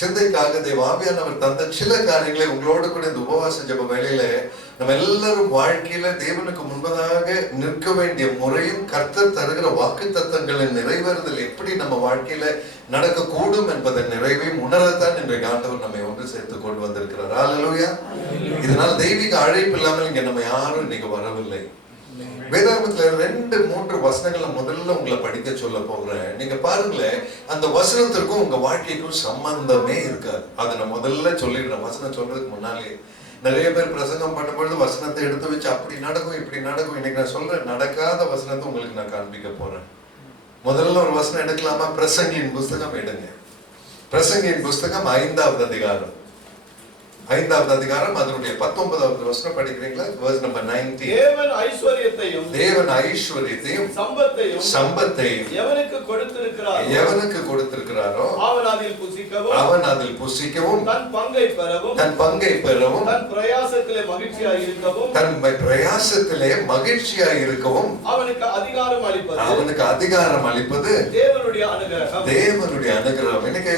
சிந்தைக்காக தேவாவியானவர் தந்த சில காரியங்களை உங்களோடு கூட இந்த உபவாச ஜெப வேளையில நம்ம எல்லாரும் வாழ்க்கையில தேவனுக்கு முன்பதாக நிற்க வேண்டிய முறையும் கர்த்தர் தருகிற வாக்கு தத்தங்களின் நிறைவேறுதல் எப்படி நம்ம வாழ்க்கையில நடக்கக்கூடும் என்பதன் நிறைவையும் உணரத்தான் இன்றைக்கு ஆண்டவர் நம்மை ஒன்று சேர்த்து கொண்டு வந்திருக்கிறார். ஹல்லேலூயா. இதனால் தெய்வீக அழைப்பு இல்லாமல் இங்க நம்ம யாரும் இன்னைக்கு வரவில்லை. வேதாகமத்துல 2-3 வசனங்களை முதல்ல உங்களை படிக்க சொல்ல போகிறேன். நீங்க பாருங்களேன், அந்த வசனத்திற்கும் உங்க வாழ்க்கைக்கும் சம்பந்தமே இருக்காது. அதை நான் முதல்ல சொல்லிடுறேன். வசனம் சொல்றதுக்கு முன்னாலே நிறைய பேர் பிரசங்கம் பண்ணும்பொழுது வசனத்தை எடுத்து வச்சு அப்படி நடக்கும் இப்படி நடக்கும். இன்னைக்கு நான் சொல்றேன், நடக்காத வசனத்தை உங்களுக்கு நான் காண்பிக்க போறேன். முதல்ல ஒரு வசனம் எடுக்கலாமா? பிரசங்கியின் புஸ்தகம் எடுங்க. பிரசங்கியின் புஸ்தகம் 5வது அதிகாரம். 5வது அதிகாரம் அதனுடைய 19வது வசனம் படிக்கிறீங்களா? verse number 19. தேவன் ஐஸ்வரியத்தையும் சம்பத்தையும் எவனுக்கு கொடுத்திருக்கிறாரோ அவன் அதில் புசிக்கவும் தன் பங்கை பெறவும் தன் பிரயாசத்திலே மகிழ்ச்சியாய் இருக்கவும் அவனுக்கு அதிகாரம் அளிப்பது தேவனுடைய அனுகிரகம். இன்னைக்கு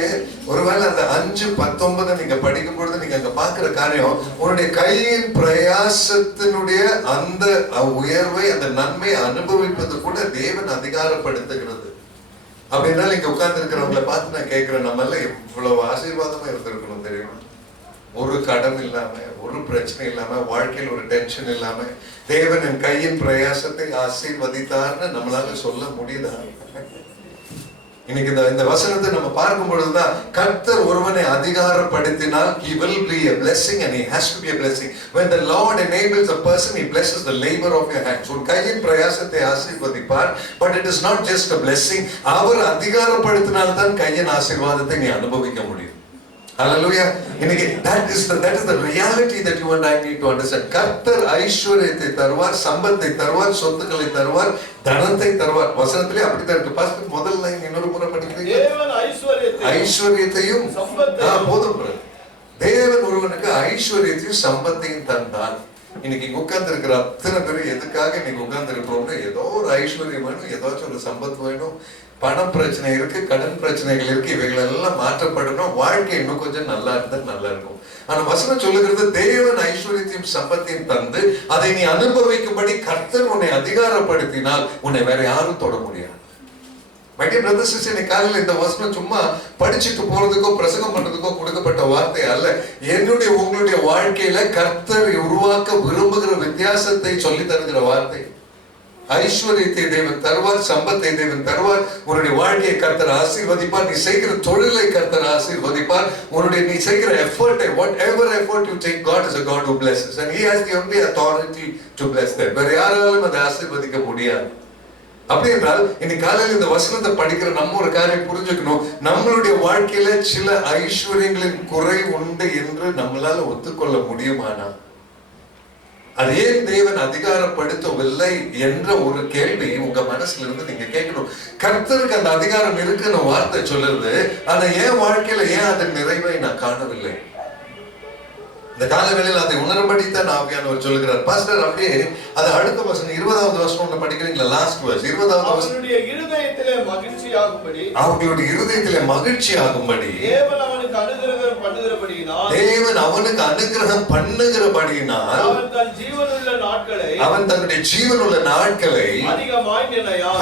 ஒருவேளை அந்த 5:19 நீங்க படிக்கும் பொழுது நீங்க அங்க பார்க்கிற காரியம், உன்னுடைய கையின் பிரயாசத்தினுடைய அந்த உயர்வை அந்த நன்மை அனுபவிப்பது கூட தேவன் அதிகாரப்படுத்துகிறது. அப்படின்னா இங்க உட்கார்ந்து இருக்கிறவங்களை பார்த்து நான் கேட்கிறேன், நம்ம எல்லாம் எவ்வளவு ஆசீர்வாதமா இருந்திருக்கணும் தெரியுமா? ஒரு கடன் இல்லாம, ஒரு பிரச்சனை இல்லாம, வாழ்க்கையில் ஒரு டென்ஷன் இல்லாம தேவன் என் கையின் பிரயாசத்தை ஆசீர்வதித்தார்னு நம்மளால சொல்ல முடியுதா? இன்னைக்கு இந்த வசனத்தை நம்ம பார்க்கும் பொழுதுதான் கர்த்தர் ஒருவனை அதிகாரப்படுத்தினால் he will be a blessing and he has to be a blessing. When the Lord enables a person, he blesses the labor of your hands. உன் கையின் பிரயாசத்தை ஆசீர்வதிப்பார். But it is not just a blessing. அவர் அதிகாரப்படுத்தினால் தான் கையின் ஆசீர்வாதத்தை நீ அனுபவிக்க முடியும். Hallelujah. இன்னைக்கு that is the reality that you and I need to understand. கர்த்தர் ஐஸ்வரியத்தை தருவார், சம்பத்தை தருவார், சொத்துக்களை தருவார், தனத்தை தருவார். வசனத்திலே அப்படித்தான் இருக்கு. பாஸ்டர் முதல் லைன் இன்னொரு முறை படிக்கிறீங்க. தேவன் ஐஸ்வரியத்தையும் போதும். தேவன் ஒருவனுக்கு ஐஸ்வரியத்தையும் சம்பத்தையும் தந்தார். இன்னைக்கு இங்க உட்கார்ந்து இருக்கிற அத்தனை பேர் எதுக்காக இன்னைக்கு உட்கார்ந்து இருக்கிறோம்னா, ஏதோ ஒரு ஐஸ்வர்யம் வேணும், ஏதாச்சும் ஒரு சம்பத் வேணும், பண பிரச்சனை இருக்கு, கடன் பிரச்சனைகள் இருக்கு, இவைகள் எல்லாம் மாற்றப்படணும், வாழ்க்கை இன்னும் கொஞ்சம் நல்லா இருந்தா நல்லா இருக்கும். ஆனா வசனம் சொல்லுகிறது, தேவன் ஐஸ்வர்யத்தையும் சம்பத்தையும் தந்து அதை நீ அனுபவிக்கும்படி கர்த்தர் உன்னை அதிகாரப்படுத்தினால் உன்னை வேற யாரும் தொட முடியாது. மைடியர் பிரதர்ஸ் சிஸ்டர்ஸ், இன்னைக்கு காலையில இந்த வசனம் சும்மா படிச்சுட்டு போறதுக்கோ பிரசங்கம் பண்றதுக்கோ கொடுக்கப்பட்ட வார்த்தை அல்ல. என்னுடைய உங்களுடைய வாழ்க்கையில கர்த்தர் உருவாக்க விரும்புகிற வித்தியாசத்தை சொல்லி தருகிற வார்த்தை. ஐஸ்வர்யத்தை தேவன் தருவார், சம்பத்தை தேவன் தருவார், உன்னுடைய வாழ்க்கையை கர்த்தர் ஆசீர்வதிப்பார், நீ செய்கிற தொழிலை கர்த்தர் ஆசீர்வதிப்பார், உன்னுடைய நீ செய்கிற எஃபர்ட்டை, whatever effort you take, God is a God who blesses and he has the only authority to bless them. வேற யாராலும் அதை ஆசீர்வதிக்க முடியாது. அப்படி என்றால் இன்னைக்கு காலையில் இந்த வசனத்தை படிக்கிற நம்ம ஒரு காரியம் புரிஞ்சுக்கணும், நம்மளுடைய வாழ்க்கையில சில ஐஸ்வர்யங்களின் குறை உண்டு என்று நம்மளால ஒத்துக்கொள்ள முடியுமானா அது ஏன் தேவன் அதிகாரப்படுத்தவில்லை என்ற ஒரு கேள்வி உங்க மனசுல இருந்து நீங்க கேட்கணும். கர்த்தருக்கு அந்த அதிகாரம் இருக்குன்னு வார்த்தை சொல்லுறது, ஆனா என் வாழ்க்கையில ஏன் அதன் நிறைவை நான் காணவில்லை? இந்த காலவேளையில் அதை உணரபடித்தான் ஆவியானவர் சொல்லுகிறார். பாஸ்டர் அப்படியே அது அடுத்த வசனம் 20வது வசனம் ஒன்று படிக்கிறீங்களா? லாஸ்ட் வெர்ஸ் 20வது வசனம். அவங்களுடைய இருதயத்திலே மகிழ்ச்சியாகும்படி தேவன் அவனுக்கு அனுகிரகம் பண்ணுகிறபடியினால் அவன் தன்னுடைய ஜீவனுள்ள நாட்களை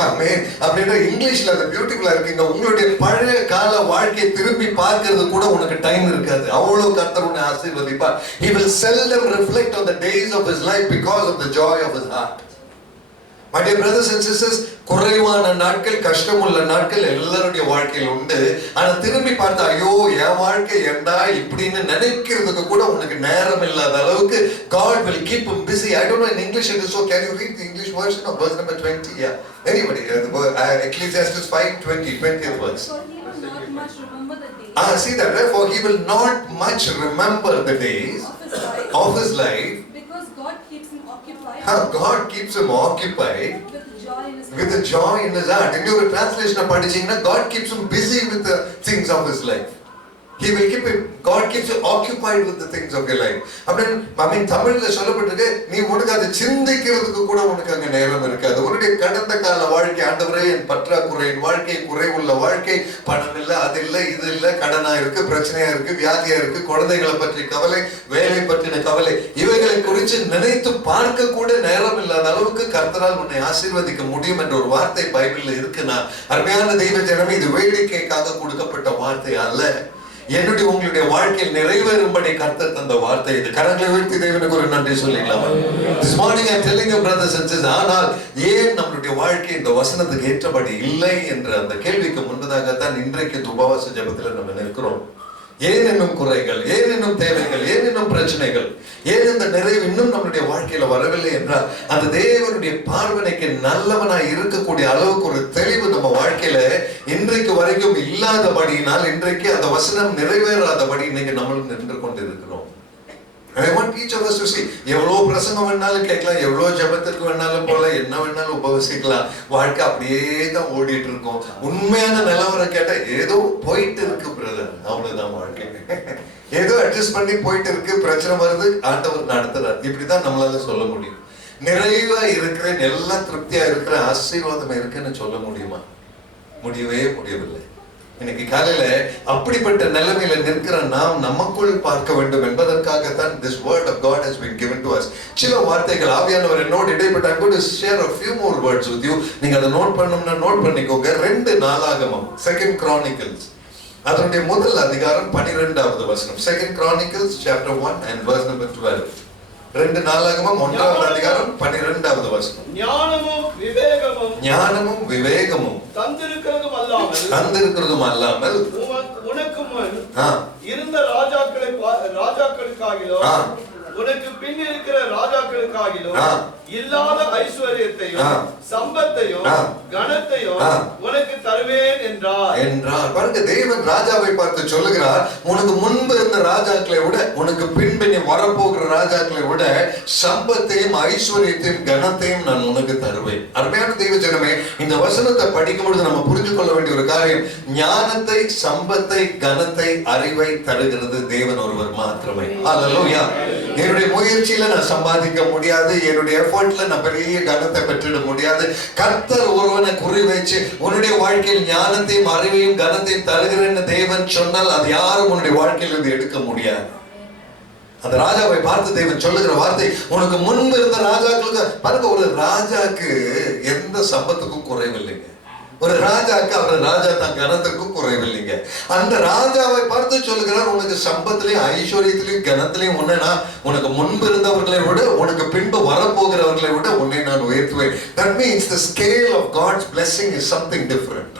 ஆமென். அப்படின்னா இங்கிலீஷ்ல அது பியூட்டிஃபுல்லா இருக்குங்க. உங்களுடைய பழைய கால வாழ்க்கையை திரும்பி பார்க்கிறது கூட உனக்கு டைம் இருக்காது. அவ்வளவு கர்த்தர் உன்னை ஆசீர்வதிப்பார். He will seldom reflect on the days of his life because of the joy of his heart. My dear brothers and sisters, குறைவான நாட்கள், கஷ்டமுள்ள நாட்கள் எல்லாருடைய வாழ்க்கையில் உண்டு. ஆனா திரும்பி பார்த்தா ஐயோ என் வாழ்க்கை ஏண்டா இப்படின்னு நினைக்கிறதுக்கு கூட உனக்கு நேரம் இல்லாத அளவுக்கு God will keep him busy. I don't know in English it is so. Can you read the English version of verse number 20? Yeah. Anybody? Ecclesiastes 5:20, 20th verse. See that, therefore he will not much remember the days of his life because God keeps him occupied. God keeps him occupied with the joy in his heart. In your translation படிச்சீங்கன்னா God keeps him busy with the things of his life. He will keep it. God keeps you occupied with the things of your life. அப்படின்னு தமிழ்ல சொல்லப்பட்டிருக்கு, நீ உனக்கு அதை சிந்திக்கிறதுக்கு கூட உனக்கு அங்க நேரம் இருக்காது. உன்னுடைய கடந்த கால வாழ்க்கை, ஆண்டவரே என் பற்றாக்குறை, என் வாழ்க்கை குறைவுள்ள வாழ்க்கை, பணம் இல்லை, அது இல்லை, இது இல்லை, கடனா இருக்கு, பிரச்சனையா இருக்கு, வியாதியா இருக்கு, குழந்தைகளை பற்றி கவலை, வேலை பற்றின கவலை, இவைகளை குறித்து நினைத்து பார்க்க கூட நேரம் இல்லாத அளவுக்கு கர்த்தரால் உன்னை ஆசீர்வதிக்க முடியும் என்ற ஒரு வார்த்தை பைபிள்ல இருக்குன்னா, அருமையான தெய்வ ஜனமே, இது வேடிக்கைக்காக கொடுக்கப்பட்ட வார்த்தை அல்ல. என்னுடைய உங்களுடைய வாழ்க்கையில் நிறைவேறும்படி கர்த்தர் தந்த வார்த்தை இது. கரங்களை உயர்த்தி தேவனுக்கு ஒரு நன்றி சொல்லிக்கலாம். This morning I am telling you brothers and sisters, ஆனால் ஏன் நம்மளுடைய வாழ்க்கை இந்த வசனத்துக்கு ஏற்றபடி இல்லை என்ற அந்த கேள்விக்கு முன்பதாகத்தான் இன்றைக்கு இந்த உபவாச ஜெபத்துல நம்ம நிற்கிறோம். ஏன் இன்னும் குறைகள், ஏன் இன்னும் தேவைகள், ஏன் இன்னும் பிரச்சனைகள், ஏன் இந்த நிறைவு இன்னும் நம்மளுடைய வாழ்க்கையில வரவில்லை என்றால், அந்த தேவனுடைய பார்வனைக்கு நல்லவனாய் இருக்கக்கூடிய அளவுக்கு ஒரு தெளிவு நம்ம வாழ்க்கையில இன்றைக்கு வரைக்கும் இல்லாதபடியினால், இன்றைக்கு அந்த வசனம் நிறைவேறாதபடி இன்னைக்கு நம்மளும் நின்று கொண்டு இருக்கிறோம். I want each of us to see, எவ்வளோ பிரசங்கம் வேணாலும் கேட்கலாம், எவ்வளோ ஜெபத்திற்கு வேணாலும் போல, என்ன வேணாலும் உபவசிக்கலாம், வாழ்க்கை அப்படியே தான் ஓடிட்டு இருக்கும். உண்மையான நிலவரம் கேட்டா ஏதோ போயிட்டு இருக்கு பிரதர், அவ்வளவுதான் வாழ்க்கை. ஏதோ அட்ஜஸ்ட் பண்ணி போயிட்டு இருக்கு, பிரச்சனை வருது, ஆண்டவர் நடத்துறார், இப்படிதான் நம்மளால சொல்ல முடியும். நிறைவா இருக்கிறேன், எல்லாம் திருப்தியா இருக்கிற, ஆசீர்வாதம் இருக்குன்னு சொல்ல முடியுமா? முடியவே முடியவில்லை. இன்னைக்கு காலையில அப்படிப்பட்ட நிலைமையில நிற்கிற நாம் நமக்குள் பார்க்க வேண்டும் என்பதற்காகத்தான் this word of God has been given to us. சில வார்த்தைகள் ஆவியானவர் என்னோடு இடைப்பட்ட, I'm going to share a few more words with you. நீங்க அதை நோட் பண்ணணும்னா நோட் பண்ணிக்கோங்க. 2 நாளாகமம், 2 Chronicles, அதனுடைய முதல் அதிகாரம் 12வது வசனம். 2 Chronicles chapter 1 and verse number 12. 2 நாளாகமம் 1வது அதிகாரம் 12வது வசனம். ஞானமும் விவேகமும் தந்திருக்கிறதும் அல்லாமல் உனக்கு முன் இருந்த ராஜாக்களுக்காகிலோ உனக்கு பின் இருக்கிற ராஜாக்களுக்காகிலோ இல்லாத ஐஸ்வர்யத்தையும் சம்பத்தையும் கனத்தையும் உனக்கு தருவேன் என்றார். பாருங்க, தேவன் ராஜாவை பார்த்து சொல்லுகிறார், உனக்கு முன்பு இருந்த ராஜாக்களை விட, உனக்கு பின்பு வரப்போகிற ராஜாக்களை விட சம்பத்தையும் ஐஸ்வர்யத்தையும் கனத்தையும் நான் உனக்கு தருவேன். அருமையான தேவ ஜனமே, இந்த வசனத்தை படிக்கும் பொழுது நம்ம புரிந்து கொள்ள வேண்டிய ஒரு காரியம், ஞானத்தை, சம்பத்தை, கனத்தை, அறிவை தருகிறது தேவன் ஒருவர் மாத்திரமே. அல்லேலூயா. என்னுடைய முயற்சியில நான் சம்பாதிக்க முடியாது, என்னுடைய எஃபர்ட்ல நான் பெரிய கனத்தை பெற்றிட முடியாது. கர்த்தர் ஒருவனை குறி வச்சு உன்னுடைய வாழ்க்கையில் ஞானத்தையும் அறிவையும் கனத்தையும் தருகிறேன்னு தேவன் சொன்னால் அது யாரும் உன்னுடைய வாழ்க்கையிலிருந்து எடுக்க முடியாது. அந்த ராஜாவை பார்த்து தேவன் சொல்லுகிற வார்த்தை, உனக்கு முன்பு இருந்த ராஜாக்களுக்கு பாருங்க, ஒரு ராஜாக்கு எந்த சம்பத்துக்கும் குறைவில்லைங்க. ஒரு ராஜாக்கு அவர் ராஜா தான் கனத்துக்கும் குறைவில்லைங்க. அந்த ராஜாவை பார்த்து சொல்லுகிறார், உனக்கு சம்பத்திலையும் ஐஸ்வர்யத்திலையும் கனத்திலையும் உன்னை உனக்கு முன்பு இருந்தவர்களை விட, உனக்கு பின்பு வரப்போகிறவர்களை விட உன்னை நான் உயர்த்துவேன். That means the scale of God's blessing is something different.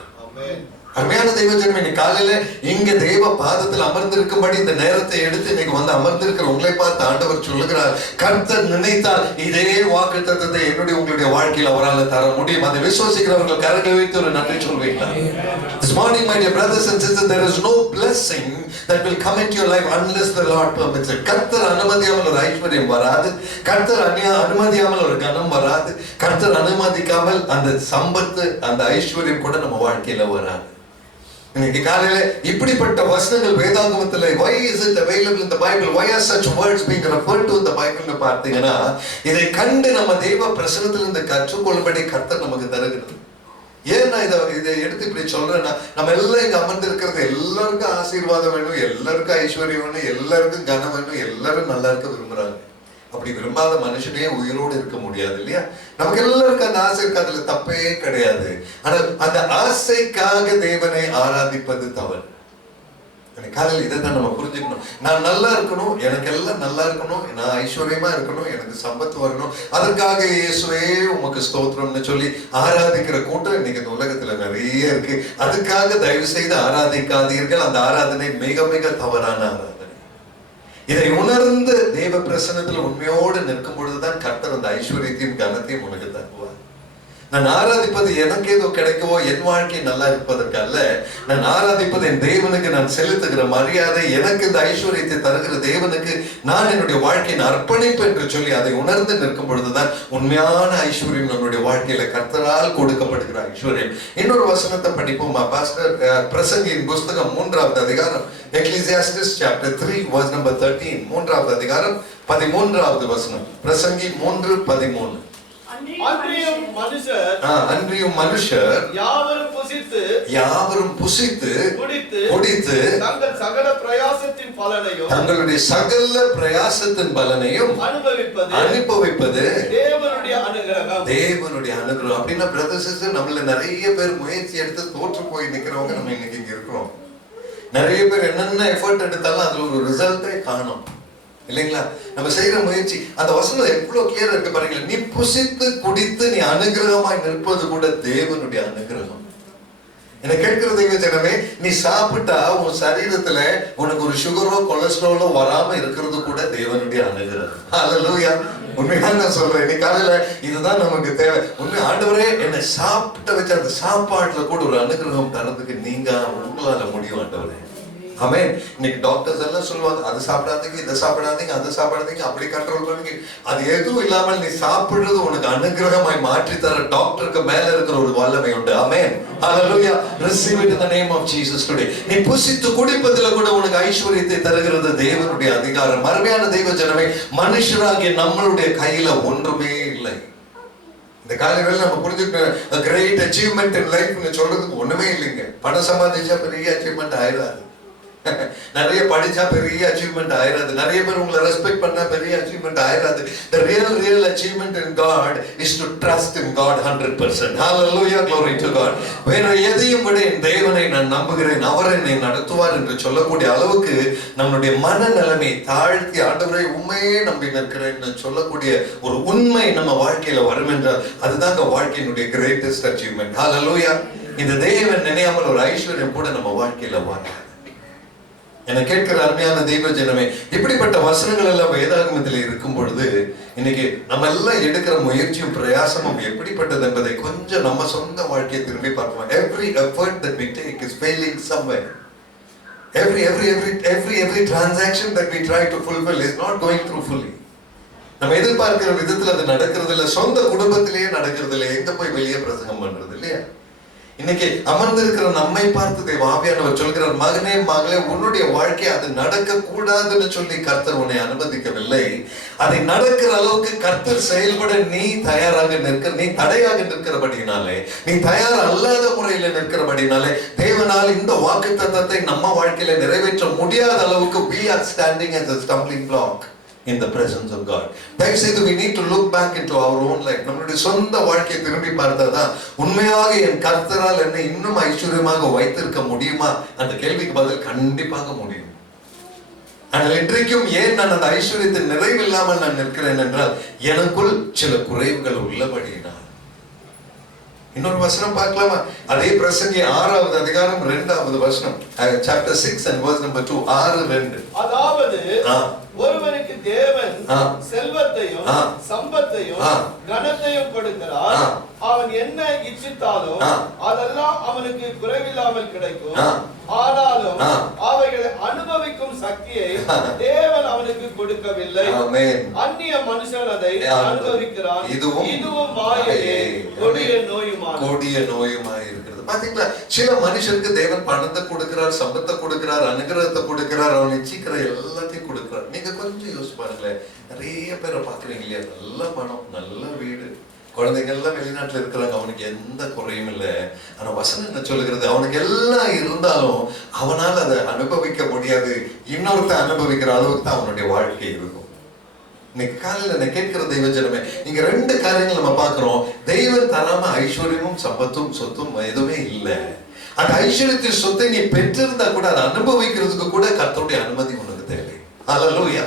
அருமையான தெய்வ ஜனமே, இன்னைக்கு காலையில இங்க தெய்வ பாதத்தில் அமர்ந்திருக்கும்படி இந்த நேரத்தை எடுத்து இன்னைக்கு வந்து அமர்ந்திருக்கிற உங்களை பார்த்து ஆண்டவர் சொல்லுகிறார், கர்த்தர் நினைத்தால் இதே வாக்குத்தத்தத்தை என்னுடைய உங்களுடைய வாழ்க்கையில் அவரால் தர முடியும். அதை விசுவாசிக்கிறவர்கள் கரங்களை வைத்து ஒரு நன்றி சொல்வீங்களா? This morning, my dear brothers and sisters, there is no blessing that will come into your life unless the Lord permits it. கர்த்தர் அனுமதியாமல் ஒரு ஐஸ்வர்யம் வராது, கர்த்தர் அனுமதியாமல் ஒரு கனம் வராது, கர்த்தர் அனுமதிக்காமல் அந்த சம்பத்து, அந்த ஐஸ்வர்யம் கூட நம்ம வாழ்க்கையில வராது. இன்னைக்கு காலையில இப்படிப்பட்ட வசனங்கள் வேதாகமத்துல why is it available in the Bible, why are such words being referred to in the Bible னு பார்த்தீங்கன்னா, இதை கண்டு நம்ம தெய்வ பிரசன்னத்திலிருந்து கற்றுக்கொள்ளும்படி கர்த்தர் நமக்கு தருகிறது. ஏன் நான் இதை எடுத்து இப்படி சொல்றேன்னா, நம்ம எல்லாம் இங்க அமர்ந்து இருக்கிறது எல்லாருக்கும் ஆசீர்வாதம் வேணும், எல்லாருக்கும் ஐஸ்வர்யம் வேணும், எல்லாருக்கும் கனம் வேணும், எல்லாரும் நல்லா இருக்க விரும்புறாங்க. அப்படி விரும்பாத மனுஷனே உயிரோடு இருக்க முடியாது இல்லையா? நமக்கு எல்லாருக்கும் அந்த ஆசை இருக்கு, அதுல தப்பே கிடையாது. ஆனால் அந்த ஆசைக்காக தேவனை ஆராதிப்பது தவறு. காலையில் இதை தான் நம்ம புரிஞ்சுக்கணும். நான் நல்லா இருக்கணும், எனக்கு எல்லாம் நல்லா இருக்கணும், நான் ஐஸ்வர்யமா இருக்கணும், எனக்கு சம்பத்து வரணும், அதற்காக இயேசுவே உமக்கு ஸ்தோத்திரம்னு சொல்லி ஆராதிக்கிற கூட்டம் இன்னைக்கு இந்த உலகத்துல நிறைய இருக்கு. அதுக்காக தயவு செய்து ஆராதிக்காதீர்கள். அந்த ஆராதனை மிக மிக தவறான ஆராதனை. இதை உணர்ந்து தேவ பிரசன்னத்தில் உண்மையோடு நிற்கும் பொழுதுதான் கர்த்தர் அந்த ஐஸ்வர்யத்தையும் கனத்தையும் உனக்கு தருவார். நான் ஆராதிப்பது எனக்கு ஏதோ கிடைக்கவோ என் வாழ்க்கை நல்லா இருப்பதற்கு அல்ல. நான் ஆராதிப்பது என் தேவனுக்கு நான் செலுத்துகிற மரியாதை, எனக்கு இந்த ஐஸ்வர்யத்தை தருகிற தேவனுக்கு நான் என்னுடைய வாழ்க்கையை அர்ப்பணிப்பு என்று சொல்லி அதை உணர்ந்து நிற்கும் பொழுதுதான் உண்மையான ஐஸ்வர்யம் நம்முடைய வாழ்க்கையில கர்த்தரால் கொடுக்கப்படுகிற ஐஸ்வர்யம். இன்னொரு வசனத்தை படிப்போமா பாஸ்டர்? பிரசங்கியின் புஸ்தகம் 3வது அதிகாரம், Ecclesiastes chapter 3 verse number 13. 3வது அதிகாரம் 13வது வசனம். பிரசங்கி 3:13. அன்றியும் மனுஷர் யாவரும் புசித்து குடித்து தங்களுடைய சகல பிரயாசத்தின் பலனையும் அனுபவிப்பது தேவனுடைய அனுகிரகம். அப்படின்னா பிரதர்ஸ் சிஸ்டர், நம்மள நிறைய பேர் முயற்சி எடுத்து தோற்று போய் நிக்கிறவங்க நம்ம இன்னைக்கு இங்க இருக்கிறோம். நிறைய பேர் என்னென்ன எஃபர்ட் எடுத்தாலும் அதுல ஒரு ரிசல்ட்டே காணும் இல்லைங்களா? நம்ம செய்யற முயற்சி, அந்த வசனம் எவ்வளவு கிளியரா இருக்கு பாருங்களேன். நீ புசித்து குடித்து நீ அனுகிரகமாய் நிற்பது கூட தேவனுடைய அனுகிரகம். என்ன கேட்கிற தெய்வ ஜனமே, நீ சாப்பிட்டா உன் சரீரத்துல உனக்கு ஒரு சுகரோ கொலஸ்ட்ராலோ வராம இருக்கிறது கூட தேவனுடைய அனுகிரகம். ஹல்லேலூயா. உண்மையா நான் சொல்றேன், இன்னைக்கு காலையில இதுதான் நமக்கு தேவை. உண்மை ஆண்டவரே, என்னை சாப்பிட்ட வச்ச அந்த சாப்பாட்டுல கூட ஒரு அனுகிரகம் தரதுக்கு நீங்க உங்களால முடியும் ஆண்டவரே. ஆமென். இன்னைக்கு டாக்டர்ஸ் எல்லாம் சொல்லுவாங்க, அது சாப்பிடாதீங்க, இதை சாப்பிடாதீங்க, அதை சாப்பிடாதீங்க, அப்படி கண்ட்ரோல் பண்ணுங்க. அது எதுவும் இல்லாமல் நீ சாப்பிடுறது உனக்கு அனுகிரகமாய் மாற்றி தர டாக்டருக்கு மேல இருக்கிற ஒரு வல்லமை உண்டு. ஆமென். ஹல்லேலூயா. Receive it in the name of Jesus today. நீ புசித்து குடிப்பதில கூட உனக்கு ஐஸ்வர்யத்தை தருகிறது தேவனுடைய அதிகாரம். அருமையான தெய்வ ஜனமே, மனுஷராகிய நம்மளுடைய கையில ஒன்றுமே இல்லை. இந்த காலையில நம்ம புரிஞ்சுக்க கிரேட் அச்சீவ்மெண்ட் இன் லைஃப்னு சொல்றதுக்கு ஒண்ணுமே இல்லைங்க. பணம் சம்பாதிச்சா பெரிய அச்சீவ்மெண்ட் ஆயிடாது. நிறைய படிச்சா பெரிய அச்சீவ்மெண்ட் ஆயிராது. நிறைய பேர் உங்களை ரெஸ்பெக்ட் பண்ணா பெரிய achievement ஆயிராது. The real achievement in God is to trust in God 100%. Hallelujah, glory to God. வேற எதையும் விட என் தேவனை நான் நம்புகிறேன், அவர் என்னை நடத்துவார் என்று சொல்லக்கூடிய அளவுக்கு நம்மளுடைய மனநிலைமை தாழ்த்தி ஆண்டவரை உண்மையே நம்பி நிற்கிறேன்னு சொல்லக்கூடிய ஒரு உண்மை நம்ம வாழ்க்கையில வரும் என்றால் அதுதாங்க வாழ்க்கையினுடைய கிரேட்டஸ்ட் அச்சீவ்மெண்ட். Hallelujah. இந்த தேவன் நினையாமல் ஒரு ஐஸ்வர்யம் கூட நம்ம வாழ்க்கையில வராது. என கேட்கிற அருமையான தெய்வ ஜனமே, இப்படிப்பட்ட வசனங்கள் எல்லாம் வேதாகமத்தில் இருக்கும் பொழுது இன்னைக்கு நம்ம எல்லாம் எடுக்கிற முயற்சியும் பிரயாசமும் எப்படிப்பட்டது என்பதை கொஞ்சம் நம்ம சொந்த வாழ்க்கையை திரும்பி பார்ப்போம். Every effort that we take is failing somewhere. Every transaction that we try to fulfill is not going through fully. நம்ம எதிர்பார்க்கிற விதத்துல அது நடக்கிறது இல்லை. சொந்த குடும்பத்திலேயே நடக்கிறது இல்லை. எங்க போய் வெளியே பிரசங்கம் பண்றது இல்லையா? இன்னைக்கு அமர்ந்திருக்கிற நம்மை பார்த்து தேவ ஆவியானவர் சொல்கிறார், மகனே மகளே, உன்னுடைய வாழ்க்கை அது நடக்க கூடாதுன்னு சொல்லி கர்த்தர் உன்னை அனுமதிக்கவில்லை. அதை நடக்கிற அளவுக்கு கர்த்தர் செயல்பட நீ தயாராக நீ தடையாக நிற்கிறபடினாலே, நீ தயார் அல்லாத முறையில நிற்கிறபடினாலே தேவனால் இந்த வாக்குத்தத்தத்தை நம்ம வாழ்க்கையில நிறைவேற்ற முடியாத அளவுக்கு we are standing as a stumbling block in the presence of God. தயவு செய்து we need to look back into our own life. நம்மளுடைய சொந்த வாழ்க்கையை திரும்பி பார்த்தாதான் உண்மையாக என் கர்த்தரால் என்னை இன்னும் ஐஸ்வர்யமாக வைத்திருக்க முடியுமா அந்த கேள்விக்கு பதில் கண்டிப்பாக முடியும். ஆனால் இன்றைக்கும் ஏன் நான் அந்த ஐஸ்வர்யத்தின் நிறைவில்லாமல் நான் நிற்கிறேன் என்றால் எனக்குள் சில குறைவுகள் உள்ளபடியினால். இன்னொரு வசனம் பார்க்கலாமா? அதே பிரசங்கி 6வது அதிகாரம் 2வது வசனம், chapter 6 and verse number 2. 6:2. அதாவது ஒருவனுக்கு தேவன் செல்வத்தையும் சம்பத்தையும் கனத்தையும் கொடுக்கிறார். அவன் என்ன இச்சித்தாலும் அதெல்லாம் அவனுக்கு குறைவில்லாமல் கிடைக்கும். ஆனாலும் அவைகளை அனுபவிக்கும் சக்தியை தேவன் அவனுக்கு கொடுக்கவில்லை. அந்நிய மனுஷன் அதை அனுபவிக்கிறான். இதுவும் மாயையே, கொடிய நோயுமாய் இருக்கிறது. பாத்தீங்களா? சில மனுஷனுக்கு தேவன் பணத்தை கொடுக்கிறார், சம்பத்தை கொடுக்கிறார், அனுகிரகத்தை கொடுக்கிறார், அவன் இச்சிக்கிற எல்லாத்தையும் கொடுக்கிறார். நீங்க கொஞ்சம் யோசிச்சு பாருங்களேன். நிறைய பேரை பாக்குறீங்க இல்லையா? நல்ல பணம், நல்ல வீடு, குழந்தைங்க எல்லாம் வெளிநாட்டுல இருக்கிறாங்க, அவனுக்கு எந்த குறையும் இல்லை. ஆனா வசனம் என்ன சொல்லுகிறது? அவனுக்கு எல்லாம் இருந்தாலும் அவனால் அதை அனுபவிக்க முடியாது. இன்னொருத்த அனுபவிக்கிற அளவுக்கு தான் அவனுடைய வாழ்க்கை இருக்கும். இன்னைக்கு காலையில நான் கேட்கிற தெய்வ ஜனமே, இங்க 2 காரியங்கள் நம்ம பாக்குறோம். தெய்வம் தராம ஐஸ்வர்யமும் சம்பத்தும் சொத்தும் எதுவுமே இல்லை. அந்த ஐஸ்வர்யத்தின் சொத்தை நீ பெற்றிருந்தா கூட அதை அனுபவிக்கிறதுக்கு கூட கர்த்தருடைய அனுமதி உனக்கு தேவை. ஹல்லேலூயா.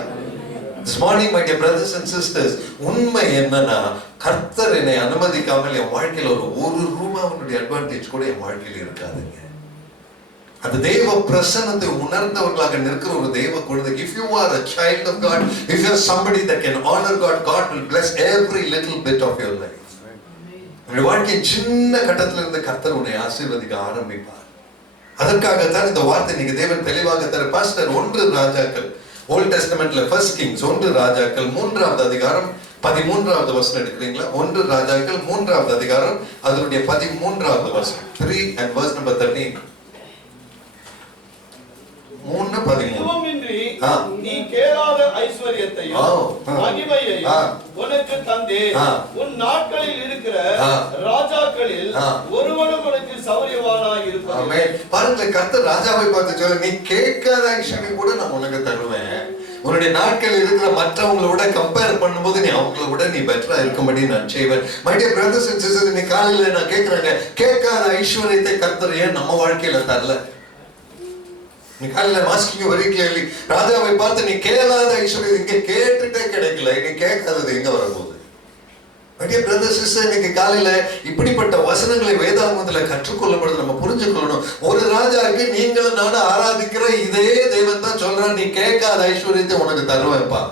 This morning, my dear brothers and sisters, உண்மை என்னன்னா கர்த்தர் என்னை அனுமதிக்காமல் என் வாழ்க்கையில ஒரு ரூபாவுடைய அட்வான்டேஜ் கூட என் வாழ்க்கையில இருக்காதுங்க. அந்த தேவ பிரசன்னத்தை உணர்ந்தவர்களாக நிற்கிற ஒரு தேவ குழந்தை. If you are a child of God, if you are somebody that can honor God, God will bless every little bit of your life. உன்னுடைய வாழ்க்கையின் சின்ன கட்டத்துல இருந்து கர்த்தர் உன்னை ஆசீர்வதிக்க ஆரம்பிப்பார். அதற்காகத்தான் இந்த வார்த்தை இன்னைக்கு தேவன் தெளிவாக தர. பாஸ்டர், 1 ராஜாக்கள், ஓல்ட் டெஸ்டமெண்ட்ல 1 கிங்ஸ் 1 ராஜாக்கள் 3வது அதிகாரம் 13வது வசனம் எடுக்கிறீங்களா? 1 ராஜாக்கள் 3வது அதிகாரம் அதனுடைய 13வது வசனம். 3 and verse number 13. 3:13. நீ கேளாத ஐஸ்வர்யத்தையும் மகிமையையும் உனக்கு தந்தேன். உன் நாட்களில் இருக்கிற ராஜாக்களில் ஒருவனும் உனக்கு சௌரியவானாய் இருப்பான். ஆமென். பாருங்க, கர்த்தர் ராஜாவை பார்த்து சொல்ல, நீ கேட்காத ஐஸ்வர்யம் கூட நான் உனக்கு தருவேன். உன்னுடைய நாட்கள் இருக்கிற மற்றவங்களோட கம்பேர் பண்ணும்போது நீ அவங்கள விட நீ பெட்டரா இருக்கும்படி நான் செய்வேன். My dear brothers and sisters, இன்னைக்கு காலையில நான் கேட்கிறேங்க, கேட்காத ஐஸ்வர்யத்தை கர்த்தர் ஏன் நம்ம வாழ்க்கையில தரல? நீ காலையில மாஸ்கிங்க வெரி கிளியர்லி, ராஜாவை பார்த்து நீ கேளாத ஐஸ்வர்யம் இங்க கேட்டுட்டே கிடைக்கல, நீ கேட்காதது எங்க வரப்போகுது? மை டியர் பிரதர்ஸ் சிஸ்டர், இன்னைக்கு காலையில இப்படிப்பட்ட வசனங்களை வேதாகமத்துல கற்றுக்கொள்ளப்படுது, நம்ம புரிஞ்சுக்கொள்ளணும். ஒரு ராஜாவுக்கு நீங்களும் நானும் ஆராதிக்கிற இதே தேவன் தான் சொல்றான், நீ கேட்காத ஐஸ்வர்யத்தை உனக்கு தருவேன்ப்பா.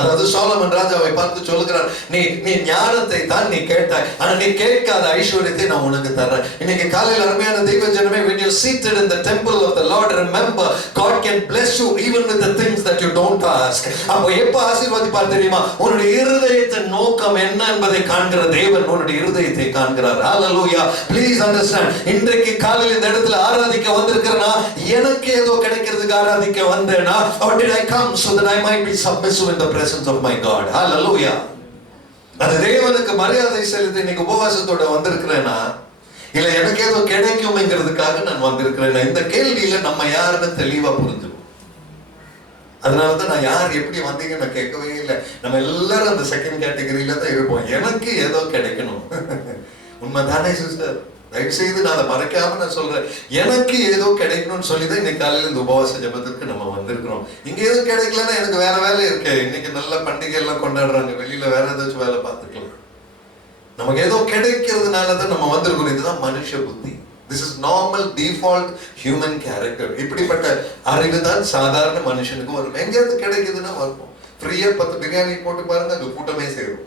அதாவது சாலமன் ராஜாவை பார்த்து சொல்லுகிறார், நீ ஞானத்தை தான் நீ கேட்டாய், ஆனா நீ கேட்காத ஐஸ்வர்யத்தை நான் உனக்கு தர்றேன். இன்னைக்கு காலையில் அருமையான தெய்வ ஜனமே, when you seated in the temple of the Lord, remember God can bless you even with the things that you don't ask. அப்போ எப்ப ஆசீர்வதிப்பார் தெரியுமா? உன்னுடைய இருதயத்தின் நோக்கம் என்ன என்பதை காண்கிற தேவன் உன்னுடைய இருதயத்தை காண்கிறார். ஹalleluya. Please understand, இன்றைக்கு காலையில் இந்த இடத்துல ஆராதிக்க வந்திருக்கிறேனா எனக்கு ஏதோ கிடைக்கிறதுக்கு ஆராதிக்க வந்தேனா, or did I come so that I might be submissive in the presence of my God? Hallelujah. அந்த தேவனுக்கு மரியாதை செலுத்தி இன்னைக்கு உபவாசத்தோட வந்திருக்கிறேனா, இல்ல எனக்கு ஏதோ கிடைக்கும்ங்கிறதுக்காக நான் வந்திருக்கிறேனா? இந்த கேள்வியில நம்ம யாருன்னு தெளிவா புரிஞ்சுக்கணும். அதனாலதான் நான் யார் எப்படி வந்தீங்கன்னு நான் கேட்கவே இல்லை. நம்ம எல்லாரும் அந்த செகண்ட் கேட்டகரியில தான் இருப்போம். எனக்கு ஏதோ கிடைக்கணும். உண்மைதானே சிஸ்டர்? தயவு செய்து நான் அதை மறைக்காம நான் சொல்றேன், எனக்கு ஏதோ கிடைக்கணும்னு சொல்லிதான் இன்னைக்கு காலையில இந்த உபவாச ஜெபத்திற்கு நம்ம வந்திருக்கிறோம். இங்க எதுவும் கிடைக்கலன்னா எனக்கு வேற வேலை இருக்கு. இன்னைக்கு நல்ல பண்டிகை எல்லாம் கொண்டாடுறாங்க, வெளியில வேற ஏதாச்சும் வேலை பார்த்துக்கலாம். நமக்கு ஏதோ கிடைக்கிறதுனாலதான் நம்ம வந்திருக்கிறோம். இதுதான் மனுஷ புத்தி. This is normal default human character. இப்படிப்பட்ட அறிவு தான் சாதாரண மனுஷனுக்கு வரும். எங்கேயாவது கிடைக்குதுன்னா வருவோம். ஃப்ரீயா 10 பிரியாணி போட்டு பாருங்க, அது கூட்டமே சேரும்.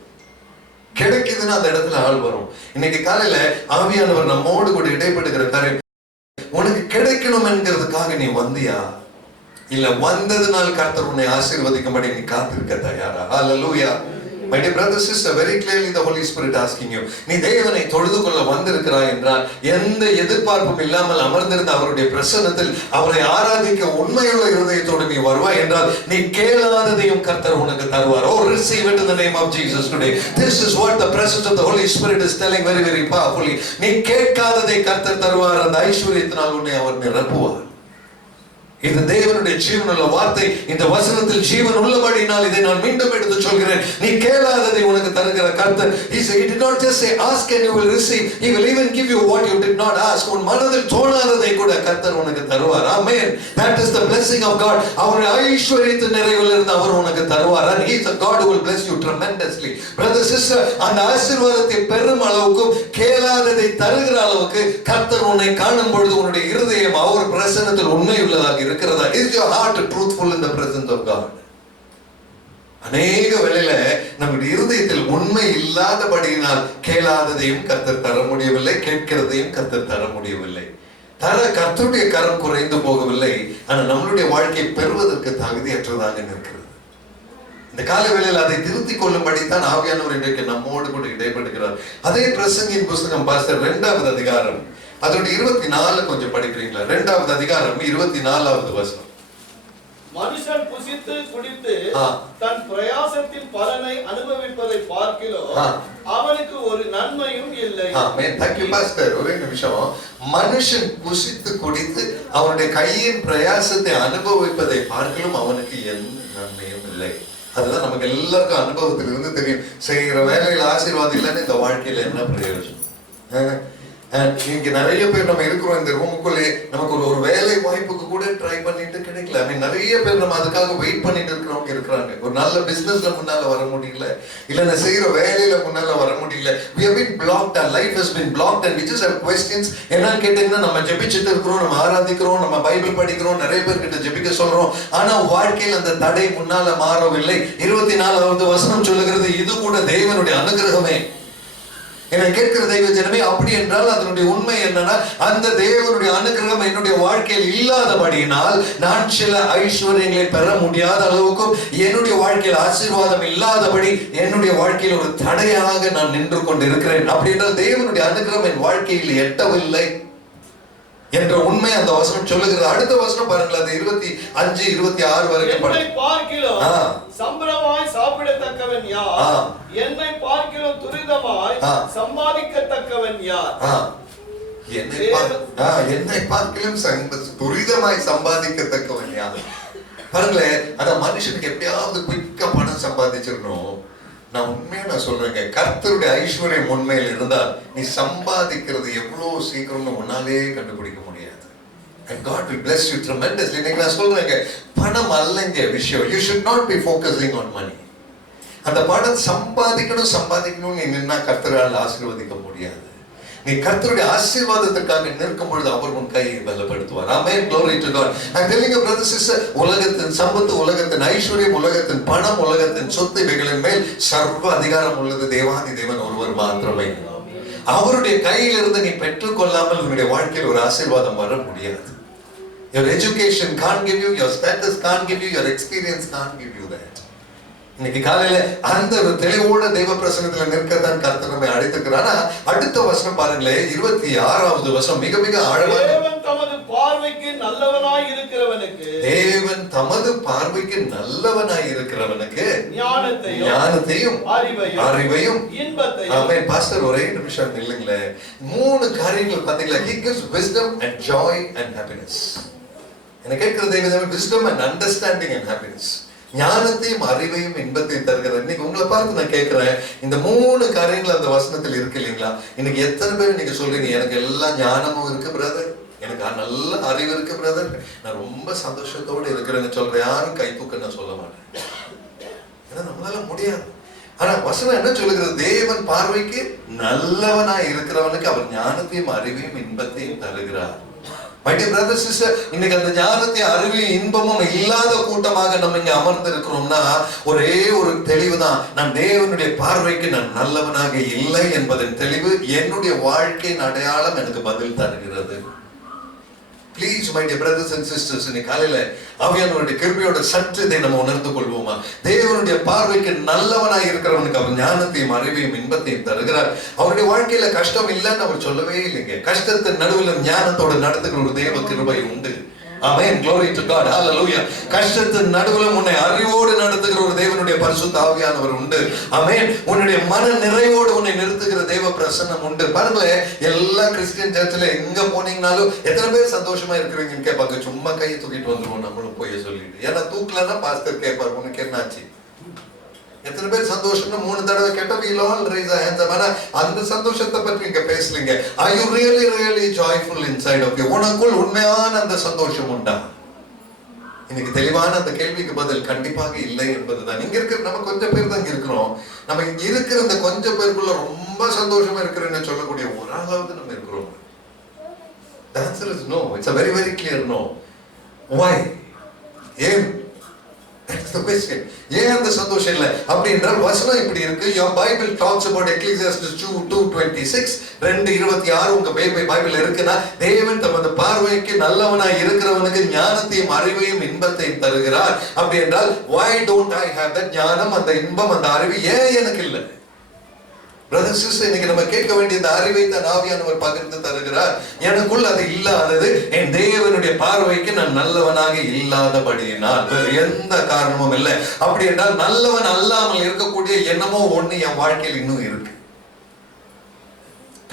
கிடைக்குதுன்னா அந்த இடத்துல ஆள் வரும். இன்னைக்கு காலையில ஆவியானவர் நம்மோடு கூட இடைப்படுகிற காரியம், உனக்கு கிடைக்கணும் என்கிறதுக்காக நீ வந்தியா, இல்ல வந்ததுனால் கர்த்தர் உன்னை ஆசீர்வதிக்கும்படி நீ காத்திருக்க தயாரா? ஹalleluya. My dear brother sister, very clearly the Holy Spirit asking you, நீ தேவனை தொழுது கொள்ள வந்திருக்கிறாய் என்றால் எந்த எதிர்பார்ப்பும் இல்லாமல் அமர்ந்திருந்த அவருடைய பிரசன்னத்தில் அவரை ஆராதிக்க உண்மையுள்ள இருதயத்தோடு நீ வருவாய் என்றால் நீ கேளாததையும் கர்த்தர் உனக்கு தருவார். Oh, receive it in the name of Jesus today. This is what the presence of the Holy Spirit is telling very very powerfully. நீ கேட்காததை கர்த்தர் தருவார். அந்த ஐஸ்வர்யத்தினால் உன்னை அவர் நிரப்புவார். இது தேவனுடைய ஜீவனுள்ள வார்த்தை. இந்த வசனத்தில் ஜீவன் உள்ளபடியினால் இதை நான் மீண்டும் எடுத்து சொல்கிறேன். நீ கேளாததை உனக்கு தருகிற கர்த்தர். He did not just say ask and you will receive. He will even give you what you did not ask. உன் மனதில் தோணாததை கூட கர்த்தர் உனக்கு தருவார். Amen. That is the blessing of God. அவருடைய ஐஸ்வர்யத்தின் நிறைவில் இருந்து அவர் உனக்கு தருவார். And he is a God who will bless you tremendously. Brother sister, அந்த ஆசீர்வாதத்தை பெறும் அளவுக்கு கேளாததை தருகிற அளவுக்கு கர்த்தர் உன்னை காணும் பொழுது உன்னுடைய இருதயம் அவர் பிரசன்னத்தில் உண்மையுள்ளதாக இருக்கிறதா? Is your heart truthful in the presence of God? அநேக வேளையில நம்முடைய இருதயத்தில் உண்மை இல்லாதபடியினால் கேளாததையும் கர்த்தர் தர முடியவில்லை, கேட்கிறதையும் கர்த்தர் தர முடியவில்லை. கர்த்தருடைய கரம் குறைந்து போகவில்லை, ஆனால் நம்மளுடைய வாழ்க்கை பெறுவதற்கு தகுதியற்றதாக இருக்கிறது. இந்த கால வேளையில் அதை திருத்திக் கொள்ளும்படி தான் ஆவியானவர் இன்றைக்கு நம்மோடு கூட இடைப்படுகிறார். அதே பிரசங்கின் புஸ்தகம் பாஸ்டர் 2வது அதிகாரம் அதோட 24 கொஞ்சம் படிக்கிறீங்களா? 2வது அதிகாரம் 24வது வசனம். மனுஷன் புசித்து குடித்து தன் பிரயாசத்தின் பலனை அனுபவிப்பதை பார்க்கிலோ அவனுக்கு ஒரு நன்மையும் இல்லை. ஆமென். Thank you pastor. ஒரே நிமிஷம். மனுஷன் புசித்து குடித்து அவனுடைய கையின் பிரயாசத்தை அனுபவிப்பதை பார்க்கிலும் அவனுக்கு எந்த நன்மையும் இல்லை. அதுதான் நமக்கு எல்லாருக்கும் அனுபவத்தில் இருந்து தெரியும். செய்கிற வேலையில் ஆசீர்வாதம் இல்லைன்னு இந்த வாழ்க்கையில என்ன பிரயோஜனம்? இங்க நிறைய பேர் நம்ம இருக்கிறோம் இந்த ரூமுக்குள்ளே, நமக்கு ஒரு வேலை வாய்ப்புக்கு கூட ட்ரை பண்ணிட்டு கிடைக்கல. நிறைய பேர் நம்ம அதுக்காக வெயிட் பண்ணிட்டு இருக்கிறவங்க இருக்கிறாங்க. ஒரு நல்ல பிசினஸ்ல முன்னால வர முடியல, இல்ல செய்யற வேலையில முன்னால வர முடியல. We have been blocked, our life has been blocked and we just have questions. என்னன்னு கேட்டீங்கன்னா, நம்ம ஜெபிச்சுட்டு இருக்கிறோம், நம்ம ஆராதிக்கிறோம், நம்ம பைபிள் படிக்கிறோம், நிறைய பேர் கிட்ட ஜெபிக்க சொல்றோம், ஆனா வாழ்க்கையில் அந்த தடை முன்னால மாறவில்லை. 24வது வசனம் சொல்லுகிறது, இது கூட தேவனுடைய அனுகிரகமே. என்னை கேட்கிற தெய்வ ஜனமே, அப்படி என்றால் அதனுடைய உண்மை என்னன்னா, அந்த தேவனுடைய அனுகிரகம் என்னுடைய வாழ்க்கையில் இல்லாதபடியினால் நான் சில ஐஸ்வர்யங்களை பெற முடியாத அளவுக்கும் என்னுடைய வாழ்க்கையில் ஆசீர்வாதம் இல்லாதபடி என்னுடைய வாழ்க்கையில் ஒரு தடையாக நான் நின்று கொண்டு இருக்கிறேன். அப்படி என்றால் தேவனுடைய அனுகிரகம் என் வாழ்க்கையில் எட்டவில்லை என்ற உண்மை அந்த வசனம் சொல்லுகிறது. அடுத்த வசனம் பாருங்கள், அது 25, 26 வரைக்கும் பார்க்கிறோம். சம்பளமாய் சாப்பிடத்தக்கவன் யார்? என்னை பார்க்கிறோம் துரிதமாய் சம்பாதிக்கத்தக்கவன் யார்? என்னை பார்க்கிறோம் துரிதமாய் சம்பாதிக்கத்தக்கவன் யார்? பாருங்களேன், அந்த மனுஷனுக்கு எப்படியாவது குயிக்கா பணம் சம்பாதிச்சிடணும். நான் உண்மையா நான் சொல்றேங்க, கர்த்தருடைய ஐஸ்வர்யம் உண்மையில் இருந்தால் நீ சம்பாதிக்கிறது எவ்வளவு சீக்கிரம்னு உன்னாலே கண்டுபிடிக்க முடியாது. And God will bless you tremendously. இன்னைக்கு நான் சொல்றேங்க, பணம் அல்லங்க விஷயம். You should not be focusing on money. அந்த பணம் சம்பாதிக்கணும் நீ நின்னா கர்த்தரால் ஆசீர்வதிக்க முடியாது. நீ கர்த்தருடைய ஆசீர்வாதத்திற்காக நிற்கும் பொழுது அவர் உன் கையை பலப்படுத்துவார். ஆமென், glory to God. I'm telling you brothers and sisters, உலகத்தின் சம்பத்து, உலகத்தின் ஐஸ்வர்யம், உலகத்தின் பணம், உலகத்தின் சொத்து இவைகளின் மேல் சர்வ அதிகாரம் உள்ளது தேவாதி தேவன் ஒருவர் மாத்திரமே. அவருடைய கையிலிருந்து நீ பெற்றுக்கொள்ளாமல் உன்னுடைய வாழ்க்கையில் ஒரு ஆசீர்வாதம் வர முடியாது. Your education can't give you, your status can't give you, your experience can't give you that. இன்னைக்கு காலையில அந்த ஒரு தெளிவோட தெய்வ பிரசன்னத்துல நிற்கத்தான் கர்த்தர் நம்மை அழைத்திருக்கிறார். அடுத்த வசனம் பாருங்களேன், 26வது வசனம் மிக மிக ஆழமான. தேவன் தமது பார்வைக்கு நல்லவனாய் இருக்கிறவனுக்கு, தேவன் தமது பார்வைக்கு நல்லவனாய் இருக்கிறவனுக்கு ஞானத்தையும் அறிவையும் இன்பத்தையும். ஆமென். பாஸ்டர் ஒரே நிமிஷம் இல்லைங்களேன், 3 காரியங்கள் பாத்தீங்களா? He gives wisdom and joy and happiness. என்ன கேட்கிற தெய்வமே, wisdom and understanding and happiness. ஞானத்தையும் அறிவையும் இன்பத்தையும் தருகிறது. இன்னைக்கு உங்களை பார்த்து நான் கேட்கிறேன், இந்த 3 காரியங்கள் அந்த வசனத்தில் இருக்கு இல்லைங்களா? இன்னைக்கு எத்தனை பேர் நீங்க சொல்றீங்க, எனக்கு எல்லா ஞானமும் இருக்கு பிரதர், எனக்கு நல்ல அறிவு இருக்கு பிரதர், நான் ரொம்ப சந்தோஷத்தோடு இருக்கிறேன்னு சொல்ற யாரும் கை தூக்க நான் சொல்ல மாட்டேன். ஏன்னா நம்மளால முடியாது. ஆனா வசனம் என்ன சொல்லுகிறது? தேவன் பார்வைக்கு நல்லவனாய் இருக்கிறவனுக்கு அவர் ஞானத்தையும் அறிவையும் இன்பத்தையும் தருகிறார். My dear brother sister, இன்னைக்கு அந்த ஞானத்தையும் அறிவையும் இன்பமும் இல்லாத கூட்டமாக நம்ம இங்க அமர்ந்து இருக்கிறோம்னா ஒரே ஒரு தெளிவு தான், நான் தேவனுடைய பார்வைக்கு நான் நல்லவனாக இல்லை என்பதன் தெளிவு என்னுடைய வாழ்க்கையின் அடையாளம் எனக்கு பதில் தருகிறது. Please my dear brothers and sisters, இன்னைக்கு காலையில ஆவியானவருடைய கிருபையோட சற்று இதை நம்ம உணர்ந்து கொள்வோமா? தேவனுடைய பார்வைக்கு நல்லவனாய் இருக்கிறவனுக்கு அவர் ஞானத்தையும் அறிவையும் இன்பத்தையும் தருகிறார். அவருடைய வாழ்க்கையில கஷ்டம் இல்லைன்னு அவர் சொல்லவே இல்லைங்க. கஷ்டத்தின் நடுவில் ஞானத்தோடு நடத்துகிற ஒரு தேவ கிருபை உண்டு. ஆமென், glory to God, hallelujah. கஷ்டத்தின் நடுவில் உன்னை அறிவோடு நடத்துகிற ஒரு தேவனுடைய பரிசுத்த ஆவியானவர் உண்டு. ஆமென். உன்னுடைய மன நிறைவோடு உன்னை நிறுத்துகிற தேவ பிரசன்னம் உண்டு. பாருங்களேன், எல்லா கிறிஸ்டியன் சர்ச்சில் எங்க போனீங்கனாலும் எத்தனை பேர் சந்தோஷமா இருக்கிறீங்கன்னு கேட்பாங்க. சும்மா கையை தூக்கிட்டு வந்துருவோம் நம்மளும் போய் சொல்லிட்டு. ஏன்னா தூக்கலன்னா பாஸ்டர் கேட்பார், உனக்கு என்னாச்சு? எத்தனை பேர் சந்தோஷம்னு 3 தடவை கேட்டா we all raise our hands. ஆனா அந்த சந்தோஷத்தை பற்றி இங்க பேசலீங்க. Are you really really joyful inside of you? உனக்குள் உண்மையான அந்த சந்தோஷம் உண்டா? இன்னைக்கு தெளிவான அந்த கேள்விக்கு பதில் கண்டிப்பாக இல்லை என்பதுதான். இங்க இருக்கிற நம்ம கொஞ்சம் பேர் தான் இருக்கிறோம். நம்ம இங்க இருக்கிற இந்த கொஞ்சம் பேருக்குள்ள ரொம்ப சந்தோஷமா இருக்கிறேன்னு சொல்லக்கூடிய ஒரு ஆளாவது நம்ம இருக்கிறோம். The answer is no. It's a very very clear no. Why? ஏன்? That's the question. ஏன் அந்த சந்தோஷம் இல்லை? அப்படி என்றால் வசனம் இப்படி இருக்கு. Your Bible talks about Ecclesiastes 2:26, 2:26 உங்க பைபிள் இருக்குன்னா, தேவன் தமது பார்வைக்கு நல்லவனாய் இருக்கிறவனுக்கு ஞானத்தையும் அறிவையும் இன்பத்தையும் தருகிறார். அப்படி என்றால் why don't I have that? ஞானம், அந்த இன்பம், அந்த அறிவு ஏன் எனக்கு இல்லை? பிரதர் சிஸ்டர், இன்னைக்கு நம்ம கேட்க வேண்டிய இந்த அறிவை தான் ஆவியானவர் பகிர்ந்து தருகிறார். எனக்குள் அது இல்லாதது என் தேவனுடைய பார்வைக்கு நான் நல்லவனாக இல்லாதபடியினால், வேறு எந்த காரணமும் இல்லை. அப்படி என்றால் நல்லவன் அல்லாமல் இருக்கக்கூடிய எண்ணமோ ஒண்ணு என் வாழ்க்கையில் இன்னும் இருக்கு.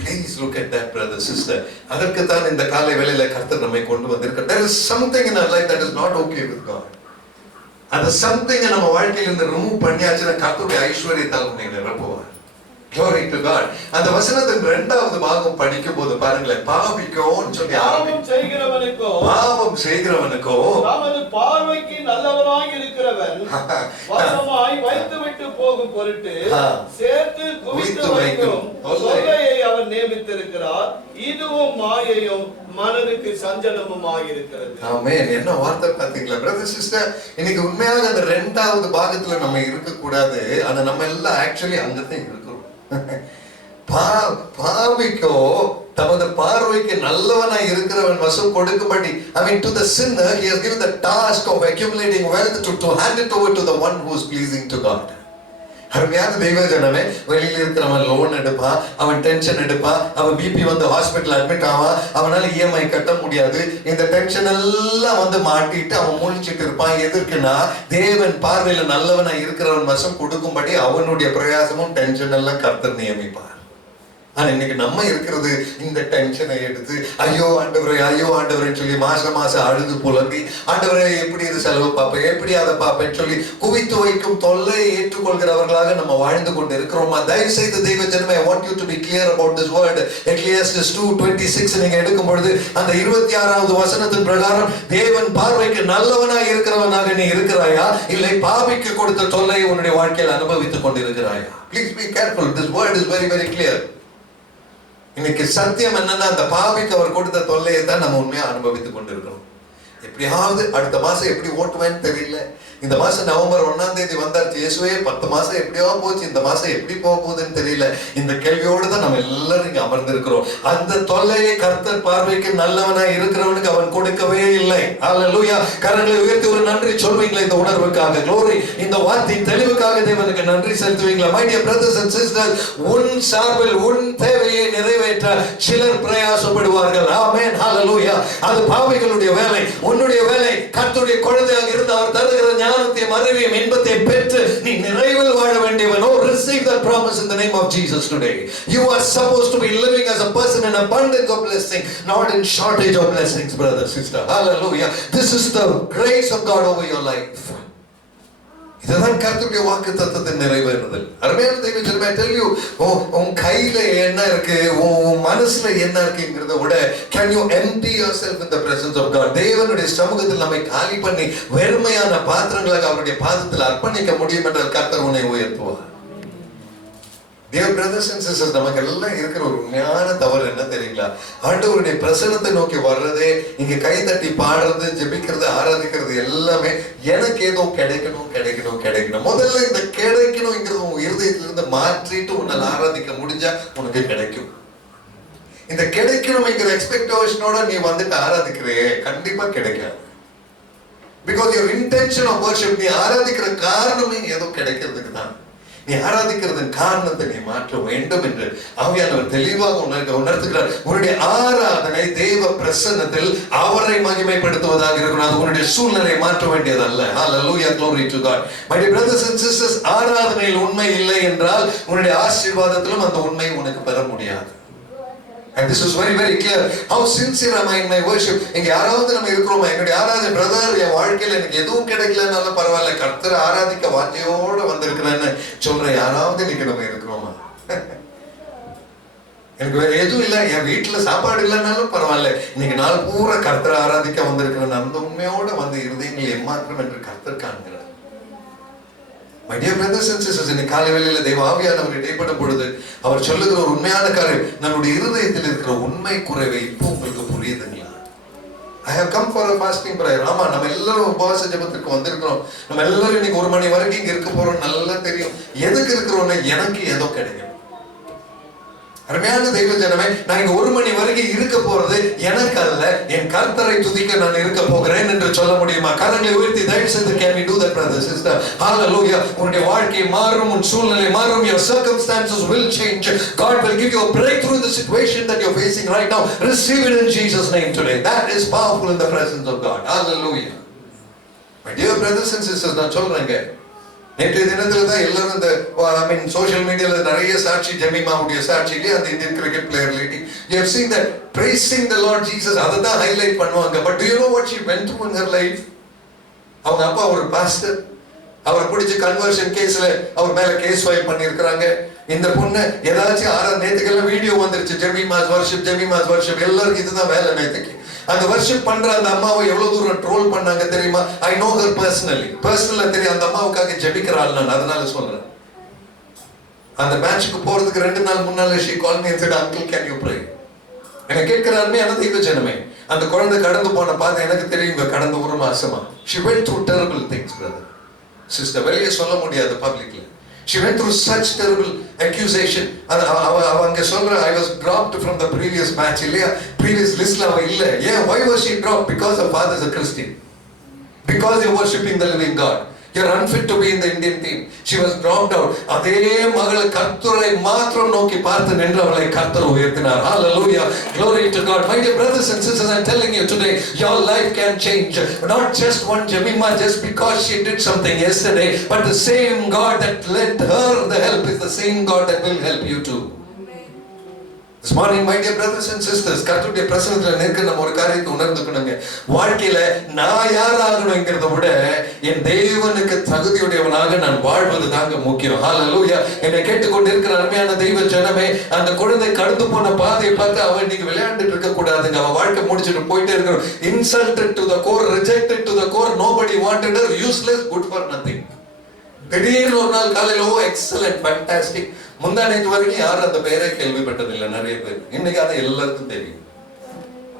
Please look at that brother sister. அதற்கு தான் இந்த காலை வேளையில கர்த்தர் நம்மை கொண்டு வந்திருக்கிறார். There is something in our life that is not okay with God. அந்த something நம்ம வாழ்க்கையில இருந்து ரிமூவ் பண்ணியாச்சுன்னா கர்த்தருடைய ஐஸ்வர்யத்தால் உன்னை நிரப்புவார். Glory to God. அந்த வசனத்தின் 2வது பாகம் படிக்கும் போது பாருங்களேன், பாவிக்கோன்னு சொல்லி பாவம் செய்கிறவனுக்கோ தமது பார்வைக்கு நல்லவனாய் இருக்கிறவன் வசமாய் வைத்துவிட்டு போகும் பொருட்டு சேர்த்து குவித்து வைக்கும் தொல்லையை அவர் நியமித்திருக்கிறார். இதுவும் மாயையும் மனதுக்கு சஞ்சலமுமாக இருக்கிறது. ஆமென். என்ன வார்த்தை பாத்தீங்களா பிரதர் சிஸ்டர்? இன்னைக்கு உண்மையாக அந்த 2வது பாகத்துல நம்ம இருக்க கூடாது. ஆனா நம்ம எல்லாம் ஆக்சுவலி அங்கதான் இருக்கிறோம். பாவிக்கோ தமது பார்வைக்கு நல்லவனாய் இருக்கிறவன் வசம் கொடுக்கும்படி, I mean to the sinner he has given the task of accumulating wealth to hand it over to the one who is pleasing to God. அருமையான தெய்வ ஜனமே, வெளியில இருக்கிறவன் லோன் எடுப்பான், அவன் டென்ஷன் எடுப்பான், அவன் பிபி வந்து ஹாஸ்பிட்டல் அட்மிட் ஆவான், அவனால இஎம்ஐ கட்ட முடியாது, இந்த டென்ஷன் எல்லாம் வந்து மாட்டிட்டு அவன் முழிச்சிட்டு இருப்பான். எதற்குன்னா தேவன் பார்வையில நல்லவனா இருக்கிறவன் வசம் கொடுக்கும்படி அவனுடைய பிரயாசமும் டென்ஷன் எல்லாம் கர்த்தர் நியமிப்பார். ஆனா இன்னைக்கு நம்ம இருக்கிறது இந்த டென்ஷனை எடுத்து ஐயோ ஆண்டவரேன்னு சொல்லி மாசம் அழுது புலம்பி, ஆண்டவரே எப்படி இது செலவு பார்ப்பேன், எப்படி அதை பார்ப்பேன்னு சொல்லி குவித்து வைக்கும் தொல்லையை ஏற்றுக்கொள்கிறவர்களாக நம்ம வாழ்ந்து கொண்டு இருக்கிறோமா? தயவு செய்து தெய்வ ஜனமே, I want you to be clear about this word. Ecclesiastes 2:26 நீங்க எடுக்கும் பொழுது அந்த 26வது வசனத்தின் பிரகாரம் தேவன் பார்வைக்கு நல்லவனாய் இருக்கிறவனாக நீ இருக்கிறாயா, இல்லை பாவிக்கு கொடுத்த தொல்லையை உன்னுடைய வாழ்க்கையில் அனுபவித்துக் கொண்டிருக்கிறாயா? Please be careful. This word is very very clear. இன்னைக்கு சத்தியம் என்னன்னா, அந்த பாவிக்கு அவர் கொடுத்த தொல்லையை தான் நம்ம உண்மையா அனுபவித்துக் கொண்டிருக்கிறோம். எப்படியாவது அடுத்த மாசம் எப்படி ஓட்டுவேன்னு தெரியல, இந்த மாசம் நவம்பர் 1ஆம் தேதி வந்தாச்சு, இயேசுவே 10 மாசம் எப்படியோ போச்சு, இந்த மாசம் எப்படி போக போகுதுன்னு தெரியல. இந்த கேள்வியோடு தான் நம்ம எல்லாரும் இங்க அமர்ந்திருக்கிறோம். அந்த தொல்லையை கர்த்தர் பார்வைக்கு நல்லவனா இருக்கிறவனுக்கு அவன் கொடுக்கவே இல்லை. அல்லேலூயா. கரங்களை உயர்த்தி ஒரு நன்றி சொல்வீங்களா இந்த உணர்வுக்காக? க்ளோரி. இந்த வார்த்தையின் தெளிவுக்காக தேவனுக்கு நன்றி செலுத்துவீங்களா? My dear brothers and sisters, உன் சார்பில் உன் தேவையை நிறைவேற்ற சிலர் பிரயாசப்படுவார்கள். ஆமென். ஹalleluya. அது பாவிகளுடைய வேலை. உன்னுடைய வேலை கர்த்தருடைய குழந்தையாக இருந்து அவர் தருகிற ஞானத்தையும் அறிவையும் இன்பத்தையும் பெற்று நீ நிறைவில் வாழ வேண்டியவன். Oh, receive that promise in the name of Jesus today. You are supposed to be living as a person in abundance of blessing, not in shortage of blessings, brother, sister. Hallelujah. This is the grace of God over your life. இதுதான் கர்த்தருடைய வாக்கு தத்தத்தின் நிறைவேறுதல். அருமையான தெய்வ ஜனமே, I tell you, உன் கையில என்ன இருக்கு, உன் மனசுல என்ன இருக்குங்கிறத விட, can you empty yourself in the presence of God? தேவனுடைய சமூகத்தில் நம்மை காலி பண்ணி வெறுமையான பாத்திரங்களாக அவருடைய பாதத்தில் அர்ப்பணிக்க முடியும் என்றால் கர்த்தர் உன்னை உயர்த்துவார். Dear brothers and sisters, நமக்கு எல்லாம் இருக்கிற ஒரு உண்மையான தவறு என்ன தெரியுங்களா? ஆண்டவருடைய பிரசன்னத்தை நோக்கி வர்றதே, இங்க கை தட்டி பாடுறது, ஜெபிக்கிறது, ஆராதிக்கிறது எல்லாமே எனக்கு ஏதோ கிடைக்கணும். முதல்ல இந்த கிடைக்கணும்ங்கிறது உன் இருதயத்திலிருந்து மாற்றிட்டு உன்னால் ஆராதிக்க முடிஞ்சா உனக்கு கிடைக்கும். இந்த கிடைக்கணும்ங்கிற எக்ஸ்பெக்டேஷனோட நீ வந்துட்டு ஆராதிக்கிறே, கண்டிப்பா கிடைக்காது. Because your intention of worship, நீ ஆராதிக்கிற காரணமே ஏதோ கிடைக்கிறதுக்கு தான். நீ ஆராதிக்கிறதன் காரணத்தை நீ மாற்ற வேண்டும் என்று ஆவியானவர் தெளிவாக உணர்த்துகிறார். உன்னுடைய ஆராதனை தேவ பிரசன்னத்தில் அவரை மகிமைப்படுத்துவதாக இருக்கணும். அது உன்னுடைய சூழ்நிலையை மாற்ற வேண்டியது அல்ல. Hallelujah, glory to God. My dear brothers and sisters, ஆராதனையில் உண்மை இல்லை என்றால் உன்னுடைய ஆசீர்வாதத்திலும் அந்த உண்மையை உனக்கு பெற முடியாது. And this is very very clear. How sincere am I in my worship? இங்க யாராவது நம்ம இருக்கிறோமா? என்னுடைய ஆராதனை பிரதர், என் வாழ்க்கையில எனக்கு எதுவும் கிடைக்கலனாலும் பரவாயில்ல, கர்த்தரை ஆராதிக்க வாஞ்சையோட வந்திருக்கிறேன்னு சொல்ற யாராவது இன்னைக்கு நம்ம இருக்கிறோமா? எனக்கு வேற எதுவும் இல்லை, என் வீட்டுல சாப்பாடு இல்லைனாலும் பரவாயில்ல, இன்னைக்கு நாள் பூரா கர்த்தரை ஆராதிக்க வந்திருக்கிறேன், அந்த உண்மையோட வந்து இருதயங்கள் எம்மாற்றம் என்று கர்த்தர் காண்கிறார். My dear brothers and sisters, இன்னைக்கு காலை வேளையில தேவ ஆவியானவர் இடைப்படும் பொழுது அவர் சொல்லுகிற ஒரு உண்மையான காரியம், நம்முடைய இருதயத்தில் இருக்கிற உண்மை குறைவை இப்போ உங்களுக்கு புரியுதுங்களா? I have come for a fasting prayer. ஆமா, நம்ம எல்லாரும் உபவாச ஜெபத்துக்கு வந்திருக்கிறோம். நம்ம எல்லாரும் இன்னைக்கு 1 மணி வரைக்கும் இங்க இருக்க போறோம். நல்லா தெரியும் எதுக்கு இருக்கிறோம்னா, எனக்கு ஏதோ கிடைக்கும். அருமையான தெய்வ ஜனமே, நான் இங்க 1 மணி வரைக்கும் இருக்க போறது எனக்கு அல்ல, என் கர்த்தரை துதிக்க நான் இருக்க போகிறேன் என்று சொல்ல முடியுமா? கரங்களை உயர்த்தி தயவு செய்து can we do that, brother, sister? Hallelujah. உன்னுடைய வாழ்க்கை மாறும், உன் சூழ்நிலை மாறும், your circumstances will change. God will give you a breakthrough in the situation that you're facing right now. Receive it in Jesus' name today. That is powerful in the presence of God. Hallelujah. My dear brothers and sisters, நான் சொல்றேங்க, நேற்றைய தினத்துல தான் எல்லாரும் இந்த social மீடியால நிறைய சாட்சி, ஜெமிமாவுடைய சாட்சியிலே அந்த Indian cricket player lady, you have seen that praising the Lord Jesus, அதை தான் ஹைலைட் பண்ணுவாங்க. But do you know what she went through in her life? அவங்க அப்பா ஒரு பாஸ்டர், அவரை பிடிச்சி கன்வர்ஷன் கேஸ்ல அவர் மேல கேஸ் ஃபைல் பண்ணியிருக்கிறாங்க. இந்த பொண்ணு ஏதாச்சும் நேத்துக்கெல்லாம் வீடியோ வந்துருச்சு, ஜெமிமாஸ் வர்ஷிப், எல்லாருக்கும் இதுதான் வேலை. நேத்துக்கு அந்த வர்ஷிப் பண்ற அந்த அம்மாவை எவ்வளவு தூரம் ட்ரோல் பண்ணாங்க தெரியுமா? I know her personally தெரியும். அந்த அம்மாவுக்காக ஜெபிக்கிறாள், நான் அதனால சொல்றேன். அந்த மேட்சுக்கு போறதுக்கு 2 நாள் முன்னால she called me and said, uncle, can you pray? என்ன கேட்கிறாருமே அந்த தெய்வ ஜனமே, அந்த குழந்தை கடந்து போன பார்த்து எனக்கு தெரியுங்க, கடந்த 1 மாசமா she went through terrible things, brother, sister. வெளியே சொல்ல முடியாது பப்ளிக்ல. She went through such terrible accusation. அங்க சொல்ற, I was dropped from the previous match இல்லையா, previous listல அவ இல்ல. Yeah, why was she dropped? Because her father is a Christian. Because you're worshipping the living God. You're unfit to be in the Indian team. She was dropped out. அதே மகள் கர்த்தரை மாத்திரம் நோக்கி பார்த்து நின்றவளை கர்த்தர் உயர்த்தினார். Hallelujah. Glory to God. My dear brothers and sisters, I'm telling you today, your life can change. Not just one Jemima just because she did something yesterday, but the same God that lent her the help is the same God that will help you too. This morning, my dear brothers and sisters, கர்த்தருடைய பிரசன்னத்துல நிற்க நம்ம ஒரு காரியத்தை உணர்ந்துக்கணுங்க. வாழ்க்கையில நான் யாராகணும்ங்கிறத விட என் தேவனுக்கு தகுதியுடையவனாக நான் வாழ்வது தாங்க முக்கியம். ஹalleluya. என்னை கேட்டுக்கொண்டு இருக்கிற அருமையான தெய்வ ஜனமே, அந்த குழந்தை கடந்து போன பாதையை பார்த்து அவன் இன்னைக்கு விளையாண்டுட்டு இருக்க கூடாதுங்க. அவன் வாழ்க்கை முடிச்சுட்டு போயிட்டே இருக்கணும். Insulted to the core, rejected to the core, nobody wanted her, useless, good for nothing. திடீர்னு ஒரு நாள் காலையில, ஓ எக்ஸலன்ட், ஃபேண்டாஸ்டிக். முந்தானேத்து வரைக்கும் யாரும் அந்த பெயரை கேள்விப்பட்டதில்லை நிறைய பேர். இன்னைக்கு அதை எல்லாருக்கும் தெரியும்.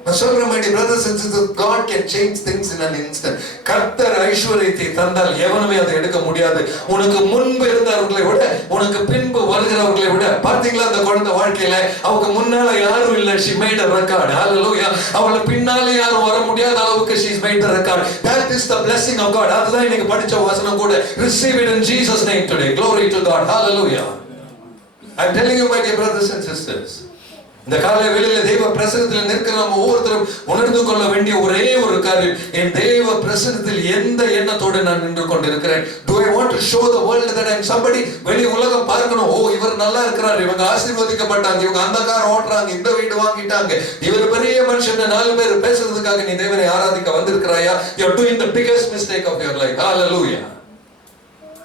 நான் சொல்றேன், my dear brothers and sisters, God can change things in an instant. கர்த்தர் ஐஸ்வரியத்தை தந்தால் எவனுமே அதை எடுக்க முடியாது. உனக்கு முன்பு இருந்தவர்களை விட, உனக்கு பின்பு வருகிறவர்களை விட, பார்த்தீங்களா அந்த குழந்தை வாழ்க்கையில அவங்க முன்னால யாரும் இல்லை. She made a record. Hallelujah. அவளை பின்னால யாரும் வர முடியாத அளவுக்கு she made the record. That is the blessing of God. அதுதான் இன்னைக்கு படிச்ச வசனம் கூட. Receive it in Jesus name today. Glory to God. Hallelujah. I'm telling you, my dear brothers and sisters, இந்த காலை வேளையில தேவ பிரசன்னத்தில் நிற்கிற நம்ம ஒவ்வொருத்தரும் உணர்ந்து கொள்ள வேண்டிய ஒரே ஒரு காரியம், என் தேவ பிரசன்னத்தில் எந்த எண்ணத்தோடு நான் நின்று கொண்டிருக்கிறேன். Do I want to show the world that I am somebody? வெளி உலகம் பார்க்கணும், ஓ இவர் நல்லா இருக்கிறார், இவங்க ஆசீர்வதிக்கப்பட்டாங்க, இவங்க அந்த கார் ஓட்டுறாங்க, இந்த வீடு வாங்கிட்டாங்க, இவர் பெரிய மனுஷன், 4 பேர் பேசுறதுக்காக நீ தேவனை ஆராதிக்க வந்திருக்கிறாயா? You are doing the biggest mistake of your life. Hallelujah.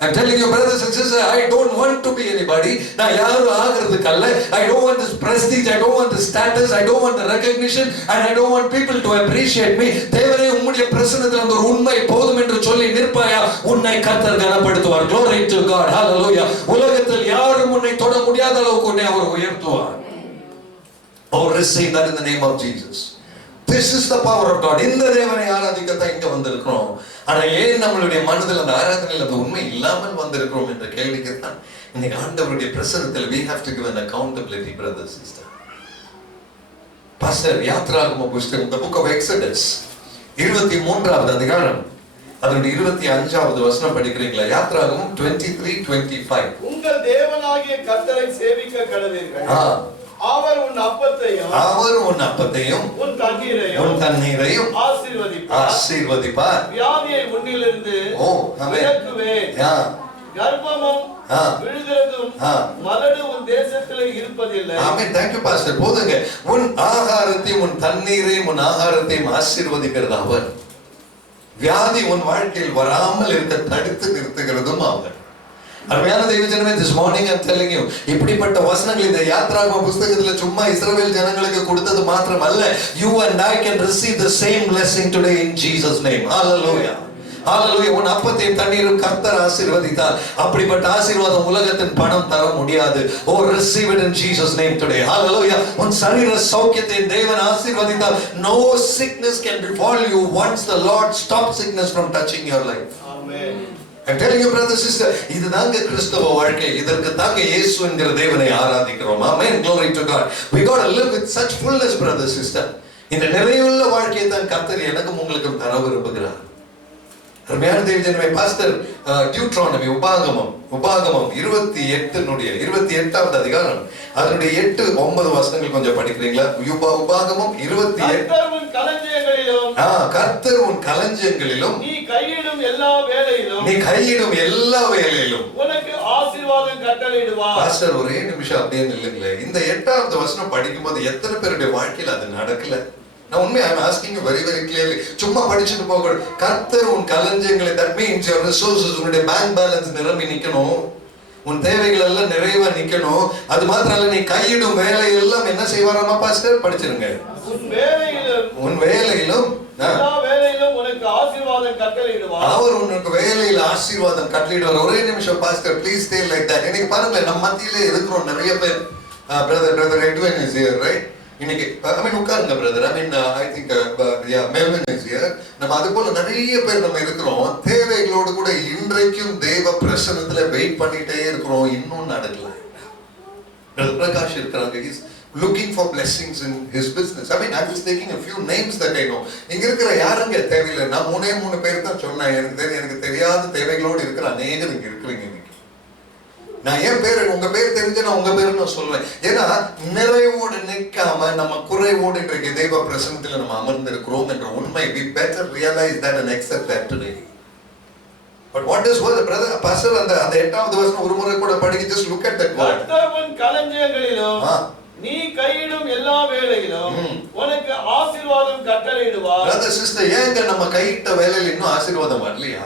I'm telling you, brothers and sisters, I don't want to be anybody. நான் யாரும் ஆகிறதுக்கு அல்ல. I don't want this prestige, I don't want the status, I don't want the recognition, and I don't want people to appreciate me. தேவனே, உம்முடைய பிரசன்னத்தில் அந்த ஒரு உண்மை போதும் என்று சொல்லி நிற்பாயா, உன்னை கர்த்தர் கனப்படுத்துவார். Glory to God. Hallelujah. உலகத்தில் யாரும் உன்னை தொட முடியாத அளவுக்கு உன்னை அவர் உயர்த்துவார். Oh, receive that in the name of Jesus. This is the power of God. இந்த தேவனை ஆராதிக்கத்தான் இங்க வந்திருக்கிறோம். ஆனா ஏன் நம்மளுடைய மனதில் அந்த ஆராதனையில் அந்த உண்மை இல்லாமல் வந்திருக்கிறோம் என்ற கேள்விக்கு தான் இன்னைக்கு ஆண்டவருடைய பிரசன்னத்தில் we have to give an accountability, brothers and sisters. Pastor, யாத்ராகம புஸ்தகம், the book of Exodus 23வது அதிகாரம் அதனுடைய 25வது வசனம் படிக்கிறீங்களா? யாத்ராகமம் 23:25. உங்கள் தேவனாகிய கர்த்தரை சேவிக்க கடவீர்கள். அவர் உன் அப்பத்தையும் உன் தண்ணீரையும் ஆசீர்வதிப்பார். வியாதியை உன்னிலிருந்து விலக்குவேன். கர்ப்பமும் விழுகிறதும் மலடு உன் தேசத்திலே இருப்பதில்லை. ஆமென். Thank you pastor. போதுங்க. உன் ஆகாரத்தையும் உன் தண்ணீரையும் உன் ஆகாரத்தையும் ஆசீர்வதிக்கிறது அவர். வியாதி உன் வாழ்க்கையில் வராமல் இருக்க தடுத்து நிறுத்துகிறதும் அவர். அருமையான தெய்வ ஜனமே, this morning I'm telling you, இப்படிப்பட்ட வசனங்கள் இந்த யாத்ராகம புத்தகத்துல சும்மா இஸ்ரவேல் ஜனங்களுக்கு கொடுத்தது மாத்திரம் அல்ல. You and I can receive the same blessing today in Jesus name. Hallelujah. Hallelujah. உன் அப்பத்தையும் தண்ணீரும் கர்த்தர் ஆசீர்வதித்தார். அப்படிப்பட்ட ஆசீர்வாதம் உலகத்தின் பணம் தர முடியாது. Oh, receive it in Jesus name today. Hallelujah. உன் சரீர சௌக்கியத்தை தேவன் ஆசீர்வதித்தார். No sickness can befall you once the Lord stops sickness from touching your life. Amen. I'm telling you, brother, sister, இதுதாங்க கிறிஸ்தவ வாழ்க்கை. இதற்கு தாங்க இயேசு என்கிற தேவனை ஆராதிக்கிறோம். Amen. Glory to God. We got to live with such fullness, brother, sister. இந்த நிறைவுள்ள வாழ்க்கையை தான் கர்த்தர் எனக்கும் உங்களுக்கும் தர விரும்புகிறார். அருமையான தேவ ஜனமே, பாஸ்டர், டியூட்ரானமி, உபாகமம் 28வது அதிகாரம் அதனுடைய 8-9 வசனங்கள் கொஞ்சம் படிக்கிறீங்களா? உபாகமம் 28. கர்த்தர் உன் களஞ்சியங்களிலும் நீ கையிடும் எல்லா வேலையிலும் உனக்கு ஆசீர்வாதம் கட்டளையிடுவார். பாஸ்டர், ஒரே நிமிஷம் அப்படியே நில்லுங்களே. இந்த 8வது வசனம் படிக்கும்போது எத்தனை பேருடைய வாழ்க்கையில் அது நடக்கல? நான் உண்மை, I'm asking you very very clearly. சும்மா படிச்சுட்டு போக கூடாது. கர்த்தர் உன் களஞ்சியங்களை, that means your resources, உன்னுடைய பேங்க் பேலன்ஸ் நிரம்பி நிக்கணும், உன் தேவைகள் எல்லாம் நிறைவா நிக்கணும். அது மாத்திரம் இல்ல, நீ கையிடும் வேலை எல்லாம் என்ன செய்வாராமா பாஸ்டர்? படிச்சிருங்க. உன் வேலையிலும் உனக்கு ஆசீர்வாதம் கட்டளையிடுவார். அவர் உனக்கு வேலையில ஆசீர்வாதம் கட்டளையிடுவார். ஒரே நிமிஷம் pastor, please stay like that. இன்னைக்கு பாருங்களேன், நம்ம மத்தியிலே இருக்கிறோம் நிறைய பேர். Brother Edwin is here, right? இன்னைக்கு உட்காருங்க brother. I think Melvin is here. நம்ம அது போல நிறைய பேர் நம்ம இருக்கிறோம். தேவைகளோடு கூட இன்றைக்கும் தேவ பிரசன்னத்துல வெயிட் பண்ணிட்டே இருக்கோம். இருக்கிறோம், இன்னும் நடக்கல. Brother Prakash இருக்காங்க, he's looking for blessings in his business. I mean, I'm just taking a few names that I know. இங்க இருக்கிற யாருங்க தேவையில்லை, நான் 3 பேர் தான் சொன்னேன். எனக்கு தெரியாத தேவைகளோடு இருக்கிற அநேகர் இங்க இருக்கிறீங்க. இன்னைக்கு நான் என் பேரு, உங்க பேர் தெரிஞ்ச நான் உங்க பேரு நான் சொல்லுவேன். ஏன்னா நிறைவோடு நிற்காம நம்ம குறைவோடு இன்றைக்கு தெய்வ பிரசன்னத்தில் நம்ம அமர்ந்திருக்கிறோம் என்ற உண்மை. we better realize that and accept that today. But what is word, brother pastor, அந்த 8வது வசனம் ஒரு முறை கூட படிங்க. just look at that word. கர்த்தர் களஞ்சியங்களிலும் நீ கையிடும் எல்லா வேளையிலும் உனக்கு ஆசீர்வாதம் கட்டளையிடுவார். brother sister, ஏங்க நம்ம கையிட்ட வேளையில இன்னும் ஆசீர்வாதம் வரலையா?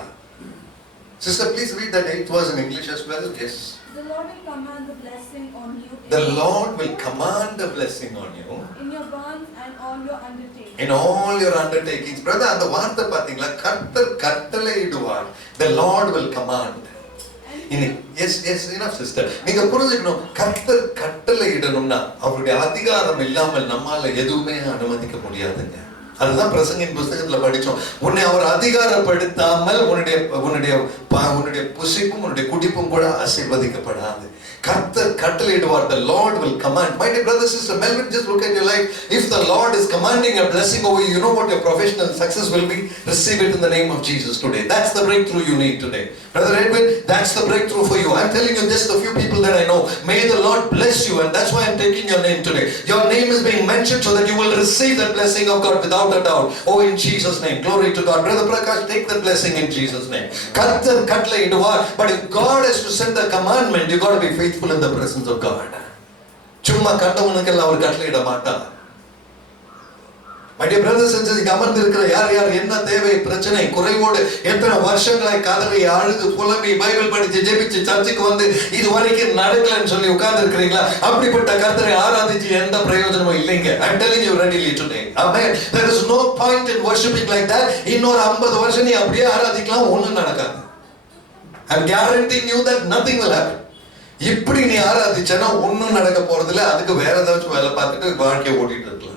sister, please read that 8th verse in English as well. Yes. The Lord will command the blessing on you. The Lord will command a blessing on you in your barns and all your undertakings. In all your undertakings. Brother, அந்த வார்த்தை பாத்தீங்களா? கர்த்தர் கட்டளையிடுவார். The Lord will command. Yes, enough sister. நீங்க புரிஞ்சுக்கணும், கர்த்தர் கட்டளையிடணும்னா அவருடைய அதிகாரம் இல்லாமல் நம்மால எதுவுமே அனுமதிக்க முடியாதுங்க. அதுதான் பிரசங்கின் புத்தகத்துல படிச்சோம். உன்னை அவர் அதிகாரப்படுத்தாமல் உன்னுடைய புசிப்பும் உன்னுடைய குடிப்பும் கூட ஆசீர்வதிக்கப்படாது. கர்த்தர் கட்டளையிடுவார். The Lord will command. My dear brother, sister, Melvin, just look at your life. If the Lord is commanding a blessing over you, you know what your professional success will be? Receive it in the name of Jesus today. That's the breakthrough you need today. Brother Edwin, that's the breakthrough for you. I'm telling you just a few people that I know. May the Lord bless you, and that's why I'm taking your name today. Your name is being mentioned so that you will receive that blessing of God without a doubt. Oh, in Jesus' name. Glory to God. Brother Prakash, take that blessing in Jesus' name. கர்த்தர் கட்டளையிடுவார். But if God has to send the commandment, you got to be faithful in the presence of God. சும்மா கண்டவனுக்கெல்லாம் அவர் கட்டளையிட மாட்டார். My dear brothers and sisters, அமர்ந்திருக்கிற யார் என்ன தேவை, பிரச்சனை, குறைவோடு எத்தனை வருஷங்களாய் கதறி அழுது புலம்பி பைபிள் படிச்சு ஜெபிச்சு சர்ச்சுக்கு வந்து இது வரைக்கும் நடக்கலன்னு சொல்லி உட்கார்ந்து இருக்கிறீங்களா? அப்படிப்பட்ட கர்த்தரை ஆராதிச்சு எந்த பிரயோஜனமும் இல்லைங்க. I'm telling you readily today. Amen. There is no point in worshiping like that. இன்னொரு 50 வருஷம் நீ அப்படியே ஆராதிக்கலாம், ஒண்ணும் நடக்காது. I'm guaranteeing you that nothing will happen. இப்படி நீ ஆராதிச்சனா ஒண்ணும் நடக்க போறதில்லை. அதுக்கு வேற ஏதாச்சும் வேலை பார்த்துட்டு வாழ்க்கையை ஓட்டிட்டு இருக்கலாம்.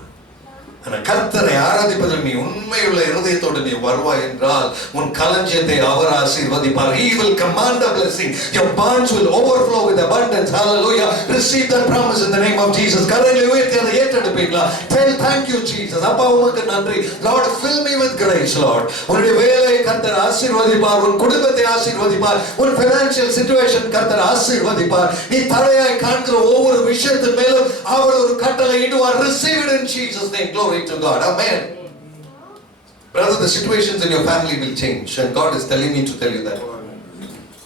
கர்த்தரை ஆராதிப்பதில் நீ உண்மையுள்ள இருதயத்தோடு நீ வருவாய் என்றால் உன் களஞ்சியத்தை அவர் ஆசீர்வதிப்பார். He will command a blessing. Your barns will overflow with abundance. Hallelujah. Receive that promise in the name of Jesus. கரங்களை உயர்த்தி அதை ஏற்றெடுப்பீங்களா? Tell thank you Jesus. அப்பா உமக்கு நன்றி. Lord, fill me with grace, Lord. உன்னுடைய வேலையை கர்த்தர் ஆசீர்வதிப்பார். உன் குடும்பத்தை ஆசீர்வதிப்பார். உன் financial situation கர்த்தர் ஆசீர்வதிப்பார். நீ தலையாய் காண்கிற ஒவ்வொரு விஷயத்தின் மேலும் அவர் ஒரு கட்டளை இடுவார். Receive it in Jesus' name. Glory to God. Amen. Brother, the situations in your family will change, and God is telling me to tell you that.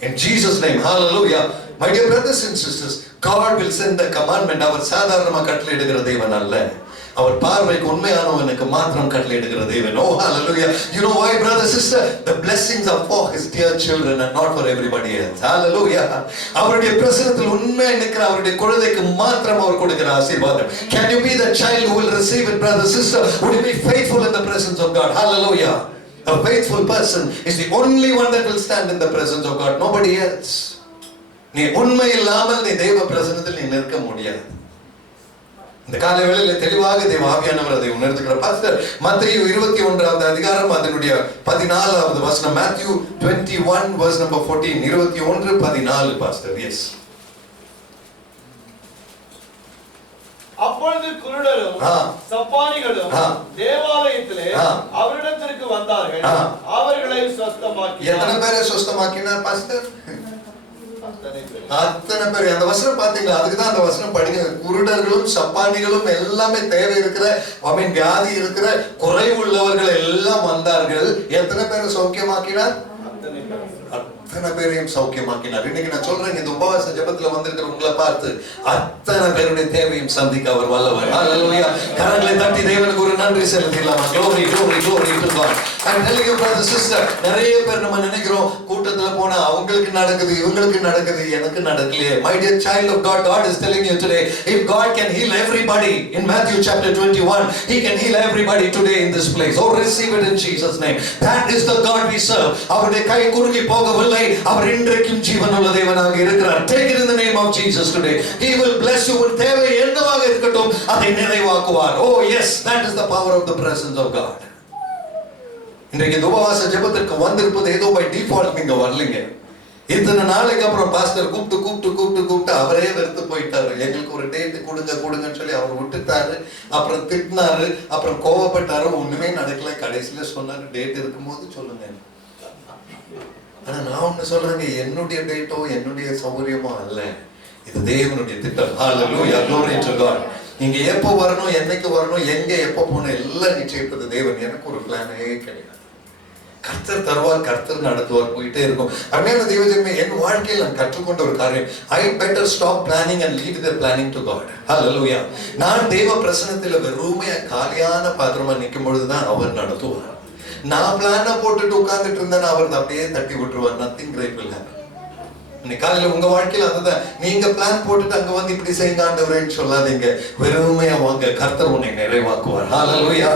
In Jesus' name. Hallelujah. My dear brothers and sisters, God will send the commandment. அவர் சாதாரணமா கட்டளையிடுகிற தேவன் அல்ல. அவர் பார்வைக்கு உண்மையானவனுக்கு மாத்திரம் கட்டளையிடுகிற தேவன். Oh, hallelujah. You know why, brother, sister? The blessings are for his dear children and not for everybody else. Hallelujah. அவருடைய பிரசன்னத்தில் உண்மையாக நிற்கிற அவருடைய குழந்தைக்கு மாத்திரம் அவர் கொடுக்கிற ஆசீர்வாதம். Can you be the child who will receive it, brother, sister? Would you be faithful in the presence of God? Hallelujah. A faithful person is the only one that will stand in the presence of God. Nobody else. நீ உண்மை இல்லாமல் நீ தேவ பிரசன்னத்தில் நீ நிற்க முடியாது. இந்த காலை வேளையில் தெளிவாக தேவ ஆவியானவர் அதை உணர்த்துகிறார். பாஸ்டர், மத்தேயு 21வது அதிகாரம் அதனுடைய 14வது வசனம். Matthew 21 verse number 14. 21:14 pastor. S. அப்பொழுது குருடரும் சப்பானிகளும் தேவாலயத்திலே அவரிடத்திற்கு வந்தார்கள். அவர்களை சுத்தமாக்கினார். எத்தனை பேரை சுத்தமாக்கினார் பாஸ்டர்? அத்தனை பேர். அந்த வசனம் பாத்தீங்களா? அதுக்குதான் அந்த வசனம் படிங்க. குருடர்களும் சப்பானிகளும் எல்லாமே தேவை இருக்கிற வியாதி இருக்கிற குறைவுள்ளவர்கள் எல்லாம் வந்தார்கள். எத்தனை பேரை சௌக்கியமாக்கினார்? அத்தனை பேரையும் சௌக்கியமாக்கினார். இன்னைக்கு நான் சொல்றேன், இந்த உபவாச ஜெபத்துல வந்திருக்கிற உங்களை பார்த்து அத்தனை பேருடைய தேவையும் சந்திக்க அவர் வல்லவர். ஹல்லேலூயா. கரங்களை தட்டி தேவனுக்கு ஒரு நன்றி செலுத்திடலாமா? Glory, glory, glory to God. I'm telling you, brother, sister, நிறைய பேர் நம்ம நினைக்கிறோம் கூட்டத்துல போனா அவங்களுக்கு நடக்குது, இவங்களுக்கு நடக்குது, எனக்கு நடக்கலையே. My dear child of God, God is telling you today, if God can heal everybody in Matthew chapter 21, He can heal everybody today in this place. Oh, receive it in Jesus' name. That is the God we serve. அவருடைய கை குறுகி போகவில்லை. அவர் இன்றைக்கும் ஜீவனுள்ள தேவனாக இருக்கிறார். Take it in the name of Jesus today. He will bless you. உன் தேவை என்னவாக இருக்கட்டும் அதை நிறைவாக்குவார். Oh yes, that is the power of the presence of God. இன்றைக்கு உபவாச ஜெபத்திற்கு வந்திருப்பது ஏதோ பை டிஃபால்ட் நீங்க வரலீங்க. இத்தனை நாளைக்கு அப்புறம் பாஸ்டர் கூப்பிட்டு அவரே வெறுத்து போயிட்டாரு. எங்களுக்கு ஒரு டேட் கொடுங்கன்னு சொல்லி அவர் விட்டுட்டாரு. அப்புறம் திட்டினாரு, அப்புறம் கோவப்பட்டாரு, ஒண்ணுமே நடக்கல. கடைசியில சொன்னாரு டேட் இருக்கும்போது சொல்லுங்க. ஆனா நான் ஒண்ணு சொல்றேங்க, என்னுடைய டேட்டோ என்னுடைய சௌகரியமோ அல்ல, இது தேவனுடைய திட்டம். ஹல்லேலூயா, glory to God. நீங்க எப்போ வரணும், என்னைக்கு வரணும், எங்க எப்போ போகணும் எல்லாம் நிச்சயிப்பது தேவன். எனக்கு ஒரு பிளானே கிடையாது. கர்த்தர் தருவார், கர்த்தர் நடத்துவார், போயிட்டே இருக்கும். அருமையான தேவஜனமே, என் வாழ்க்கையில் நான் கற்றுக்கொண்ட ஒரு காரியம், I better stop planning and leave the planning to God. Hallelujah. நான் தேவ பிரசன்னத்தில் வெறுமையா காலியான பாத்திரமா நிற்கும் பொழுதுதான் அவர் நடத்துவார். நான் பிளான போட்டுட்டு உட்கார்ந்துட்டு இருந்தேன், அவர் அப்படியே தட்டி விட்டுருவார். nothing great will happen. காலையில உங்க வாழ்க்கையில அதுதான், நீங்க பிளான் போட்டுட்டு அங்க வந்து இப்படி செய்யுங்க ஆண்டவரேன்னு சொல்லாதீங்க. வெறுமையா வாங்க, கர்த்தர் உன்னை நிறைவாக்குவார். Hallelujah.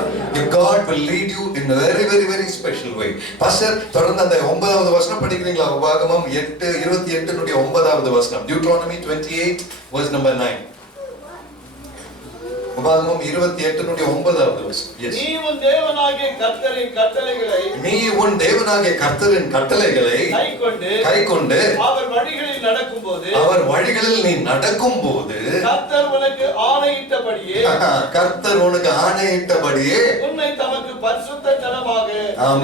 God will lead you in a very very very special way. Pastor தொடர்ந்து அந்த 9வது வசனம் படிக்கிறீங்களா? உபாகமம் 8:28 9வது வசனம். Deuteronomy 28 verse number 9. உபாகமம் 28 9வது வசனம். நீ உன் தேவனாகிய கர்த்தரின் கட்டளைகளை கைக்கொண்டு அவர் வழிகளில் நீ நடக்கும்போது கர்த்தர் உனக்கு ஆணையிட்டபடியே உன்னை தமக்கு பரிசுத்த ஜனமாக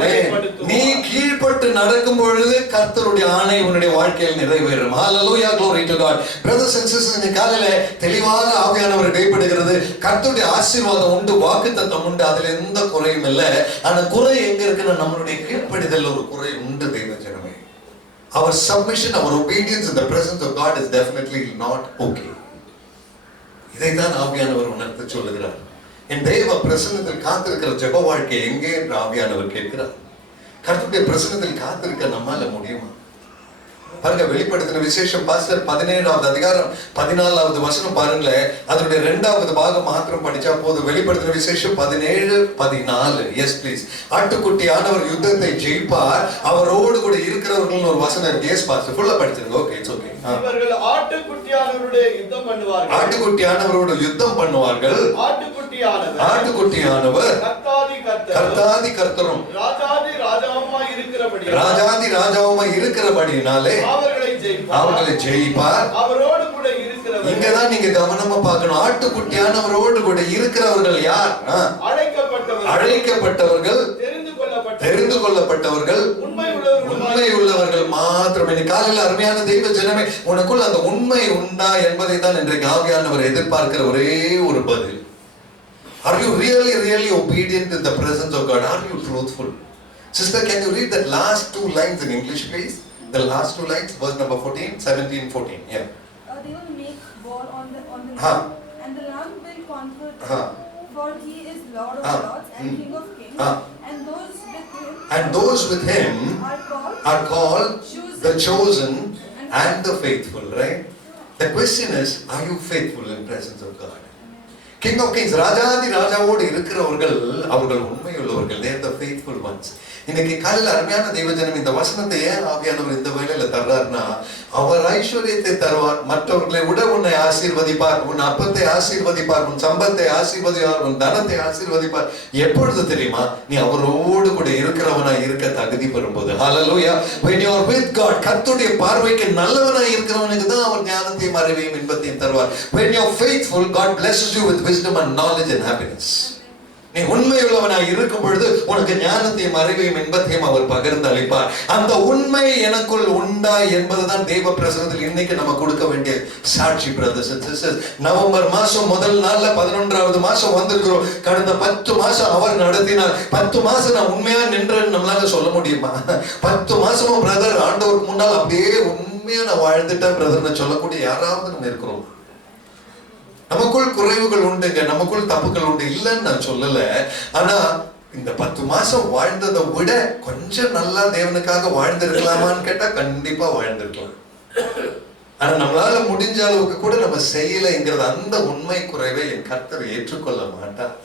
ஏற்படுத்துவார். நீ கீழ்ப்பட்டு நடக்கும் பொழுது கர்த்தருடைய ஆணை உன்னுடைய வாழ்க்கையில் நிறைவேறும். Hallelujah, glory to God. Brothers and sisters, இந்த காலையில தெளிவாக ஆவியானவர் கைப்படுகிறது. கர்த்தருடைய ஆசீர்வாதம் உண்டு, வாக்குத்தத்தம் உண்டு, அதுல எந்த குறையும் இல்லை. ஆனா குறை எங்க இருக்குன்னா நம்மளுடைய கீழ்ப்படிதல் ஒரு குறை உண்டு. தெய்வ ஜனமே, our submission, our obedience in the presence of God is definitely not okay. இதைதான் ஆவியானவர் உணர்த்த சொல்லுகிறார். என் தேவ பிரசன்னத்தில் காத்திருக்கிற ஜெப வாழ்க்கை எங்கே என்று ஆவியானவர் கேட்கிறார். கர்த்தருடைய பிரசன்னத்தில் காத்திருக்க நம்மால முடியுமா? பாருங்க, வெளிப்படுத்தின விசேஷம் பாஸ்டர் 17வது அதிகாரம் 14வது வசனம் பாருங்களேன். அதனுடைய 2வது பாகம் மாத்திரம் படிச்சா போதும். வெளிப்படுத்தின விசேஷம் 17:14. Yes please. ஆட்டுக்குட்டியானவர் யுத்தத்தை ஜெயிப்பார், அவரோடு கூட இருக்கிறவர்கள் ஒரு வசனம் இருக்கு. எஸ் பாஸ்டர், ஃபுல்லா படிச்சிருங்க. Okay, it's okay. இவர்கள் ஆட்டுக்குட்டியானவரோடு யுத்தம் பண்ணுவார்கள். ஆட்டுக்குட்டியானவரோடு யுத்தம் பண்ணுவார்கள். ஆட்டுக்குட்டியானவர் கர்த்தாதி கர்த்தரும் ராஜாதி ராஜாவுமாய் இருக்கிறபடியினாலே அவர்களை ஜெயிப்பார். அவரோடு கூட இருக்கிறவர். இங்கதான் நீங்க கவனமா பார்க்கணும். ஆட்டுக்குட்டியானவரோடு கூட இருக்கிறவர்கள் யார்? அழைக்கப்பட்டவர்கள், தெரிந்து கொள்ளப்பட்டவர்கள், உண்மை உள்ளவர்கள் மாத்திரம். காலையில் அருமையான தெய்வ ஜனமே, உனக்குள் அந்த உண்மை உண்டா என்பதை தான் இன்றைக்கு ஆவியானவர் எதிர்பார்க்கிற ஒரே ஒரு பதில். Are you really obedient in the presence of God? Are you truthful? Sister, can you read that last 2 lines in English, please? The last 2 lines, verse number 14, 17, 14. Yeah. They will make war on the Lamb, and the Lamb will conquer them, for he is Lord of Lords and King of Kings, and those with him are called the chosen and the faithful. Right? The question is, are you faithful in presence of God? King of Kings, ராஜாதி ராஜாவோடு இருக்கிறவர்கள் அவர்கள் உண்மையுள்ளவர்கள். They are the faithful ones. இன்னைக்கு காலையில் அருமையான தெய்வஜனம் இந்த வசனத்தை ஏன் ஆவியானவர் இந்த வேளையில தர்றாருன்னா, அவர் ஐஸ்வர்யத்தை தருவார், மற்றவர்களை விட உன்னை ஆசீர்வதிப்பார், உன் அப்பத்தை ஆசீர்வதிப்பார், உன் சம்பத்தை ஆசீர்வதிப்பார், உன் தனத்தை ஆசீர்வதிப்பார். எப்பொழுது தெரியுமா? நீ அவரோடு கூட இருக்கிறவனா இருக்க தகுதி பெறும்போது. Hallelujah. When you are with God, கர்த்தருடைய பார்வைக்கு நல்லவனாய் இருக்கிறவனுக்கு தான் அவர் ஞானத்தையும் அறிவையும் இன்பத்தையும் தருவார். When you are faithful, God blesses you with wisdom and knowledge and happiness. நீ உண்மையுள்ளவனாய் இருக்கும் பொழுது உனக்கு ஞானத்தையும் அறிவையும் இன்பத்தையும் அவர் பகிர்ந்து அளிப்பார். அந்த உண்மை எனக்குள் உண்டா என்பதுதான் தெய்வ பிரசன்னத்தில் இன்னைக்கு நம்ம கொடுக்க வேண்டிய சாட்சி. பிரதர்ஸ் அண்ட் சிஸ்டர்ஸ், நவம்பர் மாசம் முதல் நாள்ல 11வது மாசம் வந்திருக்கிறோம். கடந்த 10 மாசம் அவர் நடத்தினார். 10 மாசம் நான் உண்மையா நின்றேன்னு நம்மளால சொல்ல முடியுமா? 10 மாசமும் பிரதர் ஆண்டவருக்கு முன்னால் அப்படியே உண்மையா நான் வாழ்ந்துட்டேன் பிரதர்னு சொல்லக்கூடிய யாராவது நம்ம இருக்கிறோம்? நமக்குள் குறைவுகள் உண்டுங்க, நமக்குள் தப்புகள் உண்டு, இல்லைன்னு நான் சொல்லல. ஆனா இந்த 10 மாசம் வாழ்ந்ததை விட கொஞ்சம் நல்லா தேவனுக்காக வாழ்ந்திருக்கலாமான்னு கேட்டா கண்டிப்பா வாழ்ந்திருக்கலாம். ஆனா நம்மளால முடிஞ்ச அளவுக்கு கூட நம்ம செய்யலைங்கிறது அந்த உண்மை குறைவை என் கர்த்தர் ஏற்றுக்கொள்ள மாட்டார்.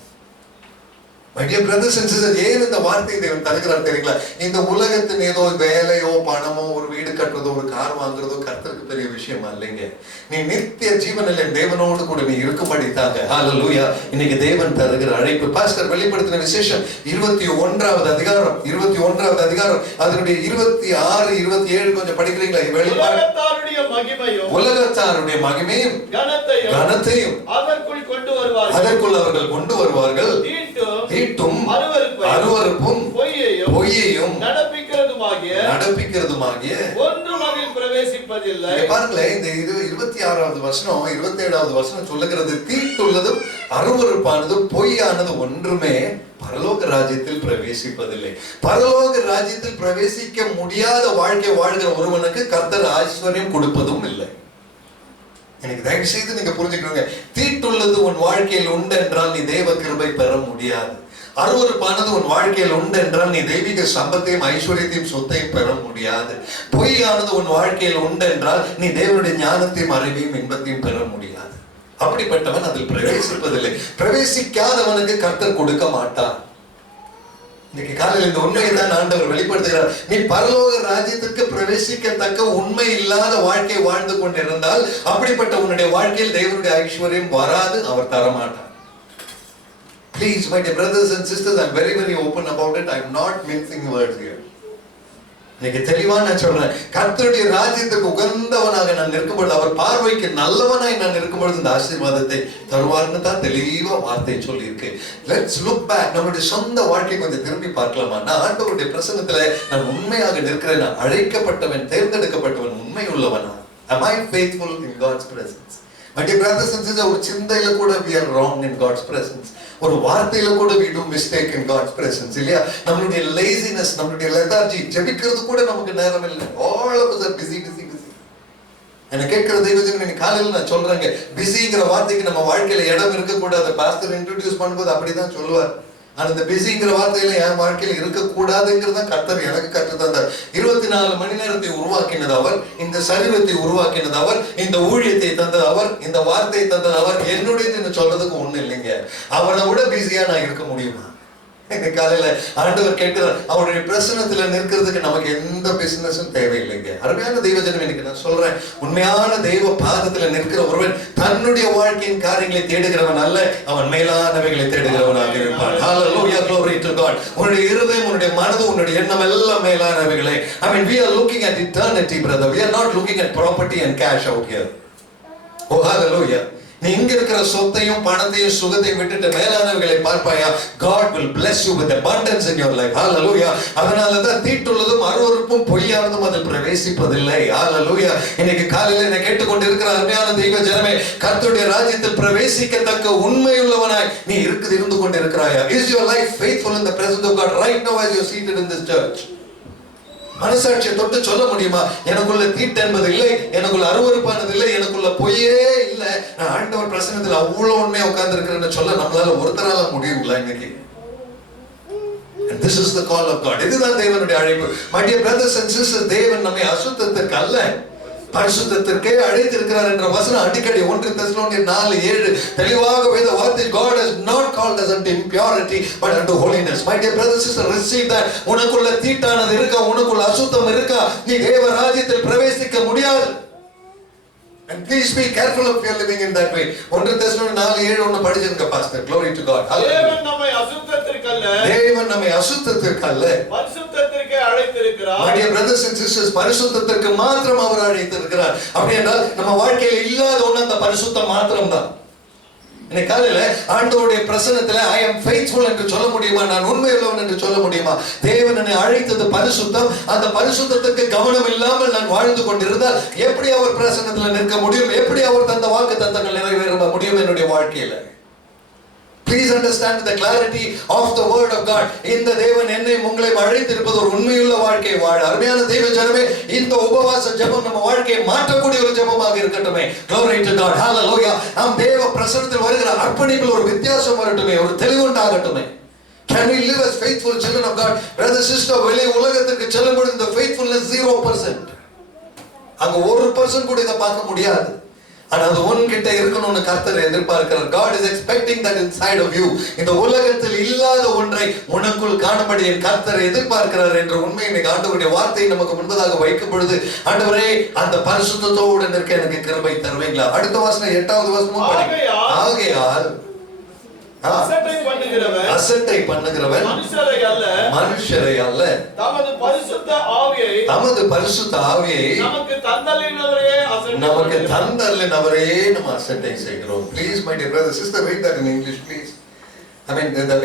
My dear brothers and sisters, ஏன் இந்த வார்த்தை தேவன் தருகிறார் தெரியுங்களா? இந்த உலகத்தின் ஏதோ வேலையோ பணமோ ஒரு வீடு கட்டுறதோ ஒரு கார் வாங்குறதோ கர்த்தருக்கு பெரிய விஷயமா இல்லைங்க. நீ நித்திய ஜீவனில் தேவனோடு கூட நீ இருக்கும்படி தாங்க. ஹல்லேலூயா. இன்னைக்கு தேவன் தருகிற அழைப்பு. பாஸ்டர் வெளிப்படுத்தின விசேஷம் 21வது அதிகாரம், 21வது அதிகாரம் அதனுடைய 26, 27 கொஞ்சம் படிக்கிறீங்களா? உலகத்தாருடைய மகிமையும் உலகத்தாருடைய மகிமையும் கனத்தையும் அதற்குள் கொண்டு வருவார்கள். அதற்குள் அவர்கள் கொண்டு வருவார்கள். தீட்டும் அருவருப்பும் பொய்யையும் நடப்பிக்கிறதுமாகிய ஒன்றும் அதில் பிரவேசிப்பதில்லை. பாருங்களேன், இந்த 26வது வசனம் 27வது வசனம் சொல்லுகிறது, தீட்டுள்ளதும் அருவருப்பானதும் பொய்யானது ஒன்றுமே பரலோக ராஜ்யத்தில் பிரவேசிப்பதில்லை. பரலோக ராஜ்யத்தில் பிரவேசிக்க முடியாத வாழ்க்கை வாழ்கிற ஒருவனுக்கு கர்த்தர் ஐஸ்வர்யம் கொடுப்பதும் இல்லை. எனக்கு தயவு செய்து நீங்க புரிஞ்சுக்கணுங்க. தீட்டுள்ளது உன் வாழ்க்கையில் உண்டு என்றால் நீ தேவ கிருபை பெற முடியாது. அருவருப்பானது உன் வாழ்க்கையில் உண்டு என்றால் நீ தெய்வீக சம்பத்தையும் ஐஸ்வர்யத்தையும் சொத்தையும் பெற முடியாது. பொய்யானது உன் வாழ்க்கையில் உண்டு என்றால் நீ தேவனுடைய ஞானத்தையும் அறிவையும் இன்பத்தையும் பெற முடியாது. அப்படிப்பட்டவன் அதில் பிரவேசிப்பதில்லை. பிரவேசிக்காதவனுக்கு கர்த்தர் கொடுக்க மாட்டார். இன்னைக்கு காலையில் இந்த உண்மையை தான் ஆண்டவர் வெளிப்படுத்துகிறார். நீ பரலோக ராஜ்யத்திற்கு பிரவேசிக்கத்தக்க உண்மை இல்லாத வாழ்க்கை வாழ்ந்து கொண்டிருந்தால் அப்படிப்பட்ட உன்னுடைய வாழ்க்கையில் தேவனுடைய ஐஸ்வர்யம் வராது, அவர் தரமாட்டார். Please, my dear brothers and sisters, I'm very, very open about it. I'm not mincing words here. இன்னைக்கு தெளிவா நான் சொல்றேன், கர்த்தருடைய ராஜ்யத்துக்கு உகந்தவனாக நான் இருக்கும்பொழுது, அவர் பார்வைக்கு நல்லவனாய் நான் இருக்கும்பொழுது இந்த ஆசீர்வாதத்தை தருவார்னு தான் தெளிவா வார்த்தை சொல்லி இருக்கு. Let's look back. நம்மளுடைய சொந்த வாழ்க்கை கொஞ்சம் திரும்பி பார்க்கலாமா? நான் ஆண்டவருடைய பிரசன்னத்துல நான் உண்மையாக நிற்கிறேன், நான் அழைக்கப்பட்டவன், தேர்ந்தெடுக்கப்பட்டவன், உண்மை உள்ளவனா? Am I faithful in God's presence? My dear brothers and sisters, ஒரு சிந்தையில கூட we are wrong in God's presence. ஒரு வார்த்தையில கூட we do mistake in God's presence. இல்லையா? நம்மளுடைய laziness, நம்மளுடைய lethargy, ஜெபிக்கிறது கூட நமக்கு நேரம் இல்லை. All of us are busy. என்ன கேட்கிற தெய்வஜனமே, நீ காலையில் நான் சொல்றேங்க, பிஸிங்கிற வார்த்தைக்கு நம்ம வாழ்க்கையில இடம் இருக்கக்கூடாது. பாஸ்டர் இன்ட்ரோடியூஸ் பண்ணும்போது அப்படிதான் சொல்லுவார். ஆனா இந்த பிஸிங்கிற வார்த்தையில என் வாழ்க்கையில இருக்கக்கூடாதுங்கிறத கர்த்தர் எனக்கு கற்று தந்தார். 24 மணி நேரத்தை உருவாக்கினது அவர், இந்த சரீரத்தை உருவாக்கினது அவர், இந்த ஊழியத்தை தந்தது அவர், இந்த வார்த்தையை தந்தது அவர். என்னுடையது சொல்றதுக்கு ஒண்ணு இல்லைங்க. அவனை விட பிஸியா நான் இருக்க முடியுமா? காலையில ஆண்டவர் கேட்கிறார், அவருடைய பிரசன்னத்துல நிற்கிறதுக்கு நமக்கு எந்த பிசினஸும் தேவையில்லைங்க. அருமையான தெய்வஜனம், இன்னைக்கு நான் சொல்றேன், உண்மையான தெய்வ பாதத்துல நிற்கிற ஒருவன் தன்னுடைய வாழ்க்கையின் காரியங்களை தேடுகிறவன் அல்ல, அவன் மேலானவைகளை தேடுகிறவனாக இருப்பான். Hallelujah, glory to God. உன்னுடைய இருதயம், உன்னுடைய மனது, உன்னுடைய எண்ணம் எல்லாம் மேலானவைகளே. I mean, we are looking at eternity, brother. We are not looking at property and cash out here. Oh, hallelujah. நீ இங்க இருக்கிற சொத்தையும் பணத்தையும் சுகத்தையும் விட்டுட்டு மேலானவைகளை பார்ப்பாயா? God will bless you with abundance in your life. Hallelujah. அதனாலதான் தீட்டுள்ளதும் அருவருப்பும் பொய்யானதும் அதில் பிரவேசிப்பதில்லை. Hallelujah. இன்னைக்கு காலையில என்னை கேட்டுக்கொண்டு இருக்கிற அருமையான தெய்வ ஜனமே, கர்த்தருடைய ராஜ்யத்தில் பிரவேசிக்கத்தக்க உண்மையுள்ளவனாய் நீ இருந்து கொண்டு இருக்கிறாயா? Is your life faithful in the presence of God right now as you are seated in this church? மனசாட்சியை தொட்டு சொல்ல முடியுமா, எனக்குள்ள தீட்டு என்பது இல்லை, எனக்குள்ள அருவருப்பானது இல்லை, எனக்குள்ள பொய்யே இல்லை, நான் ஆண்டவர் பிரசன்னத்தில் அவ்வளவு உண்மையா உட்கார்ந்து இருக்கிறேன்னு சொல்ல நம்மளால ஒருத்தரால முடியுங்களா இன்னைக்கு? And this is the call of God. இதுதான் தேவனுடைய அழைப்பு. My dear brothers and sisters, தேவன் நம்மை அசுத்தத்திற்கு அல்ல பரிசுத்தத்திற்கே அழைத்திருக்கிறார் என்ற வசனம் அடிக்கடி 1 தெசலோனியர் 4:7 தெளிவாக வேத வார்த்தை, God has not called us unto impurity but unto holiness. My dear brothers and sisters, receive that. உனக்குள்ள தீட்டானது இருக்கா, உனக்குள்ள அசுத்தம் இருக்கா, நீ தேவ ராஜ்யத்தில் பிரவேசிக்க முடியாது. And please be careful if you are living in that way. 1 தெசலோனியர் 4:7 ஒன்னு படிச்சிருங்க பாஸ்டர். Glory to God. தேவன் நம்மை அசுத்தத்திற்கு அல்ல, தேவன் நம்மை அசுத்தத்திற்கு அல்ல, பரிசுத்தத்திற்கு அழைத்திருக்கிறார். My dear brothers and sisters, பரிசுத்தத்திற்கு மாத்திரம் அவர் அழைத்திருக்கிறார். அப்படி என்றால் நம்ம வாழ்க்கையில இல்லாத ஒண்ணு அந்த பரிசுத்தம் மாத்திரம் தான். இன்னைக்கு காலையில ஆண்டவருடைய பிரசன்னத்துல I am faithful என்று சொல்ல முடியுமா? நான் உண்மையுள்ளவன் என்று சொல்ல முடியுமா? தேவன் என்னை அழைத்தது பரிசுத்தம். அந்த பரிசுத்தத்துக்கு கவனம் இல்லாமல் நான் வாழ்ந்து கொண்டிருந்தால் எப்படி அவர் பிரசன்னத்துல நிற்க முடியும்? எப்படி அவர் தந்த வாக்கு தத்தங்கள் நிறைவேற முடியும் என்னுடைய வாழ்க்கையில? Please understand the clarity of the word of God. இந்த தேவன் என்னை உங்களை அழைத்திருப்பது ஒரு உண்மையுள்ள வாழ்க்கை வாழ. அருமையான தெய்வ ஜனமே, இந்த உபவாச ஜெபம் நம்ம வாழ்க்கையை மாற்றக்கூடிய ஒரு ஜெபமாக இருக்கட்டுமே. Glory to God. Hallelujah. நாம் தேவ பிரசன்னத்தில் வருகிற அர்ப்பணிப்பில் ஒரு வித்தியாசம் வரட்டுமே, ஒரு தெளிவுண்டாகட்டுமே. Can we live as faithful children of God? Brother, sister, வெளி உலகத்திற்கு செல்லும்போது இந்த faithfulness 0%. அங்க 1% கூட இதை பார்க்க முடியாது. ஆனா அது உன்கிட்ட இருக்கணும்னு கர்த்தர் எதிர்பார்க்கிறார். God is expecting that inside of you. இந்த உலகத்தில் இல்லாத ஒன்றை உனக்குள் காணும்படி என் கர்த்தர் எதிர்பார்க்கிறார் என்ற உண்மை இன்னைக்கு ஆண்டவருடைய வார்த்தை நமக்கு முன்பதாக வைக்கும் பொழுது, ஆண்டவரே அந்த பரிசுத்தத்தோடு நிற்க எனக்கு கிருபை தருவீங்களா? அடுத்த வசனம் 8வது வசனமும் ஆகையால் அசட்டை பண்ணுகிறவன் மனுஷரை அல்ல தமது பரிசுத்த ஆவியை நமக்கு தந்தல்லினவரே நம்ம அசட்டை செய்கிறோம். Please my dear brother sister, read that in English please. I mean the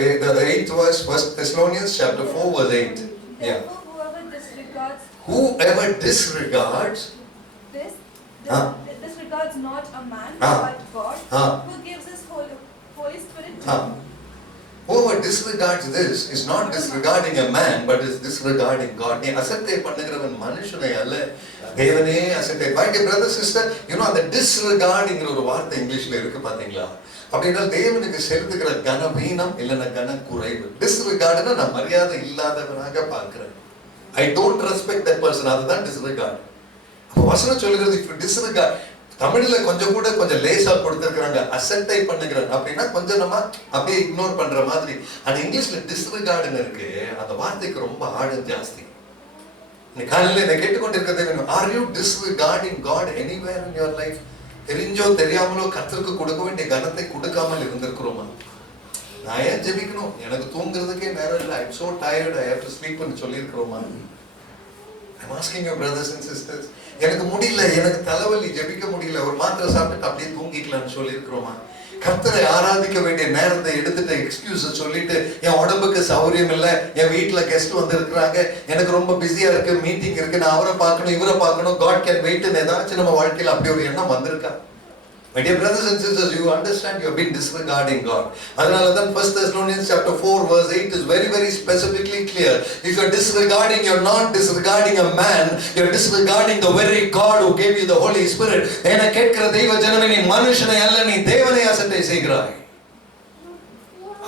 8th verse, 1 Thessalonians chapter 4 verse 8. Yeah. Whoever disregards disregards not a man but God who gives his Holy Spirit to him. Whoever disregards this is not disregarding a man but is disregarding God. நீ அசட்டை பண்ணுகிறவன் மனுஷனை அல்ல, தேவனே அசட்டை. My dear brother sister, you know அந்த disregardingற ஒரு வார்த்தை இங்கிலீஷ்ல இருக்கு பாத்தீங்களா? அப்படின்னா தேவனுக்கு செலுத்துகிற கனவீனம் இல்லைன்னா கன குறைவு. டிஸ்ரிகார்டுனா நான் மரியாதை இல்லாதவனாக பார்க்கிறேன். I don't respect that person. அதுதான் disregard. அப்ப வசனம் சொல்லுகிறது if you disregard, தமிழ்ல கொஞ்சம் லேசா கொடுத்திருக்காங்க அசட்டை பண்ணுகிறேன் அப்படின்னா கொஞ்சம் நம்ம அப்படியே இக்னோர் பண்ற மாதிரி. ஆனா இங்கிலீஷ்ல டிஸ்ரிகார்டுன்னு இருக்கு, அந்த வார்த்தைக்கு ரொம்ப ஆழம் ஜாஸ்தி. நீ காலையில இதை கேட்டுக்கொண்டிருக்கிறது, are you disregarding God anywhere in your life? தெரிஞ்சோ தெரியாமலோ கர்த்தருக்கு கொடுக்க வேண்டிய கனத்தை கொடுக்காமல் இருந்திருக்கிறோமா? நான் ஏன் ஜெபிக்கணும், எனக்கு தூங்குறதுக்கே நேரம் இல்லை, I am so tired, I have to sleep ன்னு சொல்லியிருக்கிறோமா? I'm asking you brothers and sisters, எனக்கு முடியல, எனக்கு தலைவலி, ஜெபிக்க முடியல, ஒரு மாத்திரை சாப்பிட்டு அப்படியே தூங்கிக்கலாம்னு சொல்லியிருக்கிறோமா? கர்த்தரை ஆராதிக்க வேண்டிய நேரத்தை எடுத்துட்டு எக்ஸ்கியூஸ் சொல்லிட்டு என் உடம்புக்கு சௌரியம் இல்லை, என் வீட்டுல கெஸ்ட் வந்து இருக்கிறாங்க, எனக்கு ரொம்ப பிஸியா இருக்கு, மீட்டிங் இருக்கு, நான் அவரை பார்க்கணும் இவரை பார்க்கணும், God can wait ன்னு ஏதாச்சும் நம்ம வாழ்க்கையில அப்படி ஒரு எண்ணம் வந்திருக்கா? My dear brothers and sisters, you understand you have been disregarding God. அதனால தான் 1 Thessalonians chapter 4 verse 8 is very very specifically clear. If you are disregarding, you are not disregarding a man, you are disregarding the very God who gave you the Holy Spirit. என கேட்கிற தெய்வ ஜனமே, நீ மனுஷனை அல்ல, நீ தேவனை அசட்டை செய்கிறாய்.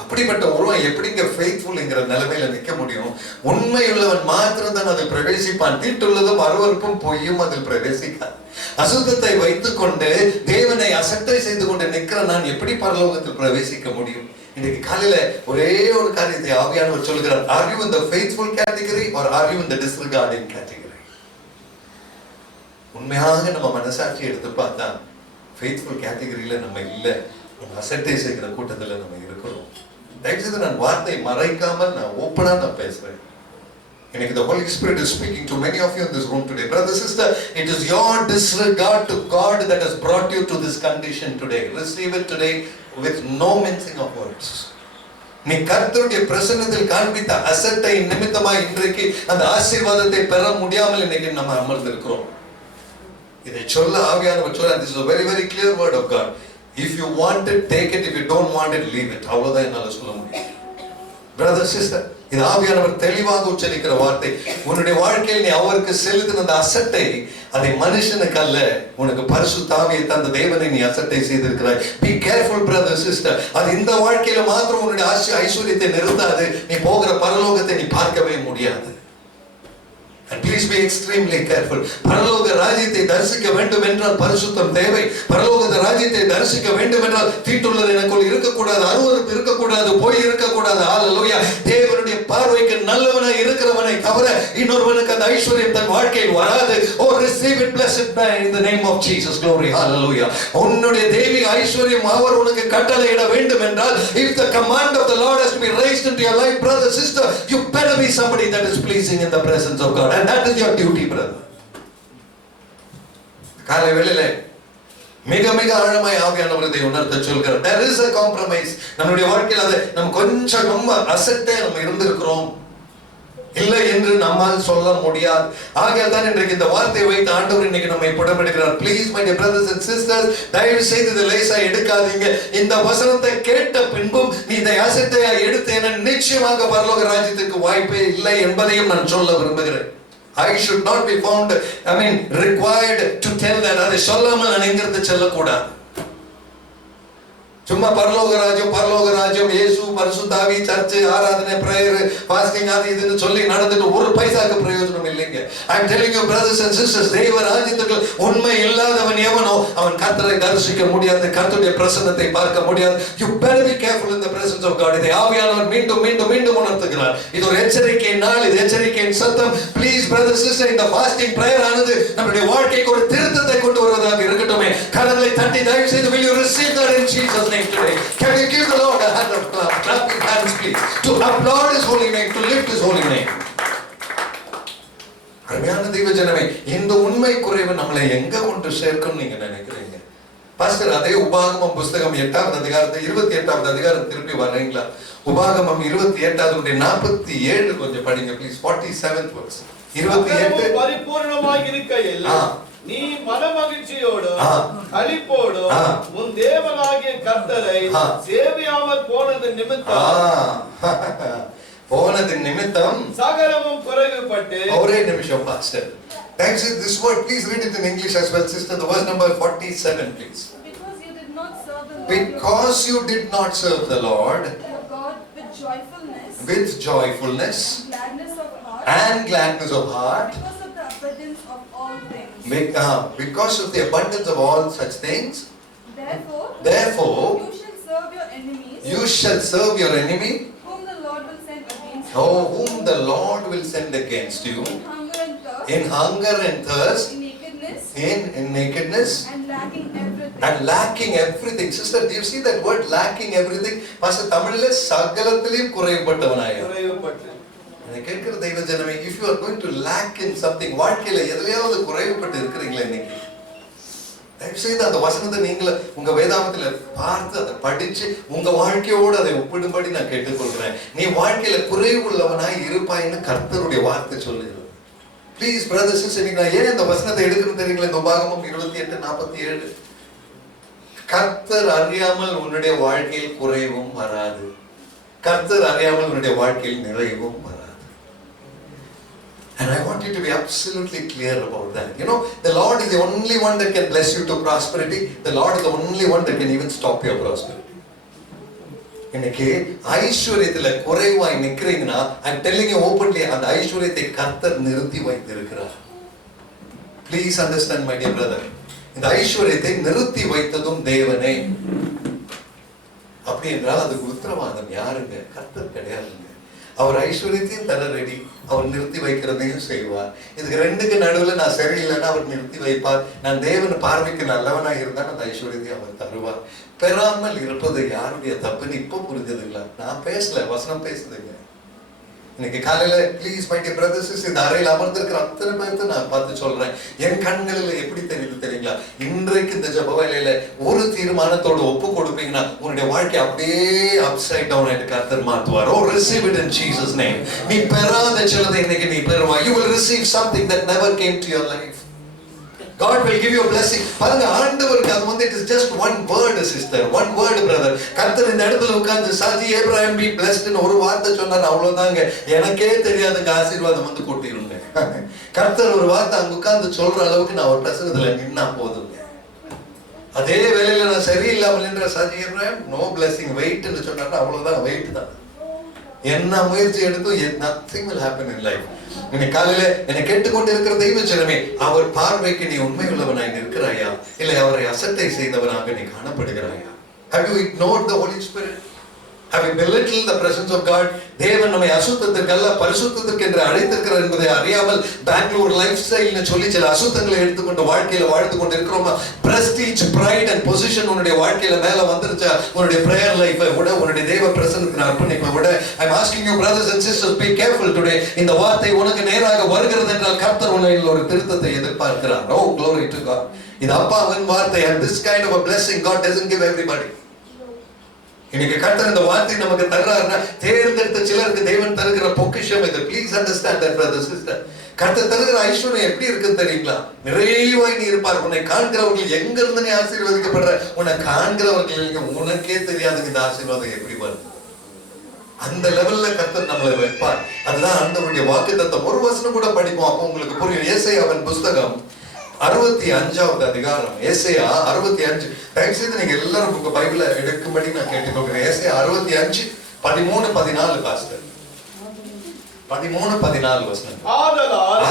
அப்படிப்பட்ட உருவம் எப்படிங்க ஃபெய்த்ஃபுல்ங்கிற நிலைமையில நிக்க முடியும்? உண்மையுள்ளவன் மாத்திரம் தான் அதில் பிரவேசிப்பான். தீட்டுள்ளதும் அருவருப்பும் பொய்யும் அதில் பிரவேசிக்கான். அசுத்தத்தை வைத்துக் கொண்டு தேவனை அசட்டை செய்து கொண்டு நிற்கிற நான் எப்படி பரலோகத்தில் பிரவேசிக்க முடியும்? இன்னைக்கு காலையில ஒரே ஒரு காரியத்தை ஆவியானவர் சொல்கிறார். Are you in the faithful category or are you in the disregarding category? உண்மையாக நம்ம மனசாட்சி எடுத்து பார்த்தா ஃபெய்த்ஃபுல் கேட்டகரியில நம்ம இல்ல, நம்ம அசட்டை செய்கிற கூட்டத்துல நம்ம இருக்கிறோம். தயவுசெய்து நான் வார்த்தை மறைக்காமல் நான் ஓப்பனா நான் பேசுறேன். And the Holy Spirit is speaking to many of you in this room today. Brother, sister, it is your disregard to God that has brought you to this condition today. Receive it today with no mincing of words. நீ கர்த்தருடைய பிரசன்னத்தில் காண்பித்த அசட்டை நிமித்தமாய் இன்றைக்கு அந்த ஆசீர்வாதத்தை பெற முடியாமல் இன்னைக்கு நம்ம அமர்ந்திருக்கிறோம். இதை சொல்ல ஆவியானவர் சொல்ல, this is a very very clear word of God. If you want it, take it. If you don't want it, leave it. அவ்வளவுதான் என்னால சொல்ல முடியும். Brother, sister, இது ஆவியானவர் தெளிவாக உச்சரிக்கிற வார்த்தை. உன்னுடைய வாழ்க்கையில் நீ அவருக்கு செலுத்தின அந்த அசட்டை, அதை மனுஷனுக்கு அல்ல, உனக்கு பரிசுத்த ஆவியை தந்த தேவனை நீ அசட்டை செய்திருக்கிறாய். Be careful brother, sister. அது இந்த வாழ்க்கையில மாத்திரம் உன்னுடைய ஐஸ்வர்யத்தை நிறுத்தாது. நீ போகிற பரலோகத்தை நீ பார்க்கவே முடியாது. And please be extremely careful. பரலோக ராஜ்யத்தை தரிசிக்க வேண்டும் என்றால் பரிசுத்தம் தேவை. பரலோக ராஜ்யத்தை தரிசிக்க வேண்டும் என்றால் தீட்டுள்ளது எனக்குள் இருக்கக்கூடாது, அருவருப்பு இருக்கக்கூடாது, பொய் இருக்கக்கூடாது. ஹல்லேலூயா. தேவனுடைய பார்வைக்கு நல்லவனாய் இருக்கிறவனை தவிர இன்னொருவனுக்கு அந்த ஐஸ்வர்யம் தன் வாழ்க்கையில் வராது. Oh, receive it, blessed man, in the name of Jesus. Glory, hallelujah. உன்னுடைய தெய்வீக ஐஸ்வர்யம் அவர் உனக்கு கட்டளையிட வேண்டும் என்றால், if the command of the Lord has to be raised into your life, brother, sister, you better be somebody that is pleasing in the presence of God. And that is your duty, brother. காலை வேளையிலே மிக மிக ஆழமாய் ஆவியானவர் இதை உணர்த்த சொல்கிறார். There is a compromise. நம்முடைய வாழ்க்கையில் அதை நம்ம கொஞ்சம் ரொம்ப அசட்டே நம்ம இருந்திருக்கிறோம், இல்லை என்று நம்மால் சொல்ல முடியாது. ஆகையால் தான் இன்றைக்கு இந்த வார்த்தையை வைத்து ஆண்டவர் இன்னைக்கு நம்மை புடமிடுகிறார். Please my dear brothers and sisters, தயவு செய்து இதை லேசா எடுக்காதீங்க. இந்த வசனத்தை கேட்ட பின்பும் நீ இதை அசட்டையா எடுத்தேன நிச்சயமாக பரலோக ராஜ்யத்துக்கு வாய்ப்பே இல்லை என்பதையும் நான் சொல்ல விரும்புகிறேன். I should not be found, required to tell that. அதை சொல்லாமல் நான் எங்கிருந்து செல்லக்கூடாது. சும்மா பரலோக ராஜ்யம் இயேசு பரிசுத்தாவி சர்ச் ஆராதனை பிரேயர் ஃபாஸ்டிங் அது இதுன்னு சொல்லி நடந்துட்டு ஒரு பைசாக்கு பிரயோஜனம் இல்லைங்க. I am telling you brothers and sisters, தேவ ராஜ்யத்துக்குள் உண்மை இல்லாதவன் எவனோ அவன் கர்த்தரை தரிசிக்க முடியாது, கர்த்தருடைய பிரசன்னத்தை பார்க்க முடியாது. You better be careful in the presence of God. இதை ஆவியானவர் மீண்டும் மீண்டும் மீண்டும் உணர்த்துகிறார். இது ஒரு எச்சரிக்கையின் நாள், இது எச்சரிக்கையின் சத்தம். ப்ளீஸ் பிரதர்ஸ் சிஸ்டர், இந்த ஃபாஸ்டிங் பிரேயர் ஆனது நம்முடைய வாழ்க்கைக்கு ஒரு திருத்தத்தை கொண்டு வருவதாக இருக்கட்டுமே. கரங்களை தட்டி தயவு செய்து will you receive that in Jesus name today? Can you give the Lord a hand of clap? Clap your hands please. To applaud his holy name, to lift his holy name. அருமையான தெய்வ ஜனமே, இந்த உண்மை குறைவு நம்மளை எங்க கொண்டு சேர்க்கும் நீங்க நினைக்கிறீங்க? பாஸ்டர், அதே உபாகமம் புஸ்தகம் 8வது அதிகாரத்தை 28வது அதிகாரம் திருப்பி வர்றீங்களா? உபாகமம் 28வது 47 கொஞ்சம் படிங்க ப்ளீஸ். 47th verse 28. பரிபூர்ணமாக இருக்கையில் நீ மனமகிழ்ச்சியோடு களிப்போடு உன் தேவனாகிய கர்த்தரை சேவியாமல் போனது நிமித்தம் சகலமும் குறைவுபட்டு. ஒரே நிமிஷம் pastor. Thanks you. This word please read it in English as well sister. The verse number 47 please. Because you did not serve the Lord. Because you did not serve the Lord. Your God with joyfulness. With joyfulness. Gladness of heart. And gladness of heart. Because of the abundance of all things. Because of the abundance of all such things. Therefore. You shall serve your enemies. You shall serve your enemy. Whom the Lord will send against you. Oh, whom the Lord will send against you. In hunger and thirst. In nakedness. In nakedness. And lacking everything. And lacking everything. Sister, do you see that word lacking everything? Pastor, தமிழிலே சகலத்திலும் குறைபட்டவனாய். நான் கேட்கிற தெய்வ ஜனமே, if you are going to lack in something, வாழ்க்கையில எதிலையாவது குறைபட்டு இருக்கிறீங்களா இன்னைக்கு? தயவு செய்து அந்த வசனத்தை நீங்கள உங்க வேதாகமத்துல பார்த்து அதை படிச்சு உங்க வாழ்க்கையோடு அதை ஒப்பிடும்படி நான் கேட்டுக்கொள்கிறேன். நீ வாழ்க்கையில குறைவுள்ளவனாய் இருப்பாயின்னு கர்த்தருடைய வார்த்தை சொல்லுகிறது. ப்ளீஸ் பிரதர்ஸ் சிஸ்டர், நான் ஏன் இந்த வசனத்தை எடுக்கணும் தெரியுங்களா? இந்த உபாகமம் 28:47 கர்த்தர் அறியாமல் உன்னுடைய வாழ்க்கையில் குறைவும் வராது, கர்த்தர் அறியாமல் உன்னுடைய வாழ்க்கையில் நிறைவும் வராது. And I want you to be absolutely clear about that. You know, the Lord is the only one that can bless you to prosperity. The Lord is the only one that can even stop your prosperity. இன்னைக்கு ஐஸ்வரியத்துல குறைவாய் நிக்கிறீங்கன்னா, I am telling you openly, அந்த ஐஸ்வரியத்தை கர்த்தர் நிறுத்தி வைத்திருக்கிறார். Please understand my dear brother. இந்த ஐஸ்வரியத்தை நிறுத்தி வைத்ததும் தேவனே. அப்படி என்றால் அதுக்கு உத்தரவாதம் யாருங்க? கர்த்தர் கிடையாதுங்க. அவர் ஐஸ்வரியத்தையும் தர ரெடி, அவர் நிறுத்தி வைக்கிறதையும் செய்வார். இதுக்கு ரெண்டுக்கு நடுவில் நான் சரியில்லைன்னா அவர் நிறுத்தி வைப்பார். நான் தேவன் பார்வைக்கு நல்லவனாக இருந்தால் அந்த ஐஸ்வரியத்தை அவர் தருவார். பெறாமல் இருப்பது யாருடைய தப்புன்னு இப்போ புரிஞ்சதுங்களா? நான் பேசல, வசனம் பேசுதுங்க. இன்னைக்கு காலையில ப்ளீஸ் மை டியர் பிரதர்ஸ் இந்த அறையில் அமர்ந்திருக்கிற அத்தனை பேர்த்து நான் பார்த்து சொல்றேன், என் கண்களில் எப்படி தெரியுது தெரியுங்களா? இன்றைக்கு இந்த ஜெப வேளையில ஒரு தீர்மானத்தோடு ஒப்பு கொடுப்பீங்கன்னா உன்னுடைய வாழ்க்கை அப்படியே அப்சைட் டவுன் ஆயிட்டு கர்த்தர் மாத்துவார். Oh, receive it in Jesus name. நீ பெறாத சிலதை இன்னைக்கு நீ பெறுவாய். You will receive something that never came to your life. God will give you a blessing. பாருங்க, ஆண்டவருக்கு அது வந்து it is just one word sister, one word brother. கர்த்தர் இந்த இடத்துல உட்கார்ந்து சாதி ஏப்ரஹாம் be blessed ன்னு ஒரு வார்த்தை சொன்னார், அவ்வளவுதாங்க. எனக்கே தெரியாதுங்க ஆசீர்வாதம் வந்து கொட்டிருங்க. கர்த்தர் ஒரு வார்த்தை அங்க உட்கார்ந்து சொல்ற அளவுக்கு நான் ஒரு பிரசங்கத்துல நின்னா போதுங்க. அதே வேளையில நான் சரியில்லாமல் என்ற சாதி ஏப்ரஹாம் no blessing wait ன்னு சொன்னார், அவ்வளவுதான், வெயிட் தான். என்ன முயற்சி எடுத்தும் nothing will happen in life. இன்னைக்கு காலையில என்னை கேட்டுக்கொண்டு இருக்கிற தெய்வ ஜனமே, அவர் பார்வைக்கு நீ உண்மை உள்ளவனாய் இருக்கிறாயா, இல்லை அவரை அசட்டை செய்தவனாக நீ காணப்படுகிறாயா? Have you ignored the Holy Spirit? Have you belittled the presence of God? தேவன் நம்மை அசுத்தத்திற்கு அல்ல பரிசுத்தத்திற்கு என்று அழைத்திருக்கிறார் என்பதை அறியாமல் பெங்களூர் லைஃப் ஸ்டைல்னு சொல்லி சில அசுத்தங்களை எடுத்துக்கொண்டு வாழ்க்கையில வாழ்ந்து கொண்டு இருக்கிறோமா? பிரஸ்டீஜ், பிரைட் அண்ட் பொசிஷன் உன்னுடைய வாழ்க்கையில மேல வந்துருச்சா? உன்னுடைய பிரேயர் லைஃபை விட, உன்னுடைய தேவ பிரசன்னத்தின் அர்ப்பணிப்பை விட, I'm asking you brothers and sisters, be careful today. இந்த வார்த்தை உனக்கு நேராக வருகிறது என்றால் கர்த்தர் உன்னில் ஒரு திருத்தத்தை எதிர்பார்க்கிறார். Oh, glory to God. இது அப்பாவின் வார்த்தை, and this kind of a blessing God doesn't give everybody. இன்னைக்கு கர்த்தர் இந்த வார்த்தை நமக்கு தர்றாருன்னா தேர்ந்தெடுத்த சிலருக்கு தேவன் தருகிற பொக்கிஷம் இது. Please understand that brother sister. கர்த்தர் தருகிற ஐஸ்வர்யம் எப்படி இருக்குன்னு தெரியுங்களா? நிறைவாய் நீ இருப்பார். உன்னை காண்கிறவர்கள் எங்க இருந்து நீ ஆசீர்வதிக்கப்படுற, உன்னை காண்கிறவர்கள் உனக்கே தெரியாதுங்க இந்த ஆசீர்வாதம் எப்படி வருது. அந்த லெவல்ல கர்த்தர் நம்மளை வைப்பார். அதுதான் ஆண்டவருடைய வாக்குத்தத்தம். ஒரு வசனம் கூட படிப்போம், அப்போ உங்களுக்கு புரியும். ஏசாயாவின் புஸ்தகம் 65வது அதிகாரம், ஏசாயா 65. தயவு செய்து நீங்க எல்லாரும் உங்க பைபிளை எடுக்கும்படி நான் கேட்டுக்கொள்கிறேன். ஏசாயா 65 13 14 பாஸ்டர். 13 14 வசனம். ஆதலால்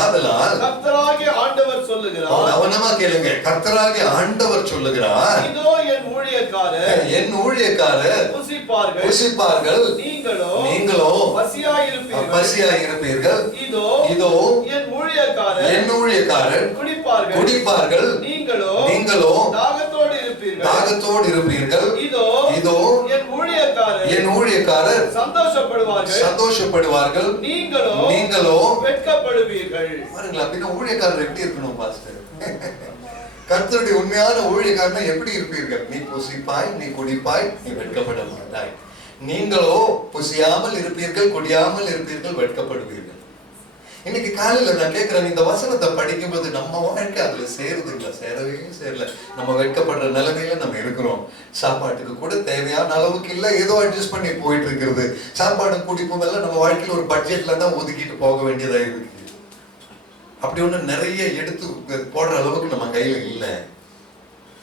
கர்த்தராகிய ஆண்டவர் சொல்லுகிறார். கவனமா கேளுங்க. கர்த்தராகிய ஆண்டவர் சொல்லுகிறார், இதோ என் ஊழியக்காரர் புசிப்பார்கள், நீங்களோ பசியாயிருப்பீர்கள். இதோ என் ஊழியக்காரர் குடிப்பார்கள், நீங்களோ தாகத்தோடு இருப்பீர்கள். இதோ என் ஊழியக்காரர் சந்தோஷப்படுவார்கள், நீங்களோ வெட்கப்படுவீர்கள். பாருங்களா, அப்படின்னா ஊழியக்காரர் எப்படி இருக்கணும் பாஸ்டர்? கர்த்தருடைய உண்மையான ஊழியக்காரனா எப்படி இருப்பீர்கள்? நீ புசிப்பாய், நீ குடிப்பாய், நீ வெட்கப்பட மாட்டாய். நீங்களோ புசியாமல் இருப்பீர்கள், குடியாமல் இருப்பீர்கள், வெட்கப்படுவீர்கள். இன்னைக்கு காலையில நான் கேட்கிறேன், இந்த வசனத்தை படிக்கும்போது நம்ம வாழ்க்கை அதுல சேருதுங்களா? சேரவே சேரல. நம்ம வெட்கப்படுற நிலைமையில நம்ம இருக்கிறோம். சாப்பாட்டுக்கு கூட தேவையான அளவுக்கு இல்ல, ஏதோ அட்ஜஸ்ட் பண்ணி போயிட்டு இருக்கிறது. சாப்பாடு குடிப்பும் எல்லாம் நம்ம வாழ்க்கையில ஒரு பட்ஜெட்ல தான் ஒதுக்கிட்டு போக வேண்டியதா இருக்கு. அப்படி ஒண்ணு நிறைய எடுத்து போடுற அளவுக்கு நம்ம கையில இல்லை.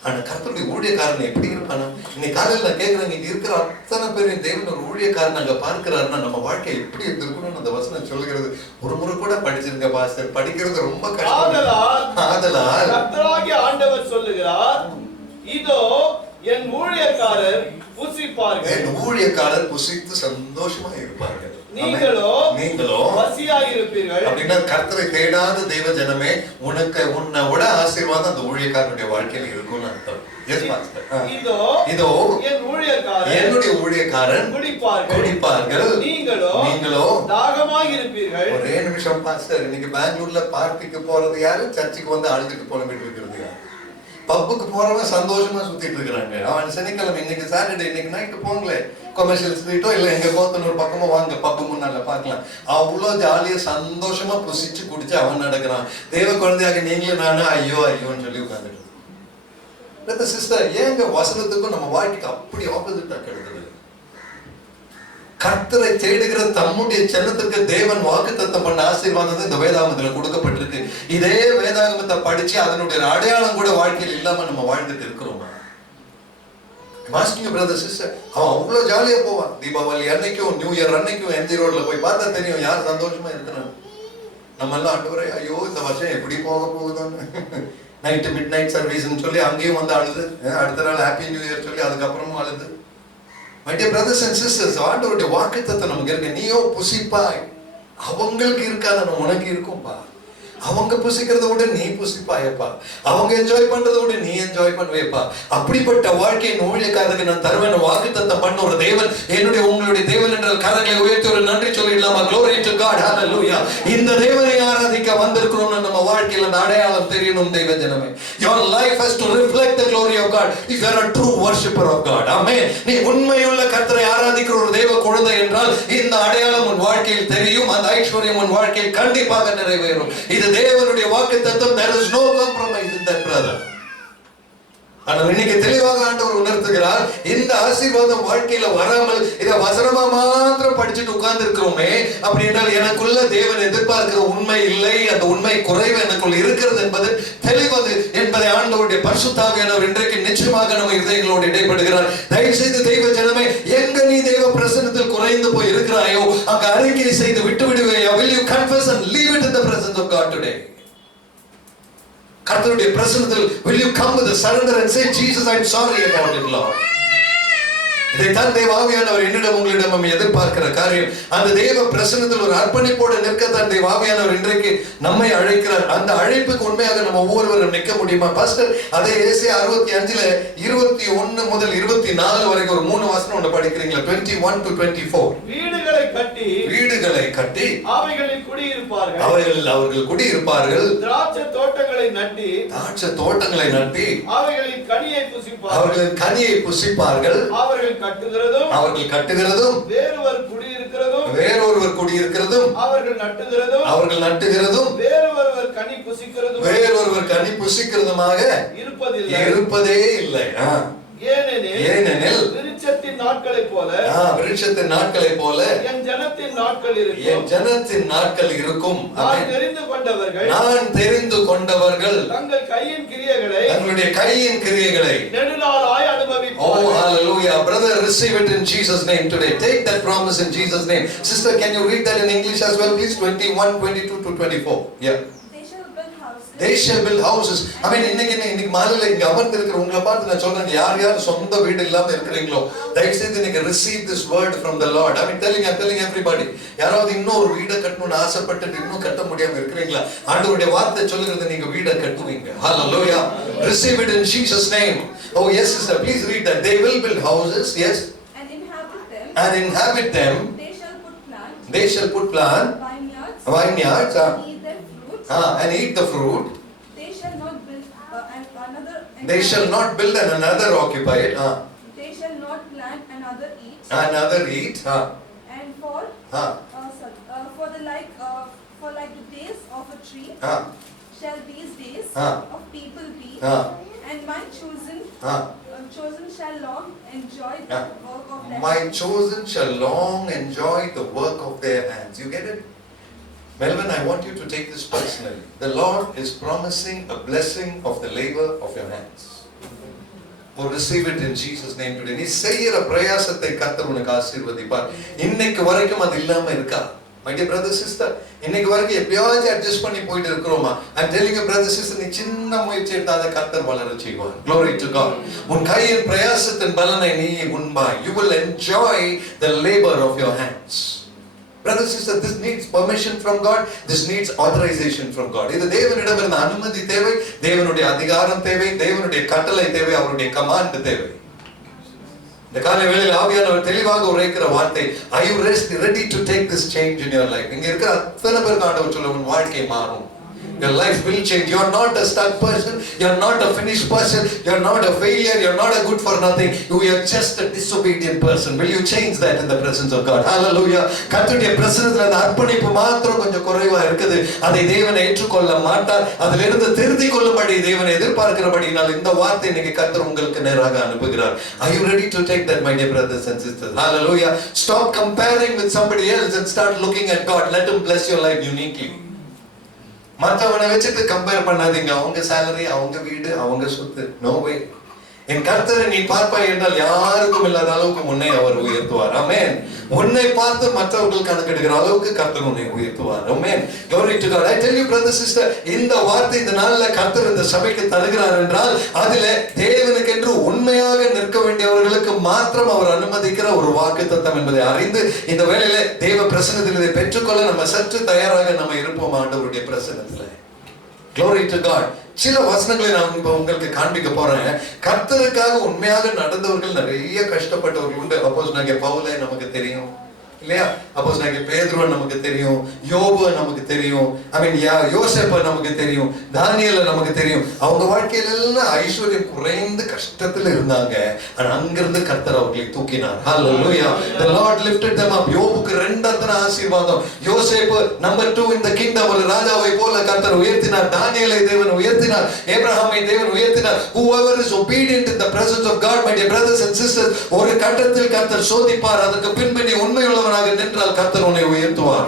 ஆனா கர்த்தருடைய ஊழியக்காரன் எப்படி இருப்பானா? இன்னைக்கு காலையில் நான் கேட்கிறேன், இங்க இருக்கிற அத்தனை பேரும் தேவன் ஒரு ஊழியக்காரன் அங்க பார்க்கிறாருன்னா நம்ம வாழ்க்கை எப்படி இருக்கணும்னு அந்த வசனம் சொல்லுகிறது. ஒரு முறை கூட படிச்சிருங்க பாஸ்டர், படிக்கிறது ரொம்ப கஷ்டம். ஆதலால் கர்த்தராகிய ஆண்டவர் சொல்லுகிறார், இதோ என் ஊழியக்காரர் புசிப்பார்கள். என் ஊழியக்காரர் புசித்து சந்தோஷமா இருப்பார்கள், நீங்களோ பசியாயிருப்பீர்கள். அப்படின்னா கர்த்தரை தேடாத தெய்வ ஜனமே, உன்னை விட ஆசீர்வாதம் அந்த ஊழியக்காரனுடைய வாழ்க்கையில் இருக்கும்னு அர்த்தம். இதோ என்னுடைய ஊழியக்காரன் குடிப்பார்கள், நீங்களோ தாகமாக இருப்பீர்கள். ஒரே நிமிஷம் பாஸ்டர், இன்னைக்கு பெங்களூர்ல பார்ட்டிக்கு போறது யாரு? சர்ச்சுக்கு வந்து அழுதுட்டு புலம்பிட்டு இருக்கிறது யாரு? பப்புக்கு போறவன் சந்தோஷமா சுத்திட்டு இருக்கிறாங்க. அவன் சனிக்கிழமை, இன்னைக்கு சாட்டர்டே, இன்னைக்கு நைட்டு போங்களே கமர்ஷியல் ஸ்ட்ரீட்டோ இல்ல எங்க கோத்தனூர் பக்கமா வாங்க, பப்பு முன்னால பாக்கலாம். அவ்வளவு ஜாலியா சந்தோஷமா புசிச்சு குடிச்சு அவன் நடக்கிறான். தேவ குழந்தையாக நீங்களும் நானும் ஐயோ ஐயோன்னு சொல்லி உட்காந்துட்டு. சிஸ்டர், ஏங்க வசனத்துக்கும் நம்ம வாழ்க்கைக்கு அப்படி ஆப்போசிட்டா கிடைக்குது? கர்த்தரை தேடுகிற தம்முடைய ஜனத்துக்கு தேவன் வாக்குத்தத்தம் பண்ண ஆசீர்வாதம் இந்த வேதாகமத்துல கொடுக்கப்பட்டிருக்கு. இதே வேதாகமத்தை படிச்சு அதனுடைய அடையாளம் கூட வாழ்க்கையில் இல்லாம நம்ம வாழ்ந்துட்டு இருக்கிறோமா? மாஸ்டிங் பிரதர் சிஸ்டர், அவன் அவ்வளவு ஜாலியா போவான். தீபாவளி அன்னைக்கும் நியூ இயர் அன்னைக்கும் எம்ஜி ரோட்ல போய் பார்த்தா தெரியும் யார் சந்தோஷமா இருக்கிறான். நம்ம எல்லாம் ஆண்டவரே ஐயோ இந்த வருஷம் எப்படி போக போகுதான்னு நைட்டு மிட் நைட் சர்வீஸ்ன்னு சொல்லி அங்கேயும் வந்து அழுது, அடுத்த நாள் ஹாப்பி நியூ இயர் சொல்லி அதுக்கப்புறமும் அழுது. My dear brothers and sisters, ஆண்டவருடைய வாக்குத்தத்தம் நமக்கு இருக்கு. நீயோ புசிப்பாய், அவங்களுக்கு இருக்காத உனக்கு இருக்கும்பா. அவங்க புசிக்கிறத விட நீ புசிப்பாயப்பா. அவங்க என்ஜாய் பண்றதை விட நீ என்ஜாய் பண்ணுவேப்பா. அப்படிப்பட்ட வாழ்க்கையின் ஊழியக்காரருக்கு நான் தருவேன் வாக்குத்தத்தம் பண்ண ஒரு தேவன், என்னுடைய உங்களுடைய தேவன் என்றால் கரங்களை உயர்த்தி ஒரு நன்றி சொல்லிடலாமா? Glory to God, hallelujah. இந்த தேவனை ஆராதிக்க வந்திருக்கிறோம்னு நம்ம வாழ்க்கையில அந்த அடையாளம் தெரியணும் தெய்வ ஜனமே. Your life has to reflect the glory of God if you are a true worshipper of God. Amen. நீ உண்மையுள்ள கர்த்தரை ஆராதிக்கிற ஒரு தேவ குழந்தை என்றால் இந்த அடையாளம் உன் வாழ்க்கையில் தெரியும், அந்த ஐஸ்வர்யம் உன் வாழ்க்கையில் கண்டிப்பாக நிறைவேறும். இது தேவனுடைய வாக்குத்தத்தம். There is no compromise in that, brother. ஆனால் இன்னைக்கு தெளிவாக ஆண்டவர் உணர்த்துகிறார், இந்த ஆசீர்வாதம் வாழ்க்கையில வராமல் இத வசனமா மாத்திரம் படிச்சுட்டு உட்கார்ந்து இருக்கிறோமே, அப்படி என்றால் எனக்குள்ள தேவன் எதிர்பார்க்கிற உண்மை இல்லை, அந்த உண்மை குறைவு எனக்குள் இருக்கிறது என்பது தெளிவது என்பதை ஆண்டவருடைய பரிசுத்த ஆவியானவர் இன்றைக்கு நிச்சயமாக நம்ம இதயங்களோடு இடைப்படுகிறார். தயவு செய்து தெய்வ ஜனமே, எங்க நீ தெய்வ பிரசன்னத்தில் குறைந்து போய் இருக்கிறாயோ அங்க அறிக்கை செய்து விட்டு விடுவேயா? Will you confess and leave it in the presence of God today? கர்த்தருடைய பிரசன்னத்தில் will you come with a surrender and say, Jesus, I'm sorry about it, Lord. இதைத்தான் தேவ ஆவியானவர் என்னிடம் உங்களிடம் எதிர்பார்க்கிற காரியம். அந்த தேவ பிரசன்னத்தில் ஒரு அர்ப்பணிப்போடு நிற்கத்தான் தேவ ஆவியானவர் இன்றைக்கு நம்மை அழைக்கிறார். அந்த அழைப்புக்கு உண்மையாக நம்ம ஒவ்வொருவரும் நிற்க முடியுமா பாஸ்டர்? அதே ஏசாயா 65ல 21 முதல் 24 வரைக்கும் ஒரு 3 வசனம் ஒன்று படிக்கிறீங்களா? 21 to 24. வீடுகளை கட்டி அவைகளில் குடியிருப்பார்கள். அவர்கள் குடியிருப்பார்கள். திராட்சை தோட்டங்களை நட்டி அவைகளின் கனியை புசிப்பார்கள். அவர்கள் கட்டுகிறதும் வேறொருவர் குடியிருக்கிறதும் அவர்கள் நட்டுகிறதும் வேறொருவர் கனி புசிக்கிறதுமாக இருப்பதே இல்லை. ஏனெனில் விருட்சத்தின் நாட்களைப் போல விருட்சத்தின் நாட்களைப் போல என் ஜனத்தின் நாட்கள் இருக்கும். என் ஜனத்தின் நாட்கள் இருக்கும். நான் தெரிந்து கொண்டவர்கள் தங்கள் கையின் கிரியைகளை தங்களுடைய கையின் கிரியைகளை நெடுநாளாய் அனுபவிப்பார்கள். Oh hallelujah, brother, receive it in Jesus name today. Take that promise in Jesus name. Sister, can you read that in English as well, please? 21, 22 to 24. Yeah. They shall build houses. I mean, இன்னைக்கு மாலையில இங்க அமர்ந்து இருக்கிற உங்களை பார்த்து நான் சொல்றேன், யார் யார் சொந்த வீடு இல்லாம இருக்கிறீங்களோ தயவு செய்து நீங்க receive this word from the Lord. I'm telling everybody. யாராவது இன்னொரு வீடை கட்டணும்னு ஆசைப்பட்டு இன்னும் கட்ட முடியாம இருக்கிறீங்களா? ஆண்டவருடைய வார்த்தை சொல்லுகிறது நீங்க வீடை கட்டுவீங்க. Hallelujah. Receive it in Jesus name. Oh yes, sister, please read that. They will build houses, yes, and inhabit them. They shall put plant vineyards and eat the fruit. They shall not build another. They shall not build and another occupy it. They shall not plant another eat. Another eat. And for the days of a tree shall these days of people be. And my chosen shall long enjoy the work of their hands. My chosen shall long enjoy the work of their hands. You get it? Melvin, I want you to take this personally. The Lord is promising a blessing of the labor of your hands. Oh, receive it in Jesus name today. நீ செய்யற பிரயாசத்தை கர்த்தர் உனக்கு ஆசீர்வதிப்பார். இன்னைக்கு வரைக்கும் அது இல்லாம இருக்கா? My dear brother, sister, இன்னைக்கு வரைக்கும் எப்படியாவது அட்ஜஸ்ட் பண்ணி போயிட்டு இருக்கிறோமா? I'm telling you, brother, sister, நீ சின்ன முயற்சி எடுத்தாத கர்த்தர் வளர செய்வார். Glory to God. உன் கையின் பிரயாசத்தின் பலனை நீ உண்பாய். You will enjoy the labor of your hands. Brother, sister, this needs permission from God. This needs authorization from God. இது தேவனிடமிருந்து அனுமதி தேவை, தேவனுடைய அதிகாரம் தேவை, தேவனுடைய கட்டளை தேவை, அவருடைய கமாண்ட் தேவை. இந்த காலை வேளையில் ஆவியானவர் தெளிவாக உரைக்கிற வார்த்தை, are you ready to take this change in your life? இங்க இருக்கிற அத்தனை பேருக்கு ஆண்டவர் சொல்ல உன் வாழ்க்கை மாறும். Your life will change. You are not a stuck person. You are not a finished person. You are not a failure. You are not a good for nothing. You are just a disobedient person. Will you change that in the presence of God? Hallelujah. கர்த்தருடைய பிரசன்னத்துல அந்த அர்ப்பணிப்பு மாத்திரம் கொஞ்சம் குறைவா இருக்குது. அதை தேவன் ஏற்றுக்கொள்ள மாட்டார். அதிலிருந்து திருத்திக் கொள்ளும்படி தேவன் எதிர்பார்க்கிறபடியால் இந்த வார்த்தை இன்னைக்கு கர்த்தர் உங்களுக்கு நேராக அனுப்புகிறார். Are you ready to take that, my dear brothers and sisters? Hallelujah. Stop comparing with somebody else and start looking at God. Let him bless your life uniquely. மற்றவனை வச்சுட்டு கம்பேர் பண்ணாதீங்க. அவங்க சேலரி, அவங்க வீடு, அவங்க சொத்து. நோ வே. என் கர்த்தரை நீ பார்ப்பாய் என்றால் யாருக்கும் இல்லாத அளவுக்கு உன்னை அவர் உயர்த்துவார். ஆமென். உன்னை பார்த்து மற்றவர்கள் கணக்கெடுக்கிற அளவுக்கு கர்த்தர் உன்னை உயர்த்துவார். ஆமென். Glory to God. I tell you, brother, sister, இந்த வார்த்தை இந்த நாள்ல கர்த்தர் இந்த சபைக்கு தருகிறார் என்றால் அதிலே தேவனுக்கு என்று உண்மையாக நிற்க வேண்டியவர்களுக்கு மாத்திரம் அவர் அனுமதிக்கிற ஒரு வாக்குத்தத்தம் என்பதை அறிந்து இந்த வேளையிலே தேவ பிரசன்னத்தில் இதை பெற்றுக்கொள்ள நம்ம சற்று தயாராக நம்ம இருப்போம் ஆண்டவருடைய பிரசன்னத்தில். Glory to God. சில வசனங்களை நான் இப்ப உங்களுக்கு காண்பிக்க போறேன். கர்த்தருக்காக உண்மையாக நடந்தவர்கள் நிறைய கஷ்டப்பட்டவர்கள் உண்டு. அப்போஸ்தலனாகிய பவுலை நமக்கு தெரியும் இல்லையா? அப்போஸ்தலனாகிய பேதுருவை நமக்கு தெரியும், யோபு நமக்கு தெரியும், யோசேப்பை நமக்கு தெரியும், தானியேலை நமக்கு தெரியும். அவங்க வாழ்க்கையில எல்லாம் ஐஸ்வர்யம் குறைந்து கஷ்டத்துல இருந்தாங்க. ஆனா அங்கிருந்து கர்த்தர் அவர்களை தூக்கினார். Hallelujah. The Lord lifted them up. யோபுக்கு 2 ஆசீர்வாதம். யோசேப்பு நம்பர் 2 in the kingdom, ஒரு ராஜாவை போல கர்த்தர் உயர்த்தினார். தானியேலை தேவன் உயர்த்தினார். ஆபிரகாமை தேவன் உயர்த்தினார். Whoever is obedient in the presence of God, my dear brothers and sisters, ஒரு கட்டத்தில் கர்த்தர் சோதிப்பார். அதற்கு பின்பு நீ உண்மையுள்ளவனாக நின்றால் கர்த்தர் உன்னை உயர்த்துவார்.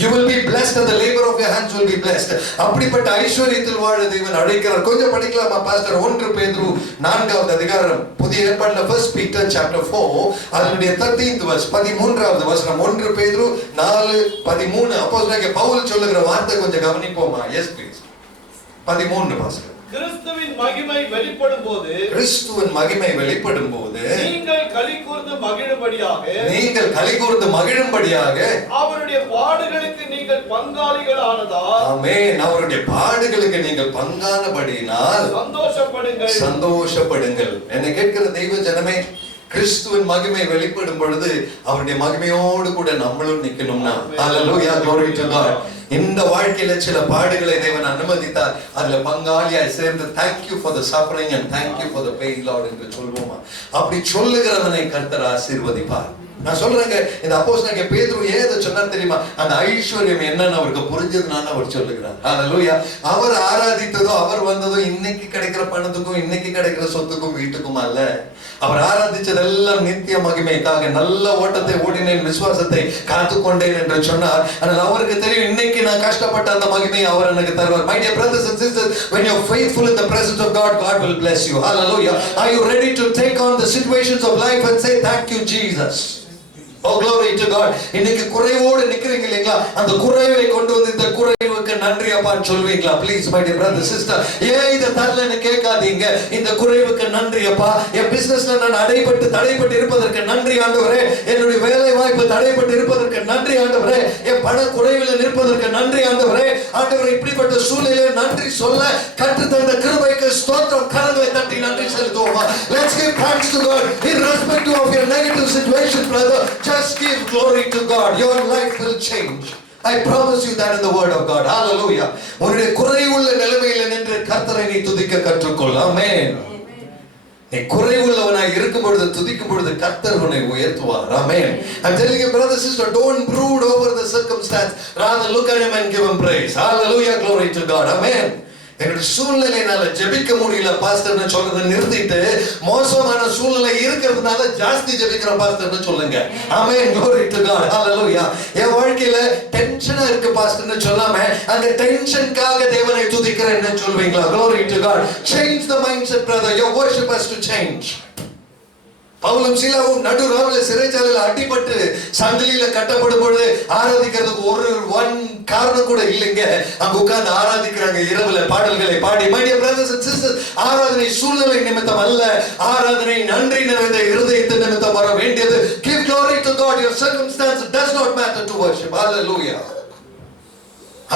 You will be blessed and the labor of your hands will be blessed. அப்படிப்பட்ட ஐஸ்வரியத்தில் வாழ தேவன் அழைக்கிறார். கொஞ்சம் படிக்கலாமா பாஸ்டர்? 1 பேதுரு 4வது அதிகாரம், புதிய ஏற்பாட்டுல 1 Peter chapter 4 அதனுடைய 13th verse 13வது வசனம். 1 பேதுரு 4:13. அப்போஸ்தலனாகிய பவுல் சொல்லுகிற வார்த்தை கொஞ்சம் கவனிப்போமா? Yes please. 13 பாஸ்டர். கிறிஸ்துவின் மகிமை வெளிப்படும்போது, கிறிஸ்துவின் மகிமை வெளிப்படும்போது நீங்கள் களிகூர்ந்து மகிழும்படியாக அவருடைய பாடுகளுக்கு நீங்கள் பங்காளிகள் ஆனதால், ஆமென், அவருடைய பாடுகளுக்கு நீங்கள் பங்கானபடியினால் சந்தோஷப்படுங்கள். என்னை கேட்கிற தெய்வ ஜனமே, கிறிஸ்துவின் மகிமை வெளிப்படும் பொழுது அவருடைய மகிமையோடு கூட நம்மளும் நிக்கணும்னா, ஹalleluya, glory to God. இந்த வாழ்க்கையில சில பாடுகளை தேவன் அனுமதித்தார். அதுல பங்காளியாய் சேர்ந்து thank you for the suffering and thank you for the pain Lord என்று சொல்வோமா? அப்படி சொல்லுகிறவனை கர்த்தர் ஆசீர்வதிப்பார். நான் சொல்றேங்க, இந்த அப்போஸ்தலனாகிய பேதுரு ஏன் இதை சொன்னார் தெரியுமா? அந்த ஐஸ்வர்யம் என்னன்னு அவருக்கு புரிஞ்சதுனால அவர் சொல்லுகிறார். ஹல்லேலூயா. அவர் ஆராதித்ததோ, அவர் வந்ததோ இன்னைக்கு கிடைக்கிற பணத்துக்கும் இன்னைக்கு கிடைக்கிற சொத்துக்கும் வீட்டுக்கும் அல்ல. அவர் ஆராதிச்சதெல்லாம் நித்திய மகிமைக்காக. நல்ல ஓட்டத்தை ஓடினேன், விசுவாசத்தை காத்துக்கொண்டேன் என்று சொன்னார். ஆனால் அவருக்கு தெரியும், இன்னைக்கு நான் கஷ்டப்பட்ட அந்த மகிமையை அவர் எனக்கு தருவார். My dear brothers and sisters, when you're faithful in the presence of God, God will bless you. Hallelujah. Are you ready to take on the situations of life and say thank you Jesus? Oh, glory to God. இன்னைக்கு குறைவோடு நிக்கிறீங்க இல்லைங்களா? அந்த குறைவை கொண்டு வந்து இந்த குறைவுக்கு நன்றி அப்பான்னு சொல்வீங்களா? Please my dear brother sister, ஏன் இதை தரலன்னு கேட்காதீங்க. இந்த குறைவுக்கு நன்றி அப்பா. என் பிசினஸ்ல நான் தடைப்பட்டு இருப்பதற்கு நன்றி ஆண்டவரே. என்னுடைய வேலை வாய்ப்பு தடைப்பட்டு இருப்பதற்கு நன்றி ஆண்டவரே. என் பண குறைவில் நிற்பதற்கு நன்றி ஆண்டவரே. ஆண்டவரே, இப்படிப்பட்ட சூழ்நிலையில நன்றி சொல்ல கற்றுத்தந்த கிருபைக்கு ஸ்தோத்திரம். கரங்களை தட்டி நன்றி செலுத்துவோமா? Let's give thanks to God irrespective of your negative situation, brother. Just give glory to God. Your life will change. I promise you that in the word of God. Hallelujah. உன்னுடைய குறைவுள்ள நிலைமையில நின்று கர்த்தரை நீ துதிக்க கற்றுக்கொள். ஆமென். நீ குறைவுள்ளவனாய் இருக்கும் பொழுது, துதிக்கும் பொழுது கர்த்தர் உன்னை உயர்த்துவார். ஆமென். I'm telling you brother sister, don't brood over the circumstance, rather look at him and give him praise. Hallelujah. Glory to God. Amen. என்னோட சூழ்நிலையினால ஜெபிக்க முடியல பாஸ்டர்னு சொல்றதை நிறுத்திட்டு, மோசமான சூழ்நிலை இருக்கிறதுனால ஜாஸ்தி ஜெபிக்கிற பாஸ்டர்னு சொல்லுங்க. ஆமென். glory to God. hallelujah. என் வாழ்க்கையில டென்ஷனா இருக்கு பாஸ்டர்னு சொல்லாம அந்த டென்ஷனுக்காக தேவனை துதிக்கிறேன்னு சொல்வீங்களா? glory to God. Change the mindset brother. Your worship has to change. பவுலும் சீலாவும் நடுராவில சிறைச்சாலையில அடிபட்டு சங்கிலியில கட்டப்படும் பொழுது ஆராதிக்கிறதுக்கு ஒரு காரணம் கூட இல்லைங்க. அங்க உட்கார்ந்து ஆராதிக்கிறாங்க, இரவுல பாடல்களை பாடி. My dear brothers and sisters, ஆராதனை சூழ்நிலை நிமித்தம் அல்ல, ஆராதனை நன்றி நிறைந்த இருதயத்தின் நிமித்தம் வர வேண்டியது. Give glory to God. Your circumstance does not matter to worship. Hallelujah.